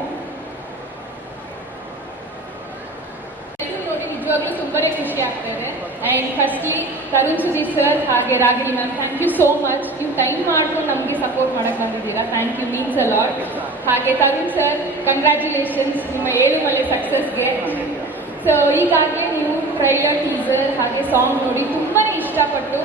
ನೋಡಿ ನಿಜವಾಗ್ಲೂ ತುಂಬಾನೇ ಖುಷಿ ಆಗ್ತಾ ಇದೆ. And firstly Tarun Sudeep sir ಹಾಗೆ Ragini ma'am, thank you so much. ನೀವು ಟೈಮ್ ಮಾಡ್ಕೊಂಡು ನಮಗೆ ಸಪೋರ್ಟ್ ಮಾಡೋಕ್ಕೆ ಬಂದಿದ್ದೀರಾ. Thank you, means a lot. ಹಾಗೆ ತರುಣ್ ಸರ್, ಕಂಗ್ರ್ಯಾಚುಲೇಷನ್ಸ್ ನಿಮ್ಮ ಏಳುಮಲೆ ಸಕ್ಸಸ್ಗೆ. ಸೊ ಈಗಾಗಲೇ ನೀವು ಟ್ರೈಲರ್, ಟೀಸರ್ ಹಾಗೆ ಸಾಂಗ್ ನೋಡಿ ತುಂಬಾ ಇಷ್ಟಪಟ್ಟು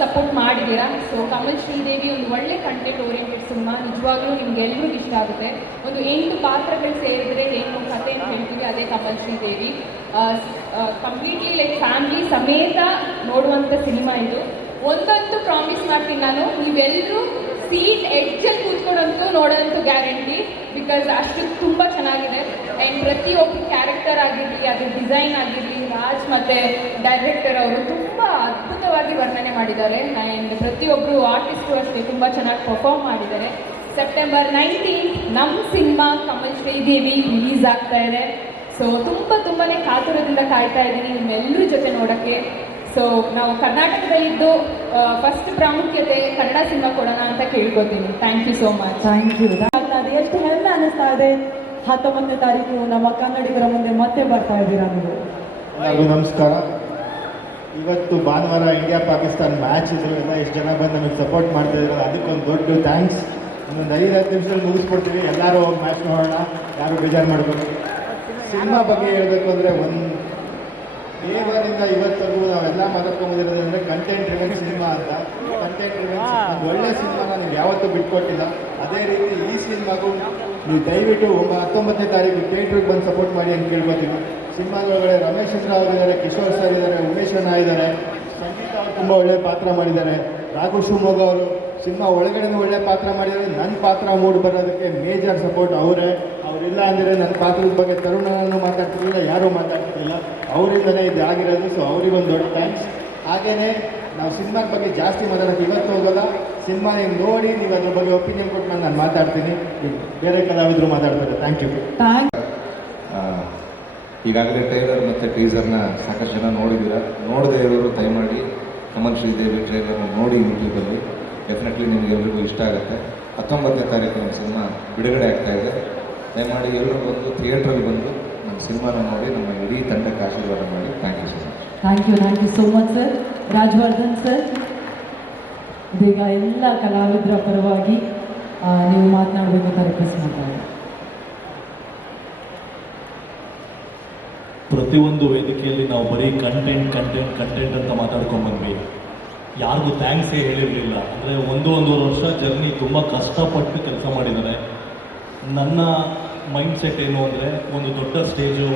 ಸಪೋರ್ಟ್ ಮಾಡಿದ್ದೀರಾ. ಸೊ ಕಮಲ್ ಶ್ರೀದೇವಿ ಒಂದು ಒಳ್ಳೆ ಕಂಟೆಂಟ್ ಓರಿಯೆಂಟೆಡ್ ಸಿನಿಮಾ, ನಿಜವಾಗ್ಲೂ ನಿಮ್ಗೆ ಎಲ್ರಿಗೂ ಇಷ್ಟ ಆಗುತ್ತೆ. ಒಂದು 8 ಪಾತ್ರಗಳು ಸೇರಿದರೆ ಏನು ಕಥೆ ಅಂತ ಹೇಳ್ತೀವಿ, ಅದೇ Kamal Sridevi. Completely like family ಸಮೇತ ನೋಡುವಂಥ ಸಿನಿಮಾ ಇದು. ಒಂದಂತೂ ಪ್ರಾಮಿಸ್ ಮಾಡ್ತೀನಿ ನಾನು, ನೀವೆಲ್ಲರೂ ಸೀಟ್ ಎಡ್ಜಲ್ಲಿ ಕೂತ್ಕೊಂಡಂತೂ ನೋಡೋಂತೂ ಗ್ಯಾರಂಟಿ, ಬಿಕಾಸ್ ಅಷ್ಟು ತುಂಬ ಚೆನ್ನಾಗಿದೆ. ಆ್ಯಂಡ್ ಪ್ರತಿಯೊಬ್ಬ ಕ್ಯಾರೆಕ್ಟರ್ ಆಗಿರಲಿ, ಅದ್ರ ಡಿಸೈನ್ ಆಗಿರಲಿ, ರಾಜ್ ಮತ್ತು ಡೈರೆಕ್ಟರ್ ಅವರು ತುಂಬ ಅದ್ಭುತವಾಗಿ ವರ್ಣನೆ ಮಾಡಿದ್ದಾರೆ. ಆ್ಯಂಡ್ ಪ್ರತಿಯೊಬ್ಬರು ಆರ್ಟಿಸ್ಟು ಅಷ್ಟೇ ತುಂಬ ಚೆನ್ನಾಗಿ ಪರ್ಫಾರ್ಮ್ ಮಾಡಿದ್ದಾರೆ. ಸೆಪ್ಟೆಂಬರ್ 19 ನಮ್ಮ ಸಿನಿಮಾ ಕಮಲ್ ಶ್ರೀದೇವಿ ರಿಲೀಸ್ ಆಗ್ತಾ ಇದೆ. ಸೊ ತುಂಬಾ ಕಾತುರದಿಂದ ಕಾಯ್ತಾ ಇದ್ದೀನಿ ನಿಮ್ಮೆಲ್ಲರ ಜೊತೆ ನೋಡೋಕ್ಕೆ. ಸೊ ನಾವು ಕರ್ನಾಟಕದಲ್ಲಿದ್ದು ಫಸ್ಟ್ ಪ್ರಾಮುಖ್ಯತೆ ಕನ್ನಡ ಸಿನಿಮಾ ಕೊಡೋಣ ಅಂತ ಕೇಳ್ಕೊತೀನಿ. Thank you so much. Thank you. ಅದು ಎಷ್ಟು ಹೆಮ್ಮೆ ಅನ್ನಿಸ್ತಾ ಇದೆ. 19ನೇ ತಾರೀಕು ನಮ್ಮ ಕನ್ನಡಿಗರ ಮುಂದೆ ಮತ್ತೆ ಬರ್ತಾ ಇದ್ದೀರಾ ನೀವು. ಎಲ್ಲರಿಗೂ ನಮಸ್ಕಾರ. ಇವತ್ತು ಭಾನುವಾರ ಇಂಡಿಯಾ ಪಾಕಿಸ್ತಾನ್ ಮ್ಯಾಚ್ ಇದು. ಎಲ್ಲ ಎಷ್ಟು ಜನ ಬಂದು ನಮಗೆ ಸಪೋರ್ಟ್ ಮಾಡ್ತಾ ಇದ್ದಾರೆ, ಅದಕ್ಕೊಂದು ದೊಡ್ಡ ಥ್ಯಾಂಕ್ಸ್. ಇನ್ನೊಂದು 5-10 ನಿಮಿಷದಲ್ಲಿ ಮುಗಿಸ್ಕೊಡ್ತೀವಿ. ಎಲ್ಲರೂ ಮ್ಯಾಚ್ ನೋಡೋಣ, ಯಾರು ಬೇಜಾರು ಮಾಡಬೇಕು. ಸಿನಿಮಾ ಬಗ್ಗೆ ಹೇಳಬೇಕು ಅಂದರೆ ದೇವರಿಂದ ಇವತ್ತರೆಗೂ ನಾವೆಲ್ಲ ಮಾತಾಡ್ಕೊಂಡ್ಬಂದಿರೋದು ಅಂದರೆ ಕಂಟೆಂಟ್ ಡ್ರಿವನ್ ಸಿನಿಮಾ ಅಂತ. ಕಂಟೆಂಟ್ ಡ್ರಿವನ್ ಒಂದು ಒಳ್ಳೆಯ ಸಿನಿಮಾನ ನೀವು ಯಾವತ್ತೂ ಬಿಟ್ಕೊಟ್ಟಿಲ್ಲ. ಅದೇ ರೀತಿ ಈ ಸಿನಿಮಾಗೂ ನೀವು ದಯವಿಟ್ಟು 19ನೇ ತಾರೀಕು ಥಿಯೇಟ್ರಿಗೆ ಬಂದು ಸಪೋರ್ಟ್ ಮಾಡಿ ಅಂತ ಕೇಳ್ಕೊತೀನಿ. ಸಿನಿಮಾಗಳೊಳಗಡೆ ರಮೇಶ್ ಚಂದ್ರ ಅವರಿದ್ದಾರೆ, ಕಿಶೋರ್ ಸರ್ ಇದ್ದಾರೆ, ಉಮೇಶ್ ಅಣ್ಣ ಇದ್ದಾರೆ, ಸಂಗೀತ ಅವರು ತುಂಬ ಒಳ್ಳೆಯ ಪಾತ್ರ ಮಾಡಿದ್ದಾರೆ, ರಾಘು ಶಿವಮೊಗ್ಗ ಅವರು ಸಿನಿಮಾ ಒಳಗಡೆನೂ ಒಳ್ಳೆಯ ಪಾತ್ರ ಮಾಡಿದ್ದಾರೆ. ನನ್ನ ಪಾತ್ರ ಮೂಡಿ ಬರೋದಕ್ಕೆ ಮೇಜರ್ ಸಪೋರ್ಟ್ ಅವರೇ. ಅವರಿಲ್ಲ ಅಂದರೆ ನನ್ನ ಪಾತ್ರದ ಬಗ್ಗೆ ತರುಣನೂ ಮಾತಾಡ್ತಿರಲಿಲ್ಲ, ಯಾರೂ ಮಾತಾಡ್ತಿರಲಿಲ್ಲ. ಅವರಿಂದಲೇ ಇದು ಆಗಿರೋದು. ಸೊ ಅವರಿಗೊಂದು ದೊಡ್ಡ ಥ್ಯಾಂಕ್ಸ್. ಹಾಗೆಯೇ ನಾವು ಸಿನಿಮಾದ ಬಗ್ಗೆ ಜಾಸ್ತಿ ಮಾತಾಡೋಕ್ಕೆ ಇವತ್ತು ಹೋಗೋಲ್ಲ. ಸಿನಿಮಾ ನೀವು ನೋಡಿ ನೀವು ಅದ್ರ ಬಗ್ಗೆ ಒಪಿನಿಯನ್ ಕೊಟ್ಟು ನಾನು ಮಾತಾಡ್ತೀನಿ. ಬೇರೆ ಕಲಾವಿದರು ಮಾತಾಡ್ತಾರೆ. Thank you. ಈಗಾಗಲೇ ಟ್ರೈಲರ್ ಮತ್ತು ಟೀಸರ್ನ ಸಾಕಷ್ಟು ಜನ ನೋಡಿದ್ದೀರಾ. ನೋಡದೇ ಇರೋರು ದಯಮಾಡಿ ಕಮಲ್ ಶ್ರೀದೇವಿ ಟ್ರೈಲರ್ನ ನೋಡಿ ಯೂಟ್ಯೂಬಲ್ಲಿ. ಡೆಫಿನೆಟ್ಲಿ ನಿಮ್ಗೆ ಎಲ್ರಿಗೂ ಇಷ್ಟ ಆಗುತ್ತೆ. 19ನೇ ತಾರೀಕು ನಮ್ಮ ಸಿನಿಮಾ ಬಿಡುಗಡೆ ಆಗ್ತಾಯಿದೆ. ದಯಮಾಡಿ ಎಲ್ಲರೂ ಬಂದು ಥಿಯೇಟ್ರಲ್ಲಿ ಬಂದು ನಮ್ಮ ಸಿನಿಮಾನ ನೋಡಿ ನಮ್ಮ ಇಡೀ ತಂಡಕ್ಕೆ ಆಶೀರ್ವಾದ ಮಾಡಿ. Thank you so much. Thank you so much sir. Rajavardhan sir, ಇದೀಗ ಎಲ್ಲ ಕಲಾವಿದರ ಪರವಾಗಿ ನೀವು ಮಾತನಾಡಬೇಕು ಅಂತ ರಿಕ್ವೆಸ್ಟ್ ಮಾಡ್ತಾರೆ. ಪ್ರತಿಯೊಂದು ವೇದಿಕೆಯಲ್ಲಿ ನಾವು ಬರೀ ಕಂಟೆಂಟ್ ಅಂತ ಮಾತಾಡ್ಕೊಂಡ್ಬಂದ್ವಿ. ಯಾರಿಗೂ ಥ್ಯಾಂಕ್ಸೇ ಹೇಳಿರಲಿಲ್ಲ. ಅಂದರೆ ಒಂದೂವರೆ ವರ್ಷ ಜರ್ನಿ ತುಂಬ ಕಷ್ಟಪಟ್ಟು ಕೆಲಸ ಮಾಡಿದ್ದಾರೆ. ನನ್ನ ಮೈಂಡ್ ಸೆಟ್ ಏನು ಅಂದರೆ, ಒಂದು ದೊಡ್ಡ ಸ್ಟೇಜು,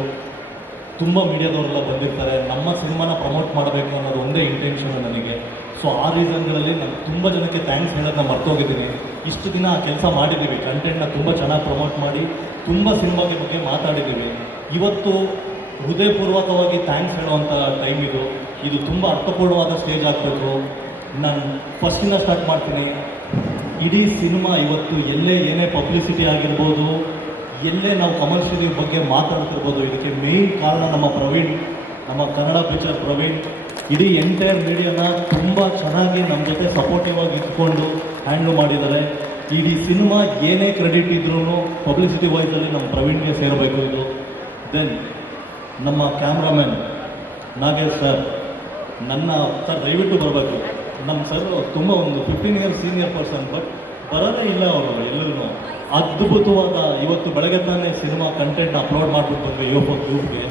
ತುಂಬ ಮೀಡಿಯಾದವರೆಲ್ಲ ಬಂದಿರ್ತಾರೆ, ನಮ್ಮ ಸಿನಿಮಾನ ಪ್ರಮೋಟ್ ಮಾಡಬೇಕು ಅನ್ನೋದು ಒಂದೇ ಇಂಟೆನ್ಷನ್ ನನಗೆ. ಸೊ ಆ ರೀಸನ್ಗಳಲ್ಲಿ ನಾನು ತುಂಬ ಜನಕ್ಕೆ ಥ್ಯಾಂಕ್ಸ್ ಹೇಳೋದನ್ನ ಮರ್ತೋಗಿದ್ದೀನಿ. ಇಷ್ಟು ದಿನ ಆ ಕೆಲಸ ಮಾಡಿದ್ದೀವಿ, ಕಂಟೆಂಟ್ನ ತುಂಬ ಚೆನ್ನಾಗಿ ಪ್ರಮೋಟ್ ಮಾಡಿ ತುಂಬ ಸಿನಿಮಾಗೆ ಬಗ್ಗೆ ಮಾತಾಡಿದ್ದೀವಿ. ಇವತ್ತು ಹೃದಯಪೂರ್ವಕವಾಗಿ ಥ್ಯಾಂಕ್ಸ್ ಹೇಳುವಂಥ ಟೈಮ್ ಇದು ತುಂಬ ಅರ್ಥಪೂರ್ಣವಾದ ಸ್ಟೇಜ್ ಆಗಬೇಕು. ನಾನು ಫಸ್ಟಿಂದ ಸ್ಟಾರ್ಟ್ ಮಾಡ್ತೀನಿ. ಇಡೀ ಸಿನಿಮಾ ಇವತ್ತು ಎಲ್ಲೇ ಏನೇ ಪಬ್ಲಿಸಿಟಿ ಆಗಿರ್ಬೋದು, ಎಲ್ಲೇ ನಾವು ಕಮರ್ಷಿಯಲ್ ಬಗ್ಗೆ ಮಾತಾಡ್ತಿರ್ಬೋದು, ಇದಕ್ಕೆ ಮೇಯ್ನ್ ಕಾರಣ ನಮ್ಮ ಪ್ರವೀಣ್, ನಮ್ಮ ಕನ್ನಡ ಪಿಕ್ಚರ್ ಪ್ರವೀಣ್. ಇಡೀ ಎಂಟೈರ್ ಮೀಡಿಯಾನ ತುಂಬ ಚೆನ್ನಾಗಿ ನಮ್ಮ ಜೊತೆ ಸಪೋರ್ಟಿವ್ ಆಗಿ ಇಟ್ಕೊಂಡು ಹ್ಯಾಂಡ್ಲ್ ಮಾಡಿದ್ದಾರೆ. ಇಡೀ ಸಿನಿಮಾ ಏನೇ ಕ್ರೆಡಿಟ್ ಇದ್ರೂ ಪಬ್ಲಿಸಿಟಿ ವೈಸಲ್ಲಿ ನಮ್ಮ ಪ್ರವೀಣ್ಗೆ ಸೇರಬೇಕು ಇದು. ದೆನ್ ನಮ್ಮ ಕ್ಯಾಮ್ರಾಮನ್ ನಾಗೇಶ್ ಸರ್, ನನ್ನ ಸರ್ ದಯವಿಟ್ಟು ಬರಬೇಕು. ನಮ್ಮ ಸರ್ ತುಂಬ ಒಂದು 15 ಇಯರ್ಸ್ ಸೀನಿಯರ್ ಪರ್ಸನ್, ಬಟ್ ಬರೋದೇ ಇಲ್ಲ ಅವರು ಎಲ್ಲರೂ. ಅದ್ಭುತವಾದ ಇವತ್ತು ಬೆಳಗ್ಗೆ ತಾನೇ ಸಿನಿಮಾ ಕಂಟೆಂಟ್ ಅಪ್ಲೋಡ್ ಮಾಡಿಬಿಟ್ಟು ಬಂದ್ವಿ ಯೂಟ್ಯೂಬ್ಗೆ.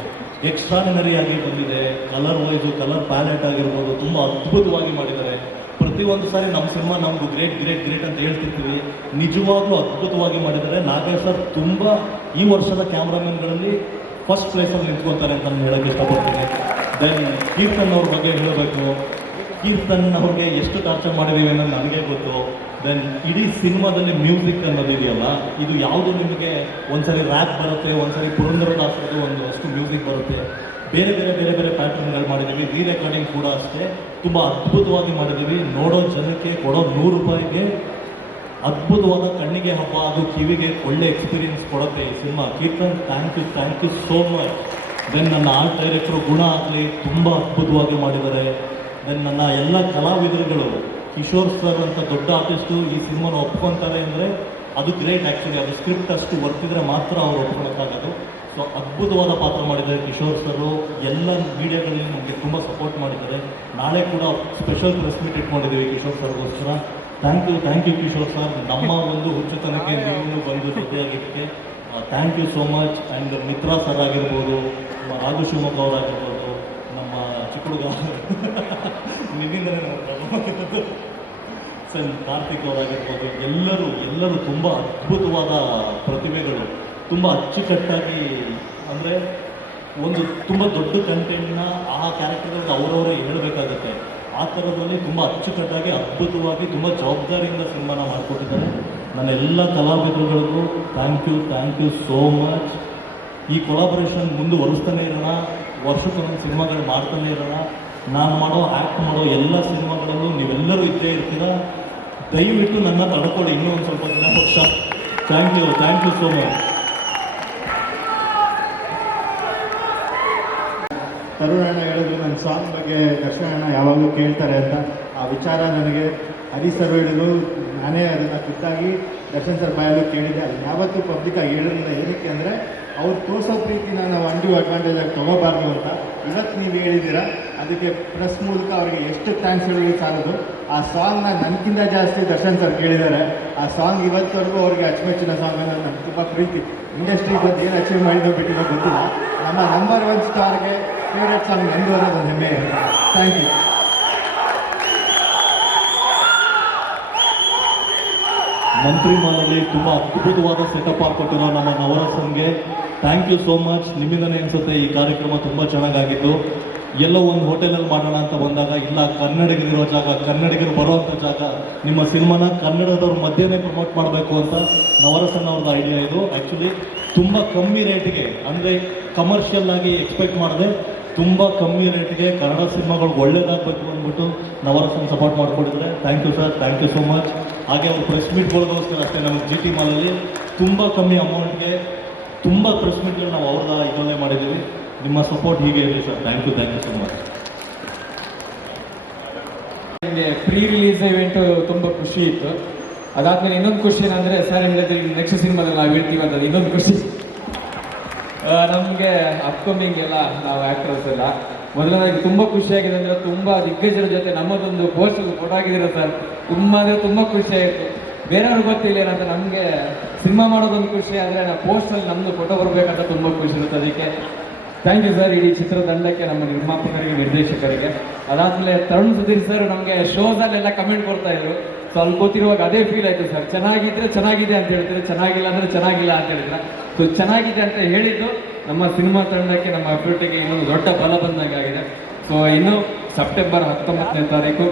ಎಕ್ಸ್ಟ್ರಾಡಿನರಿ ಆಗಿ ಬಂದಿದೆ. ಕಲರ್ ವೈಸು, ಕಲರ್ ಪ್ಯಾಲೆಟ್ ಆಗಿರ್ಬೋದು, ತುಂಬ ಅದ್ಭುತವಾಗಿ ಮಾಡಿದ್ದಾರೆ. ಪ್ರತಿಯೊಂದು ಸಾರಿ ನಮ್ಮ ಸಿನಿಮಾ ನಮಗೂ ಗ್ರೇಟ್ ಗ್ರೇಟ್ ಗ್ರೇಟ್ ಅಂತ ಹೇಳ್ತಿರ್ತೀವಿ, ನಿಜವಾಗ್ಲೂ ಅದ್ಭುತವಾಗಿ ಮಾಡಿದ್ದಾರೆ. ನಾಗೇಶ್ ಸರ್ ತುಂಬ ಈ ವರ್ಷದ ಕ್ಯಾಮ್ರಾಮನ್ಗಳಲ್ಲಿ ಫಸ್ಟ್ ಪ್ಲೇಸಲ್ಲಿ ನಿಂತ್ಕೊತಾರೆ ಅಂತ ನಾನು ಹೇಳೋಕ್ಕೆ ಇಷ್ಟಪಡ್ತೀನಿ. ದೆನ್ ಕೀರ್ತನ್ ಅವ್ರ ಬಗ್ಗೆ ಹೇಳಬೇಕು. ಕೀರ್ತನ್ ಅವ್ರಿಗೆ ಎಷ್ಟು ಟಾರ್ಚರ್ ಮಾಡಿದ್ದೀವಿ ಅನ್ನೋದು ನನಗೆ ಗೊತ್ತು. ದೆನ್ ಇಡೀ ಸಿನಿಮಾದಲ್ಲಿ ಮ್ಯೂಸಿಕ್ ಅನ್ನೋದು ಇದೆಯಲ್ಲ, ಇದು ಯಾವುದು ನಿಮಗೆ ಒಂದ್ಸರಿ ರ್ಯಾಪ್ ಬರುತ್ತೆ, ಒಂದ್ಸರಿ ಪುರಂದರದಾಸರದು ಒಂದು ಅಷ್ಟು ಮ್ಯೂಸಿಕ್ ಬರುತ್ತೆ. ಬೇರೆ ಬೇರೆ ಬೇರೆ ಬೇರೆ ಪ್ಯಾಟರ್ನ್ಗಳು ಮಾಡಿದ್ದೀವಿ. ರೀ ರೆಕಾರ್ಡಿಂಗ್ ಕೂಡ ಅಷ್ಟೇ ತುಂಬ ಅದ್ಭುತವಾಗಿ ಮಾಡಿದ್ದೀವಿ. ನೋಡೋ ಜನಕ್ಕೆ ಕೊಡೋ 100 ರೂಪಾಯಿಗೆ ಅದ್ಭುತವಾದ ಕಣ್ಣಿಗೆ ಹಬ್ಬ, ಅದು ಕಿವಿಗೆ ಒಳ್ಳೆ ಎಕ್ಸ್ಪೀರಿಯನ್ಸ್ ಕೊಡುತ್ತೆ ಈ ಸಿನಿಮಾ. Keerthan thank you so much. Then ನನ್ನ ಆರ್ಟ್ ಡೈರೆಕ್ಟ್ರು ಗುಣ ಆಗಲಿ ತುಂಬ ಅದ್ಭುತವಾಗಿ ಮಾಡಿದ್ದಾರೆ. ದೆನ್ ನನ್ನ ಎಲ್ಲ ಕಲಾವಿದರುಗಳು, ಕಿಶೋರ್ ಸರ್ ಅಂತ ದೊಡ್ಡ ಆರ್ಟಿಸ್ಟು ಈ ಸಿನಿಮಾನ ಒಪ್ಕೊತಾರೆ ಅಂದರೆ ಅದು ಗ್ರೇಟ್. ಆ್ಯಕ್ಚುಲಿ ಅದು ಸ್ಕ್ರಿಪ್ಟ್ ಅಷ್ಟು ವರ್ತಿದ್ರೆ ಮಾತ್ರ ಅವ್ರು ಒಪ್ಕೊಳಕ್ಕಾಗೋದು. ಸೊ ಅದ್ಭುತವಾದ ಪಾತ್ರ ಮಾಡಿದ್ದಾರೆ ಕಿಶೋರ್ ಸರು. ಎಲ್ಲ ಮೀಡಿಯಾಗಳಲ್ಲಿ ನಮಗೆ ತುಂಬ ಸಪೋರ್ಟ್ ಮಾಡಿದ್ದಾರೆ. ನಾಳೆ ಕೂಡ ಸ್ಪೆಷಲ್ ಪ್ರೆಸ್ ಮೀಟ್ ಇಟ್ಕೊಂಡಿದ್ದೀವಿ ಕಿಶೋರ್ ಸರ್ಗೋಸ್ಕರ. Thank you Kishore sir. ನಮ್ಮ ಒಂದು ಹುಚ್ಚುತನಕ್ಕೆ ನೀವು ಬಂದು ಜೊತೆಯಾಗಿದ್ದಕ್ಕೆ thank you so much. And Mitra sir ಆಗಿರ್ಬೋದು, ನಮ್ಮ ರಾಘು ಶಿವಮೊಗ್ಗ ಅವರಾಗಿರ್ಬೋದು, ನಮ್ಮ ಚಿಕ್ಕುಡುಗ ನಿನ್ನಿಂದಲೇ ನಾವು ಸರ್ ಕಾರ್ತಿಕ್ ಅವರಾಗಿರ್ಬೋದು, ಎಲ್ಲರೂ ತುಂಬ ಅದ್ಭುತವಾದ ಪ್ರತಿಭೆಗಳು. ತುಂಬ ಅಚ್ಚುಕಟ್ಟಾಗಿ, ಅಂದರೆ ಒಂದು ತುಂಬ ದೊಡ್ಡ ಕಂಟೆಂಟ್ನ ಆ ಕ್ಯಾರೆಕ್ಟರ್ಗೆ ಅವರವರೇ ಹೇಳಬೇಕಾಗುತ್ತೆ. ಆ ಥರದಲ್ಲಿ ತುಂಬ ಅಚ್ಚುಕಟ್ಟಾಗಿ, ಅದ್ಭುತವಾಗಿ, ತುಂಬ ಜವಾಬ್ದಾರಿಯಿಂದ ಸಿನಿಮಾನ ಮಾಡಿಕೊಟ್ಟಿದ್ದಾರೆ. ನನ್ನ ಎಲ್ಲ ಕಲಾವಿದರುಗಳಿಗೂ ಥ್ಯಾಂಕ್ ಯು ಸೋ ಮಚ್. ಈ ಕೊಲಾಬ್ರೇಷನ್ ಮುಂದುವರಿಸ್ತಾನೆ ಇರೋಣ, ವರ್ಷಕ್ಕೊಂದೊಂದು ಸಿನಿಮಾಗಳು ಮಾಡ್ತಾನೆ ಇರೋಣ. ನಾನು ಆ್ಯಕ್ಟ್ ಮಾಡೋ ಎಲ್ಲ ಸಿನಿಮಾಗಳಲ್ಲೂ ನೀವೆಲ್ಲರೂ ಇದ್ದೇ ಇರ್ತೀರ. ದಯವಿಟ್ಟು ನನ್ನ ತಡ್ಕೊಳ್ಳಿ ಇನ್ನೂ ಒಂದು ಸ್ವಲ್ಪ ದಿನ ವರ್ಷ. Thank you so much. ತರುಣಣ್ಣ ಹೇಳಿದ್ರು ನನ್ನ ಸಾಂಗ್ ಬಗ್ಗೆ ದರ್ಶನಣ್ಣ ಯಾವಾಗಲೂ ಕೇಳ್ತಾರೆ ಅಂತ. ಆ ವಿಚಾರ ನನಗೆ ಹರಿ ಸರ್ ಹೇಳಿದ್ರು, ನಾನೇ ಅದನ್ನು ಖುದ್ದಾಗಿ ದರ್ಶನ್ ಸರ್ ಬಾಯಲ್ಲೂ ಕೇಳಿದ್ದೆ. ಅದನ್ನು ಯಾವತ್ತೂ ಪಬ್ಲಿಕ್ಕಾಗಿ ಹೇಳಿರಲಿಲ್ಲ. ಏನಕ್ಕೆ ಅಂದರೆ ಅವ್ರು ತೋರಿಸೋ ಪ್ರೀತಿನ ನಾವು ಅಂಡ್ಯೂ ಅಡ್ವಾಂಟೇಜಾಗಿ ತೊಗೋಬಾರ್ದು ಅಂತ ಇವತ್ತು ನೀವು ಹೇಳಿದ್ದೀರಾ. ಅದಕ್ಕೆ ಪ್ರೆಸ್ ಮೂಲಕ ಅವರಿಗೆ ಎಷ್ಟು ಥ್ಯಾಂಕ್ಸ್ ಹೇಳಿ ಸಾಲದು. ಆ ಸಾಂಗ್ನ ನನಗಿಂತ ಜಾಸ್ತಿ ದರ್ಶನ್ ಸರ್ ಕೇಳಿದ್ದಾರೆ. ಆ ಸಾಂಗ್ ಇವತ್ತವರೆಗೂ ಅವ್ರಿಗೆ ಅಚ್ಚುಮೆಚ್ಚಿನ ಸಾಂಗ್ ಅಂದರೆ ನನಗೆ ತುಂಬ ಪ್ರೀತಿ. ಇಂಡಸ್ಟ್ರಿಗೆ ಬಂದು ಏನು ಅಚೀವ್ ಮಾಡಿದೋ ಬಿಟ್ಟಿರೋ ಗೊತ್ತಿಲ್ಲ. ನಮ್ಮ ನಂಬರ್ 1 ಸ್ಟಾರ್ಗೆ ಫೇವ್ರೇಟ್ ಸಾಂಗ್ ನಂದು ಅನ್ನೋದು ಹೆಮ್ಮೆ. Thank you. ಮಂತ್ರಿ ಮಾಲಲ್ಲಿ ತುಂಬ ಅದ್ಭುತವಾದ ಸೆಟಪ್ ಹಾಕ್ಕೊಟ್ಟಿರೋ ನಮ್ಮ ನವರಸನ್ಗೆ ಥ್ಯಾಂಕ್ ಯು ಸೋ ಮಚ್. ನಿಮ್ಮಿಂದನೇ ಅನಿಸುತ್ತೆ ಈ ಕಾರ್ಯಕ್ರಮ ತುಂಬ ಚೆನ್ನಾಗಾಗಿತ್ತು. ಎಲ್ಲೋ ಒಂದು ಹೋಟೆಲಲ್ಲಿ ಮಾಡೋಣ ಅಂತ ಬಂದಾಗ, ಇಲ್ಲ ಕನ್ನಡಿಗರಿರೋ ಜಾಗ, ಕನ್ನಡಿಗರು ಬರೋವಂಥ ಜಾಗ, ನಿಮ್ಮ ಸಿನಿಮಾನ ಕನ್ನಡದವ್ರ ಮಧ್ಯೆನೇ ಪ್ರಮೋಟ್ ಮಾಡಬೇಕು ಅಂತ ನವರಸನ್ ಅವ್ರದ್ದು ಐಡಿಯಾ ಇದು. ಆ್ಯಕ್ಚುಲಿ ತುಂಬ ಕಮ್ಮಿ ರೇಟಿಗೆ, ಅಂದರೆ ಕಮರ್ಷಿಯಲ್ ಆಗಿ ಎಕ್ಸ್ಪೆಕ್ಟ್ ಮಾಡಿದೆ, ತುಂಬ ಕಮ್ಮಿ ರೇಟಿಗೆ ಕನ್ನಡ ಸಿನಿಮಾಗಳಿಗೆ ಒಳ್ಳೇದಾಗಬೇಕು ಅಂದ್ಬಿಟ್ಟು ನವರಸನ್ ಸಪೋರ್ಟ್ ಮಾಡಿಕೊಟ್ಟಿದ್ದಾರೆ. Thank you sir, thank you so much. ಹಾಗೆ ಅವ್ರು ಪ್ರೆಸ್ ಮೀಟ್ಗಳಿಗೋಸ್ಕರ ಅಷ್ಟೇ ನಮಗೆ GT ಮಾಲಲ್ಲಿ ತುಂಬ ಕಮ್ಮಿ ಅಮೌಂಟ್ಗೆ ತುಂಬ ಪ್ರೆಸ್ ಮೀಟ್ಗಳು ನಾವು ಅವ್ರದ ಇದರಲ್ಲೇ ಮಾಡಿದ್ದೀವಿ. ನಿಮ್ಮ ಸಪೋರ್ಟ್ ಹೀಗೆ ಇರಲಿ sir. Thank you so much. ನನಗೆ ಪ್ರೀ ರಿಲೀಸ್ ಇವೆಂಟು ತುಂಬ ಖುಷಿ ಇತ್ತು. ಅದಾದಮೇಲೆ ಇನ್ನೊಂದು ಖುಷಿ ಏನಂದರೆ ಸರ್ ಹೇಳಿದ್ರೆ ನೆಕ್ಸ್ಟ್ ಸಿನಿಮಾದಲ್ಲಿ ನಾವು ಹೇಳ್ತೀವಿ ಅಂತ ಇನ್ನೊಂದು ಖುಷಿ. ನಮಗೆ ಅಪ್ಕಮಿಂಗ್ ಎಲ್ಲ ನಾವು ಆ್ಯಕ್ಟರ್ಸ್ ಎಲ್ಲ ಮೊದಲನೇದಾಗಿ ತುಂಬ ಖುಷಿಯಾಗಿದೆ. ಅಂದರೆ ತುಂಬ ದಿಗ್ಗಜರ ಜೊತೆ ನಮ್ಮದೊಂದು ಪೋಸ್ಟಲ್ಲಿ ಫೋಟೋ ಆಗಿದ್ದೀರ ಸರ್. ತುಂಬ ಅಂದರೆ ತುಂಬ ಖುಷಿಯಾಯಿತು. ಬೇರೆಯವ್ರಿಗೆ ಗೊತ್ತಿಲ್ಲ ಏನಂತ, ನಮಗೆ ಸಿನಿಮಾ ಮಾಡೋದೊಂದು ಖುಷಿ, ಆದರೆ ನಾವು ಪೋಸ್ಟಲ್ಲಿ ನಮ್ಮದು ಫೋಟೋ ಬರಬೇಕಂತ ತುಂಬ ಖುಷಿ ಇರುತ್ತೆ. ಅದಕ್ಕೆ ಥ್ಯಾಂಕ್ ಯು ಸರ್ ಇಡೀ ಚಿತ್ರತಂಡಕ್ಕೆ, ನಮ್ಮ ನಿರ್ಮಾಪಕರಿಗೆ, ನಿರ್ದೇಶಕರಿಗೆ. ಅದಾದಮೇಲೆ ತರುಣ್ ಸುಧೀರ್ ಸರ್ ನಮಗೆ ಶೋಸಲ್ಲೆಲ್ಲ ಕಮೆಂಟ್ ಕೊಡ್ತಾಯಿದ್ರು. ಸೊ ಅಲ್ಲಿ ಗೊತ್ತಿರುವಾಗ ಅದೇ ಫೀಲ್ ಆಯಿತು ಸರ್. ಚೆನ್ನಾಗಿದ್ದರೆ ಚೆನ್ನಾಗಿದೆ ಅಂತ ಹೇಳ್ತಾರೆ, ಚೆನ್ನಾಗಿಲ್ಲ ಅಂದರೆ ಚೆನ್ನಾಗಿಲ್ಲ ಅಂತ ಹೇಳಿದ್ರೆ. ಸೊ ಚೆನ್ನಾಗಿದೆ ಅಂತ ಹೇಳಿದ್ದು ನಮ್ಮ ಸಿನಿಮಾ ತಂಡಕ್ಕೆ, ನಮ್ಮ ಅಭಿವೃದ್ಧಿಗೆ ಇನ್ನೊಂದು ದೊಡ್ಡ ಬಲ ಬಂದಂಗಾಗಿದೆ. ಸೊ ಇನ್ನು ಸೆಪ್ಟೆಂಬರ್ 19ನೇ ತಾರೀಕು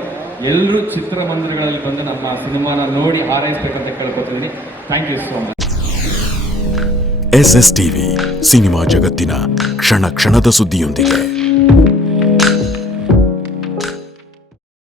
ಎಲ್ಲರೂ ಚಿತ್ರಮಂದಿರಗಳಲ್ಲಿ ಬಂದು ನಮ್ಮ ಸಿನಿಮಾನ ನೋಡಿ ಹಾರೈಸಬೇಕಂತ ಕೇಳ್ಕೊತಿದ್ದೀನಿ. Thank you so much. SSTV cinema ಜಗತ್ತಿನ ಕ್ಷಣ ಕ್ಷಣದ ಸುದ್ದಿಯೊಂದಿಗೆ.